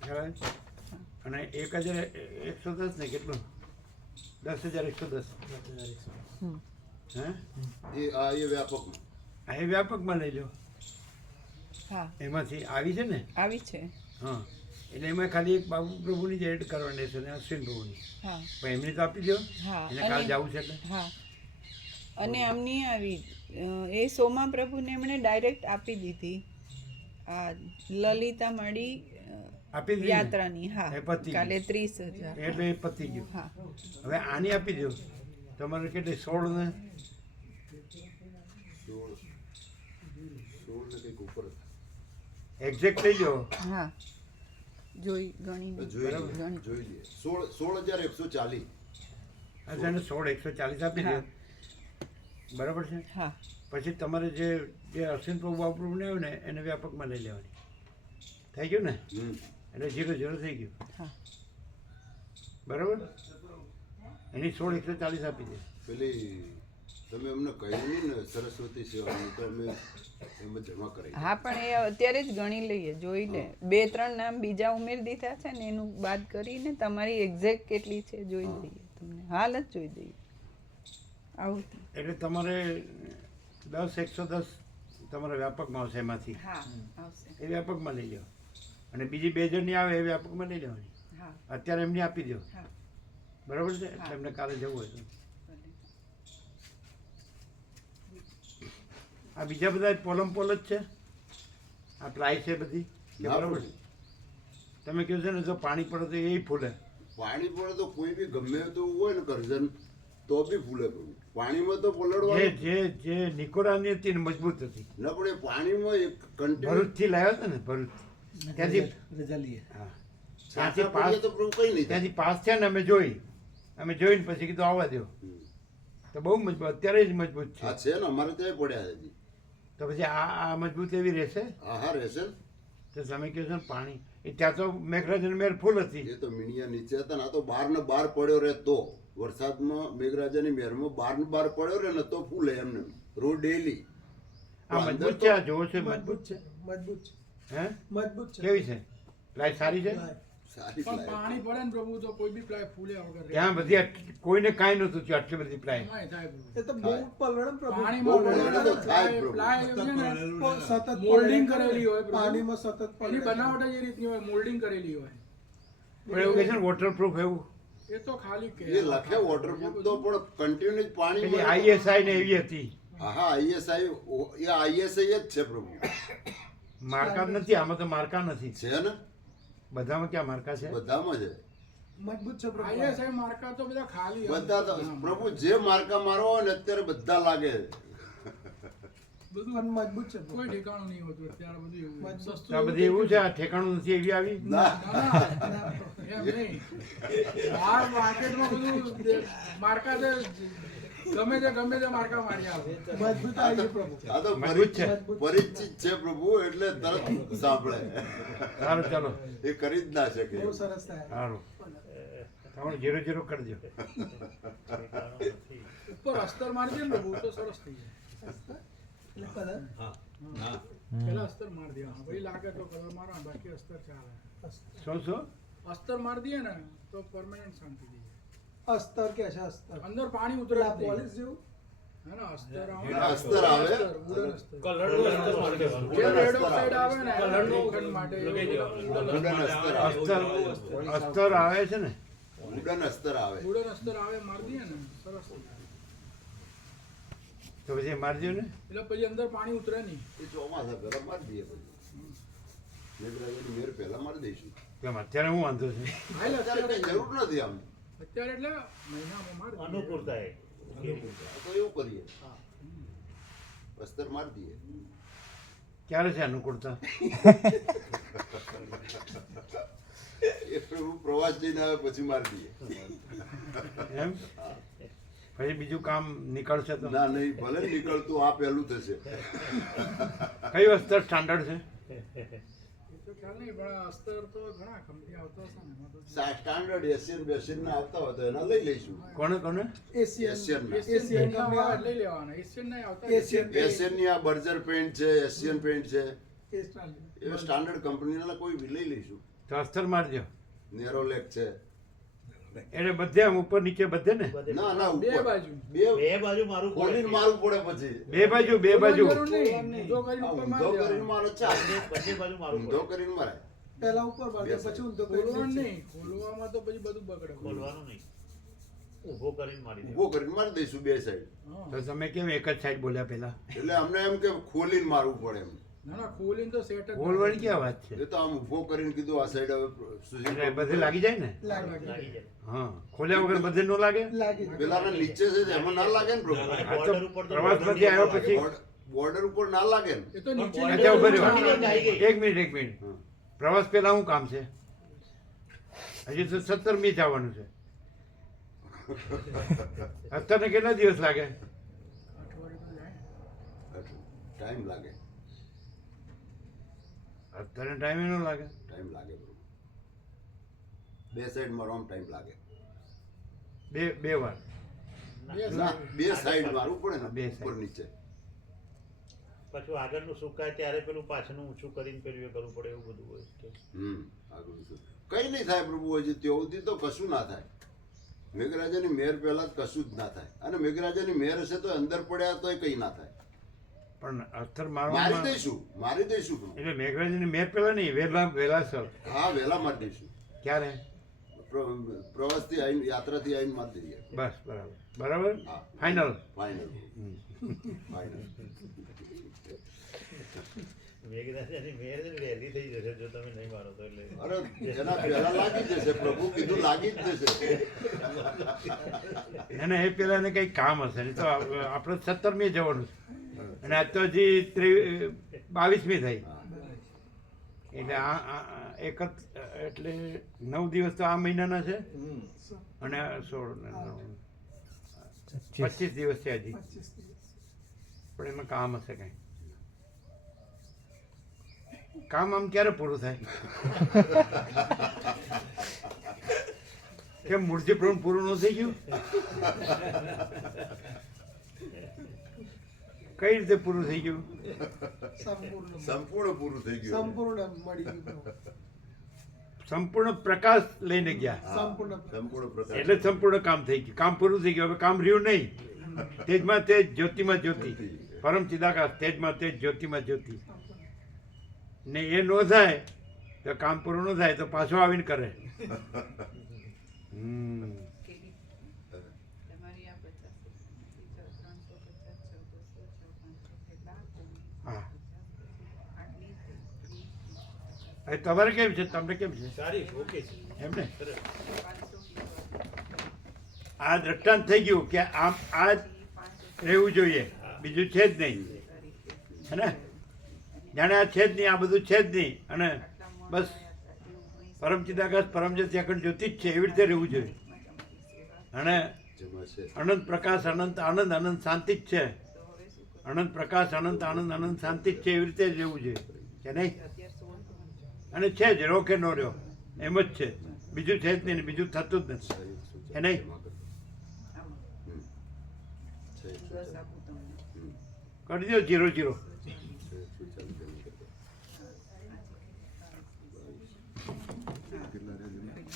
ખ્યાલ આવે? અને 1,110 ને કેટલું? 10,110. હે? એ વ્યાપક. આ એ વ્યાપકમાં લઈ લો. હા એમાંથી આવી છે ને? આવી છે. હા, એટલે એમાં ખાલી એક બાબુ પ્રભુની જ એડ કરવાની છે ને અશ્વિન પ્રભુની. હા પણ એમની તો આપી દો. હા. એને કાલ જવું છે એટલે. હા, અને આમની આવી એ સોમા પ્રભુને એમણે ડાયરેક્ટ આપી દીધી આ લલિતા માળી આપી દીધી ને? યાત્રાની. હા, એ પતી ગયું. કાલે 30,000. એટલે એ પતી ગયું. હા હવે આની આપી દો. તમારે કેટલી 16 ને 16 ને કંઈક ઉપર એક્ઝેક્ટ લઈ લો. હા જોઈ ગણી જોઈ લઈએ. 16,140. અચ્છા, એને 16,140 આપી દો. હા. બરાબર છે? હા પછી તમારે જે અશ્વિન પ્રભુ અપ્રૂવ નહીં આવ્યું ને એને વ્યાપકમાં લઈ લેવાની. થઈ ગયું ને? એટલે 0-0 થઈ ગયું. હા. બરાબર? એની 16-140 આપી દે. પેલી તમે અમને કહ્યું નહીં ને સરસ્વતી સેવાનું, તો અમે એમાં જમા કરાવી. હા, પણ એ અત્યારે જ ગણી લઈએ, જોઈ લે. 2-3 નામ બીજા ઉમેરી દીધા છે ને, એનું બાદ કરીને તમારી એક્ઝેક્ટ કેટલી છે જોઈ દઈએ તમને. હાલ જ જોઈ દઈએ. આવું. એટલે તમારે 10-110 તમારા વ્યાપકમાં આવશે એમાંથી. હા, આવશે. એ વ્યાપકમાં લઈ લો. અને બીજી 2 જણની આવે એ વ્યાપકમાં લઈ લેવાની. હા. અત્યારે એમની આપી દો. હા. બરાબર છે? હા. એમને કાલે જવું હોય તો. આ બીજા બધા પોલ જ છે, આ પ્લાય છે બધી, કે બરાબર છે? તમે કહો છો ને જો પાણી પડે તો એ ફૂલે. પાણી પડે તો કોઈ બી ગમે તો હોય ને કરજન તો બી ફૂલે. પાણીમાં તો જે પલળવાનું જે જે નિકોરાની હતી ને મજબૂત હતી, ન પણ એ પાણીમાં એક કન્ટિન્યુ ભરૂચથી લાવ્યો હતો ને, ભરૂચ ત્યાંથી. હા, ત્યાંથી પાસ, તો પ્રભુ કઈ નહીં થાય. ત્યાંથી પાસ છે ને અમે જોઈને પછી કીધું આવવા દો. તો બહુ મજબૂત, અત્યારે જ મજબૂત છે. આ છે ને અમારે ત્યાં પડ્યા છે. તો પછી આ મજબૂત એવી રહેશે. હા રહેશે ને. તો તમે કહો છો ને પાણી, એ ત્યાં તો મેઘરાજની મેર ફૂલ હતી. એ તો મીણિયા નીચે હતા ને, આ તો બહાર ને બહાર પડ્યો રહે તો વરસાદમાં મેઘરાજાની મહેરમાં બહાર ને બહાર પડ્યો રહે ને તો ફૂલે એમને રોજ ડેલી. આ મજબૂત છે, આ જોવો છે મજબૂત. મજબૂત છે, મજબૂત છે, હે? મજબૂત છે. કેવી છે? પ્લાય સારી છે? સારી પણ લાગે. પાણી પડે ને પ્રભુ તો કોઈ બી પ્લાય ફૂલે વગર રહે. ત્યાં બધી કોઈને કાંઈ નહોતું થયું, આટલી બધી પ્લાય. એમાંય થાય પ્રભુ. એ તો બહુ પલળે ને પ્રભુ. પાણીમાં બહુ પડે પડે તો થાય પ્લાય- પ્રભુ. પ્લાય એવી છે ને, સતત મોલ્ડિંગ પડે. કરેલી હોય પ્રભુ. પાણીમાં સતત એની પડે. બનાવટ જ એ રીતની હોય, મોલ્ડિંગ કરેલી હોય. પણ એવું કહે છે ને વોટરપ્રૂફ એવું. એ તો ખાલી કે એ લખે વોટરપ્રૂફ તો પણ કન્ટિન્યુ પાણી પેલી ISI ને એવી હતી. હા આઈએસઆઈ એ આઈએસઆઈ જ છે પ્રભુ. માર્કા જ નથી, આમાં તો માર્કા નથી. છે ને બધામાં ક્યાં માર્કા છે? બધામાં છે. મજબૂત છે પ્રભુ. ISI માર્કા તો બધા ખાલી હોય. બધા તો પ્રભુ જે માર્કા મારવા હોય ને અત્યારે બધા લાગે. બધું પણ મજબૂત છે પ્રભુ. કોઈ ઠેકાણું નહીં હોતું અત્યારે, બધું એવું હોય. મજબૂત. સસ્તું આ બધી એવું છે, આ ઠેકાણું નથી એવી આવી. ના ના, એમ નહીં. બહાર માર્કેટમાં બધું માર્કા છે, ગમે તે માર્કા મારી આવે. મજબૂત આવી છે પ્રભુ. આ તો મજબૂત છે. પરિચિત છે પ્રભુ એટલે તરત સાંભળે. સારું, ચાલો, એ કરી જ ના શકે. બહુ સરસ થાય. સારું. તમારે 0-0 કરજો. ઉપર અસ્તર મારી દે ને પ્રભુ તો સરસ થઈ જાય. એટલે કલર. પેલા અસ્તર મારી દેવા, ભાઈ લાગે તો કલર મારો, બાકી અસ્તર ચાલે. શું? અસ્તર મારી દઈએ ને તો પરમાનન્ટ શાંતિ થઈ જાય. અસ્તર કે છે અસ્તર. અંદર પાણી ઉતરે પેલા પોલીસ જેવું. હે ને અસ્તર આવે એના અસ્તર આવે. ઉડન અસ્તર. કલરનું અસ્તર મારી દેવાનું. જે રેડ ઓક્સાઇડ આવે ને લોખંડ માટે ઉડન અસ્તર આવે. અસ્તર આવે છે ને, ઉડન અસ્તર આવે. ઉડન અસ્તર આવે મારી દઈએ ને સરસ થઈ જાય. તો પછી મારજો ને. એટલે પછી અંદર પાણી ઉતરે નહીં. એ ચોમાસા પહેલા મારી દઈએ પછી. મેઘરાજાની મેર પહેલા મારી દઈશું. કેમ અત્યારે હું વાંધો છે? હા, એટલે અત્યારે કઈ જરૂર નથી આમ. અત્યારે એટલે મહિનામાં મારી દઈએ. અનુકૂળતા એ. તો એવું કરીએ. અસ્તર મારી દઈએ. ક્યારે છે અનુકૂળતા? એ પ્રભુ પ્રવાસ જઈને આવે પછી મારી દઈએ. એમ પછી બીજું કામ નીકળશે તો? ના નહીં ભલે ને નીકળતું આ પહેલું થશે. કયું અસ્તર સ્ટાન્ડર્ડ છે? એ તો ખ્યાલ નહીં, પણ અસ્તર તો ઘણા કંપની આવતા હશે ને એમાં તો. સ્ટાન્ડર્ડ એશિયન બેશિયન ના આવતા હોય તો એના લઈ લઈશું. કોને? એશિયન. એશિયન એશિયન કંપની આવે લઈ લેવાના. એશિયન નહીં આવતા. એશિયન. એશિયન ની આ બર્જર પેન્ટ છે, એશિયન પેન્ટ છે, એ સ્ટાન્ડર્ડ. એ સ્ટાન્ડર્ડ કંપનીના કોઈ બી લઈ લઈશું. તો અસ્તર મારજો. નેરોલેક છે. એટલે બધે આમ ઉપર નીચે બધે ને? ના ના બે ઉપર બાજુ. બે બે બાજુ મારું ખોલીને મારવું પડે પછી. બે બાજુ. જરૂર નહીં. ઊંધો કરીને આ ઉપર ઊંધો મારી કરીને દેવાનો. મારે ચાલે. બંને બાજુ મારું ઊંધો કરીને મારે. પહેલા ઉપર બાંધે પછી ઊંધો કરી ખોલવાનું દે. નહીં. ખોલવામાં તો પછી બધું બગડે. ખોલવાનું નહીં, ઊભો કરીને મારી ઊભો દેવાનું. કરીને મારી દઈશું બે સાઈડ. હા. તો તમે કેમ એક જ સાઈડ બોલ્યા પેલા? એટલે અમને એમ કે ખોલીને મારવું પડે એમ. ના ના, ખોલીને તો સેટ જ બોલવાની ક્યાં વાત છે? એ તો આમ ઊભો કરીને કીધું આ સાઈડ હવે એટલે બધે લાગી જાય ને? લાગે. લાગી જાય. હા, ખોલ્યા વગર બધે ન લાગે? લાગી. પેલા નીચે છે એમાં ના લાગે ને પ્રભુ. ના, આ તો border ઉપર તો પ્રવાસમાંથી આવ્યો પછી બોર્ડર ઉપર ના લાગે ને. એ તો નીચે અચ્છા, ઉભો રહ્યો. આવી ગઈ. એક મિનિટ. પ્રવાસ પહેલા શું કામ છે? હજી તો 17મી જવાનું છે. અત્યારે કેટલા દિવસ લાગે? અઠવાડિયું તો જાય. ટાઈમ લાગે અત્યારે ટાઈમ ન લાગે. ટાઈમ લાગે પ્રભુ. બે સાઈડમાં રોમ ટાઈમ લાગે. બે વાર ના, બે સાઈડ મારવું પડે ને, બે ઉપર side. નીચે. પાછું આગળનું સુકાય ત્યારે પેલું પાછળનું ઊંચું કરીને પેલું એ કરવું પડે એવું બધું હોય છે. આગળ શું? કઈ નહીં થાય પ્રભુ. હજી ત્યાંથી તો કશું ના થાય. મેઘરાજાની મેર પહેલા કશું જ ના થાય. અને મેઘરાજાની મેર હશે તો અંદર પડ્યા તોય કઈ ના થાય. પણ અસ્તર મારી મારવામાં દઈશું પ્રભુ. એટલે મેઘરાજની મેર પેલા નહીં, વેલાસર. હા, વહેલા મારી દઈશું. ક્યારે? પ્રવાસથી આવીને, યાત્રાથી આવીને મારી દઈએ. બસ બરાબર બરાબર, હા. ફાઇનલ. ફાઇનલ. ફાઇનલ. મેઘરાજાની મેર વહેલી થઈ જશે જો તમે નહીં મારો તો. એટલે અરે એના પહેલા લાગી જશે પ્રભુ. કીધું લાગી જ જશે. એને એ પેલા એને કંઈક કામ હશે. નહીં તો આપણે 17મી જવાનું છે અને આજ તો હજી 22મી થઈ. એટલે એટલે 9 દિવસ તો આ મહિનાના છે અને 16 ને 9 25 દિવસ છે હજી. પણ એમાં કામ હશે કંઈ. કામ આમ ક્યારે પૂરું થાય? કેમ મૂળજી પ્રમાણ પૂરું ન થઈ ગયું? કઈ રીતે પૂરું થઈ ગયું? સંપૂર્ણ પૂરું થઈ ગયું. સંપૂર્ણ મળી ગયું. સંપૂર્ણ પ્રકાશ લઈને ગયા સંપૂર્ણ પ્રકાશ. એટલે સંપૂર્ણ કામ થઈ ગયું. કામ પૂરું થઈ ગયું. હવે કામ રહ્યું નહીં. તેજમાં તેજ, જ્યોતિમાં જ્યોતિ, પરમ ચિદાકાશ. તેજમાં તેજ, જ્યોતિમાં જ્યોતિ. ને એ ન થાય તો કામ પૂરું ન થાય તો પાછો આવીને કરે. હા, હવે તમારે કેમ છે? તમને કેમ છે? સારી ઓકે છે એમ ને? આ દ્રષ્ટાંત થઈ ગયું કે આમ આ જ રહેવું જોઈએ, બીજું છે જ નહીં. હે ને? જાણે આ છે જ નહીં, આ બધું છે જ નહીં અને બસ પરમ ચિદાકાશ પરમ જ્યોતિ અખંડ જ્યોતિ જ છે એવી રીતે રહેવું જોઈએ. અને અનંત પ્રકાશ, અનંત આનંદ, અનંત શાંતિ જ છે. અનંત પ્રકાશ, અનંત આનંદ, અનંત શાંતિ જ છે એવી રીતે જ રહેવું જોઈએ. કે નહીં? અને છે જ, રહો કે ન રહ્યો એમ જ છે. બીજું છે જ નહીં ને બીજું થતું જ નથી. કે નહીં? કરી દો 0-0.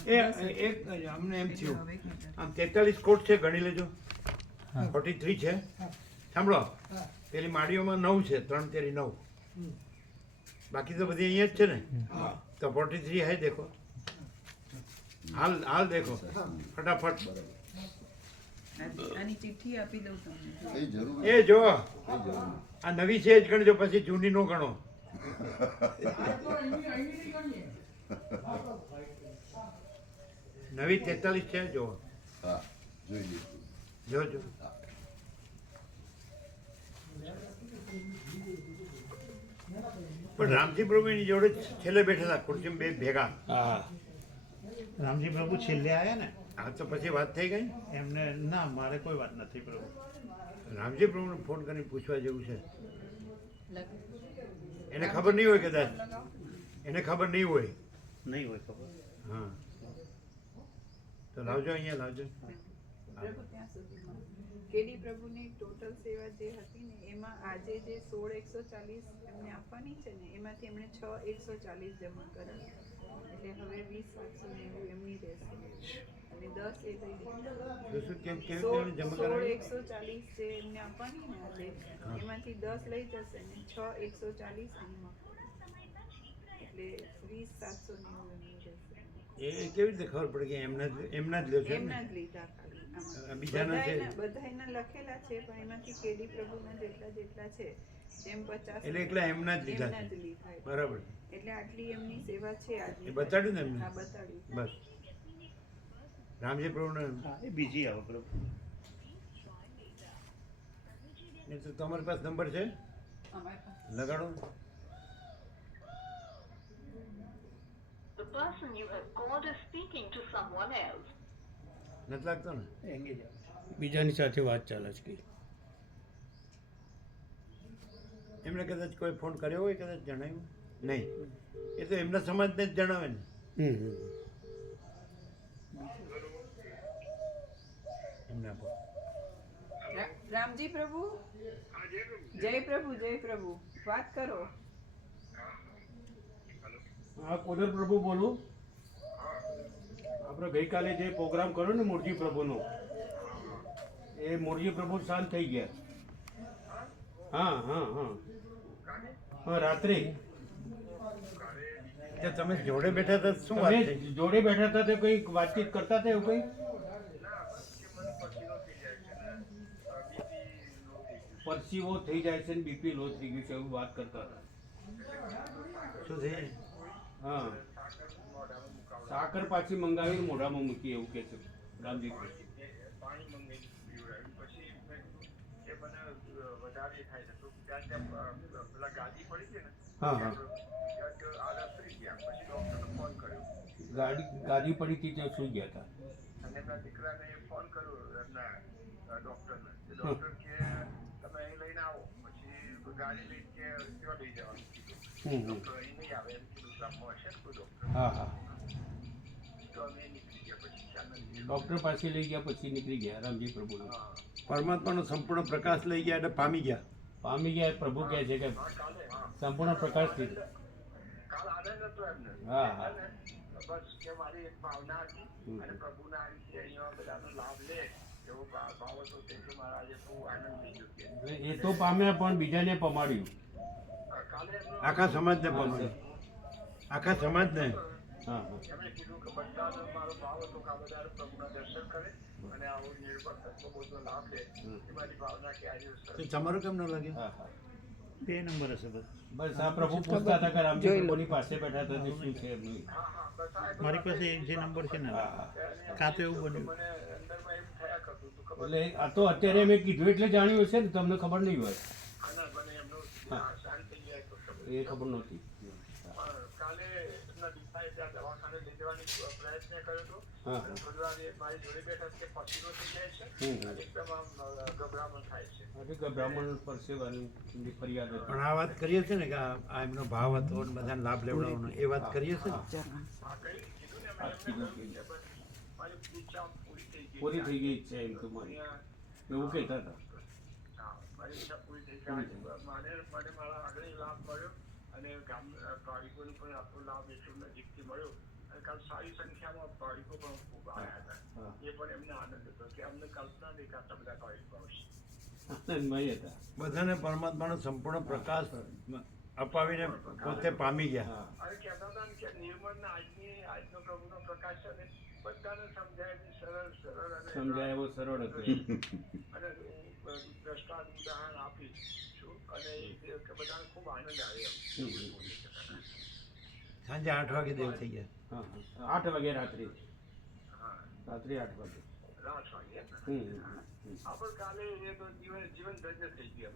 એક અમને એમ થયું, આમ 43 કોટ છે, ગણી લેજો. 43 છે. સાંભળો, પેલી માળીઓમાં 9 છે, 3 તેરી 9. બાકી તો બધી અહીંયા જ છે ને. તો 43 હે, દેખો. હાલ દેખો ફટાફટ. આની ચિઠ્ઠી આપી દઉં તમને. એ જો આ નવી છે જ ગણજો, પછી જૂની નો ગણો. નવી 43 છે, જો હા, જોઈ લીધું. જોજો. પણ રામજી પ્રભુની જોડે છેલ્લે બેઠા હતા, ખુરશીમાં બે ભેગા. હા, રામજી પ્રભુ છેલ્લે આવ્યા ને. હા, તો પછી વાત થઈ ગઈ. એમને ના, મારે કોઈ વાત નથી પ્રભુ. રામજી પ્રભુને ફોન કરીને પૂછવા જેવું છે. એને ખબર નહીં હોય કદાચ. એને ખબર નહીં હોય. નહીં હોય ખબર. હા, તો લાવજો, અહીંયા લાવજો. પ્રભુ ત્યાં સુધીમાં કેડી પ્રભુની ટોટલ સેવા જે હતી ને એમાં આજે જે 16,140 એમને આપવાની છે ને એમાંથી એમણે 6,140 જમા કર્યા. એટલે હવે 20,790 એમની રહેશે અને 10 એ થઈ કેમ કેમ જમા 16,140 જે એમને આપવાની ને આજે એમાંથી 10 લઈ જશે ને 6,140 આમાં એટલે 20,790 એમની રહેશે. એ કેવી રીતે ખબર પડે કે એમના જ લ્યો છે? એમના જ લીધા ખાલી. બીજાના છે બધાયના લખેલા છે પણ એમાંથી કેડી પ્રભુના જેટલા છે જેમ 50 એટલે એકલા એમના જ લીધા એમના જ છે. લીધા છે. બરાબર. એટલે આટલી એમની સેવા છે આજની. એ બતાડ્યું ને એમને? હા, બતાડ્યું. બસ રામજી પ્રભુને. હા, એ બીજી આવે પ્રભુ. નહીં તો તમારી પાસે નંબર છે? અમારી પાસે લગાડો. The person you have called is speaking to someone else. નથી લાગતો ને? એંગેજ આવે. બીજાની સાથે વાત ચાલે છે. એમને કદાચ કોઈ ફોન કર્યો હોય, કદાચ જણાવ્યું નહીં, એ તો એમના સમાજને જ જણાવે ને. એમના પર રામજી પ્રભુ, જય પ્રભુ, જય પ્રભુ, વાત કરો. હા, કોદર પ્રભુ બોલું. આપણે ગઈકાલે જે પ્રોગ્રામ કર્યો ને મૂળજી પ્રભુનો, એ મૂળજી પ્રભુ શાંત થઈ ગયા. હા હા હા હા, રાત્રે તમે જોડે બેઠા હતા, શું વાત તમે થઈ? જોડે બેઠા હતા તો કઈ વાતચીત કરતા હતા એવું કઈ? પરસીવો થઈ જાય છે ને બીપી લો થઈ ગયું છે એવું વાત કરતા હતા. શું થઈ? હા, સાકર પાછી મંગાવી મોઢામાં મૂકી એવું કે છે રામજી. હા હા, ગાદી પડી હતી ત્યાં સુઈ ગયા હતા. હા હા, ડોક્ટર પાસે લઈ ગયા પછી નીકળી ગયા રામજી પ્રભુ. પરમાત્માનો સંપૂર્ણ પ્રકાશ લઈ ગયા એટલે પામી ગયા. પામી ગયા. પ્રભુ કહે છે કે સંપૂર્ણ પ્રકાશ થઈ. હા હા, બસ કે મારી એક ભાવના હતી અને પ્રભુના આ રીતે અહીંયા બધાનો લાભ લે એવો ભાવ હતો તે કે મારા આજે બહુ આનંદ થઈ ગયો. એ તો પામ્યા પણ બીજાને પમાડ્યું. આખા સમાજને પામ્યું, આખા સમાજને. હા એમણે કીધું કે બધાનો મારો ભાવ હતો કે આ બધા પ્રભુના દર્શન કરે અને આવો નિર્ભર તત્વબોધનો લાભ લે એ મારી ભાવના કે આજે તમારું કેમ ન લાગે? હા હા, 2 નંબર હશે બસ. બસ આ પ્રભુ પૂછતા હતા કે રામજી પ્રભુની પાસે બેઠા હતા તે શું છે એમનું. મારી પાસે જે નંબર છે ને, કાં તો એવું બન્યું. મને અંદરમાં એમ થયા કરતું હતું કે એટલે આ તો અત્યારે મેં કીધું એટલે જાણ્યું હશે ને, તમને ખબર નહીં હોય. આના મને એમનો શાંત થઈ જાય તો ખબર. એ ખબર નહોતી. કાલે એમના દીપાએ ત્યાં દવાખાને લઈ જવાની પ્રયત્ન કર્યો હતો. હા. થોડી વાર એ મારી જોડે બેઠા કે પસીનો થઈ જાય છે અને એકદમ આમ ગભરામણ થાય છે. આજે બ્રાહ્મણ પરસેવાની ફરિયાદ હતી. પણ આ વાત કરીએ છીએ ને કે આ એમનો ભાવ હતો અને બધાને લાભ લેવડાવવાનો, એ વાત કરીએ છીએ ને. આ કઈ કીધું ને મેં એમને કહ્યું કે બસ મારી ઈચ્છા પૂરી થઈ ગઈ. પૂરી થઈ ગઈ છે એમ તો મારી એવું કહેતા હતા. હા, મારી ઈચ્છા પૂરી થઈ ગઈ. મને મારા આગળ લાભ મળ્યો અને ગામ ભાવિકોને પણ આપણો લાભ એટલો નજીકથી મળ્યો અને કાલ સારી સંખ્યામાં ભાવિકો પણ ખૂબ આવ્યા હતા. એ પણ એમને આનંદ હતો કે અમને કલ્પના નહીં કે આટલા બધા ભાવિકો આવશે. આનંદમય હતા. બધાને પરમાત્માનો સંપૂર્ણ પ્રકાશ અપાવીને પોતે પામી ગયા. અને કહેતા હતા ને કે નિર્મળના આજનો પ્રભુનો પ્રકાશ છે ને બધાને સમજાય એવી સરળ અને સમજાય એવો સરળ હતો. અને દ્રષ્ટાંત ઉદાહરણ આપી છું અને એ કે બધાને ખૂબ આનંદ આવે એમ. સાંજે 8 વાગે દેવ થઈ ગયા. હા હા, 8 વાગે રાત્રે. રાત્રે 8 વાગે. રાત વાગે આપણે કાલે એ તો જીવન ધન્ય થઈ ગયું.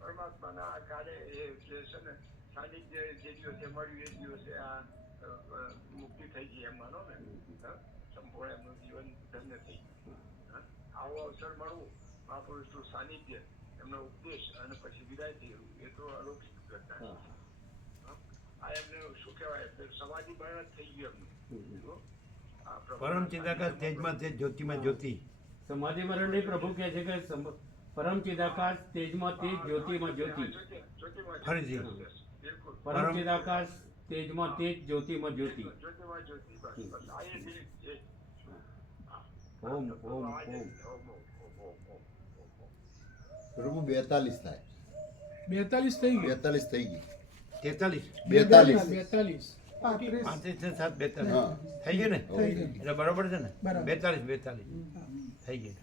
પરમાત્માના કાલે એ જે છે ને સાનિધ્ય જે દિવસે મળ્યું એ દિવસે આ મુક્તિ થઈ ગઈ એમ માનો ને. સંપૂર્ણ એમનું જીવન ધન્ય થઈ ગયું. આવો અવસર મળવું, મહાપુરુષનું સાનિધ્ય, એમનો ઉપદેશ અને પછી વિદાય થયું એ તો અલૌકિક ઘટના. આ એમને શું કહેવાય સમાધિ મરણ થઈ ગયું એમનું. પરમ ચિદાકાશ તેજમાં તેજ, જ્યોતિમાં જ્યોતિ. સમાધિ મરણ નહીં, પ્રભુ કહે છે કે પરમ ચિદાકાશ તેજમાં તેજ, જ્યોતિમાં જ્યોતિ. ફરીથી પરમ ચિદાકાશ તેજમાં તેજ, જ્યોતિમાં જ્યોતિ. ઓમ ઓમ ઓમ. પ્રભુ 42 થાય. 42 થઈ ગયું. 42 થઈ ગઈ. 43 42. 35 35 7 42 હા. થઈ ગયું ને? થઈ ગયું. એટલે બરોબર છે ને? બરાબર. 42 થઈ ગયું.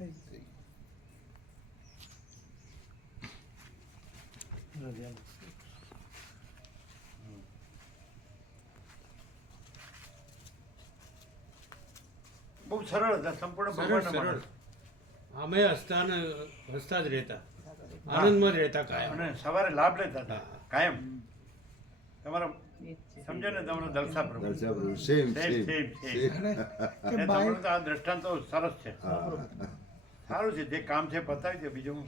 બહુ સરળ હતા, સંપૂર્ણ સરળ ભગવાનના સરળ. માણસ. અમે હસતા જ રહેતા, આનંદમાં જ રહેતા કાયમ. અને સવારે લાભ લેતા હતા કાયમ. તમારા સમજો ને તમારો દલસા પ્રભુ. દલસા પ્રભુ. સેમ. તમારું તો આ દ્રષ્ટાંત તો સરસ છે. સારું છે જે કામ છે પતાવી દે બીજું હું.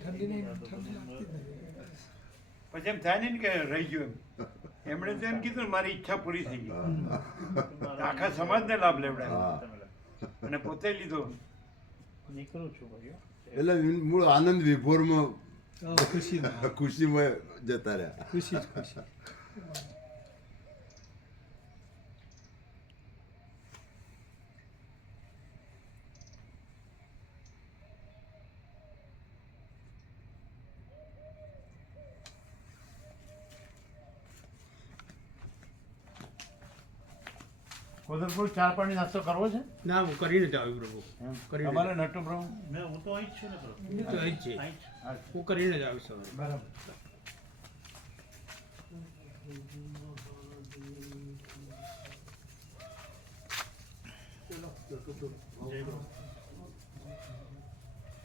ઠંડી લાગતી જ નથી. પછી એમ થાય નહીં ને કે રહી ગયું એમ એમણે તો એમ કીધું ને મારી ઈચ્છા પૂરી થઈ ગઈ આખા સમાજને લાભ લેવડાવ્યો અને પોતે લીધો. નીકળું છું ભાઈ એટલે મૂળ આનંદ વિભોરમાં ખુશીમાં ખુશીમાં જતા રહ્યા. ખુશી જ ખુશી. કોદરપુર ચાર પાણી નાસ્તો કરવો છે ના હું કરીને જ આવ્યું પ્રભુ કરીને તમારે નટુ પ્રભુ મેં હું તો અહીં જ છું ને પ્રભુ હું તો અહીં જ છે અહીં જ છું. હું કરીને જ આવીશ સવારે બરાબર. જય પ્રભુ.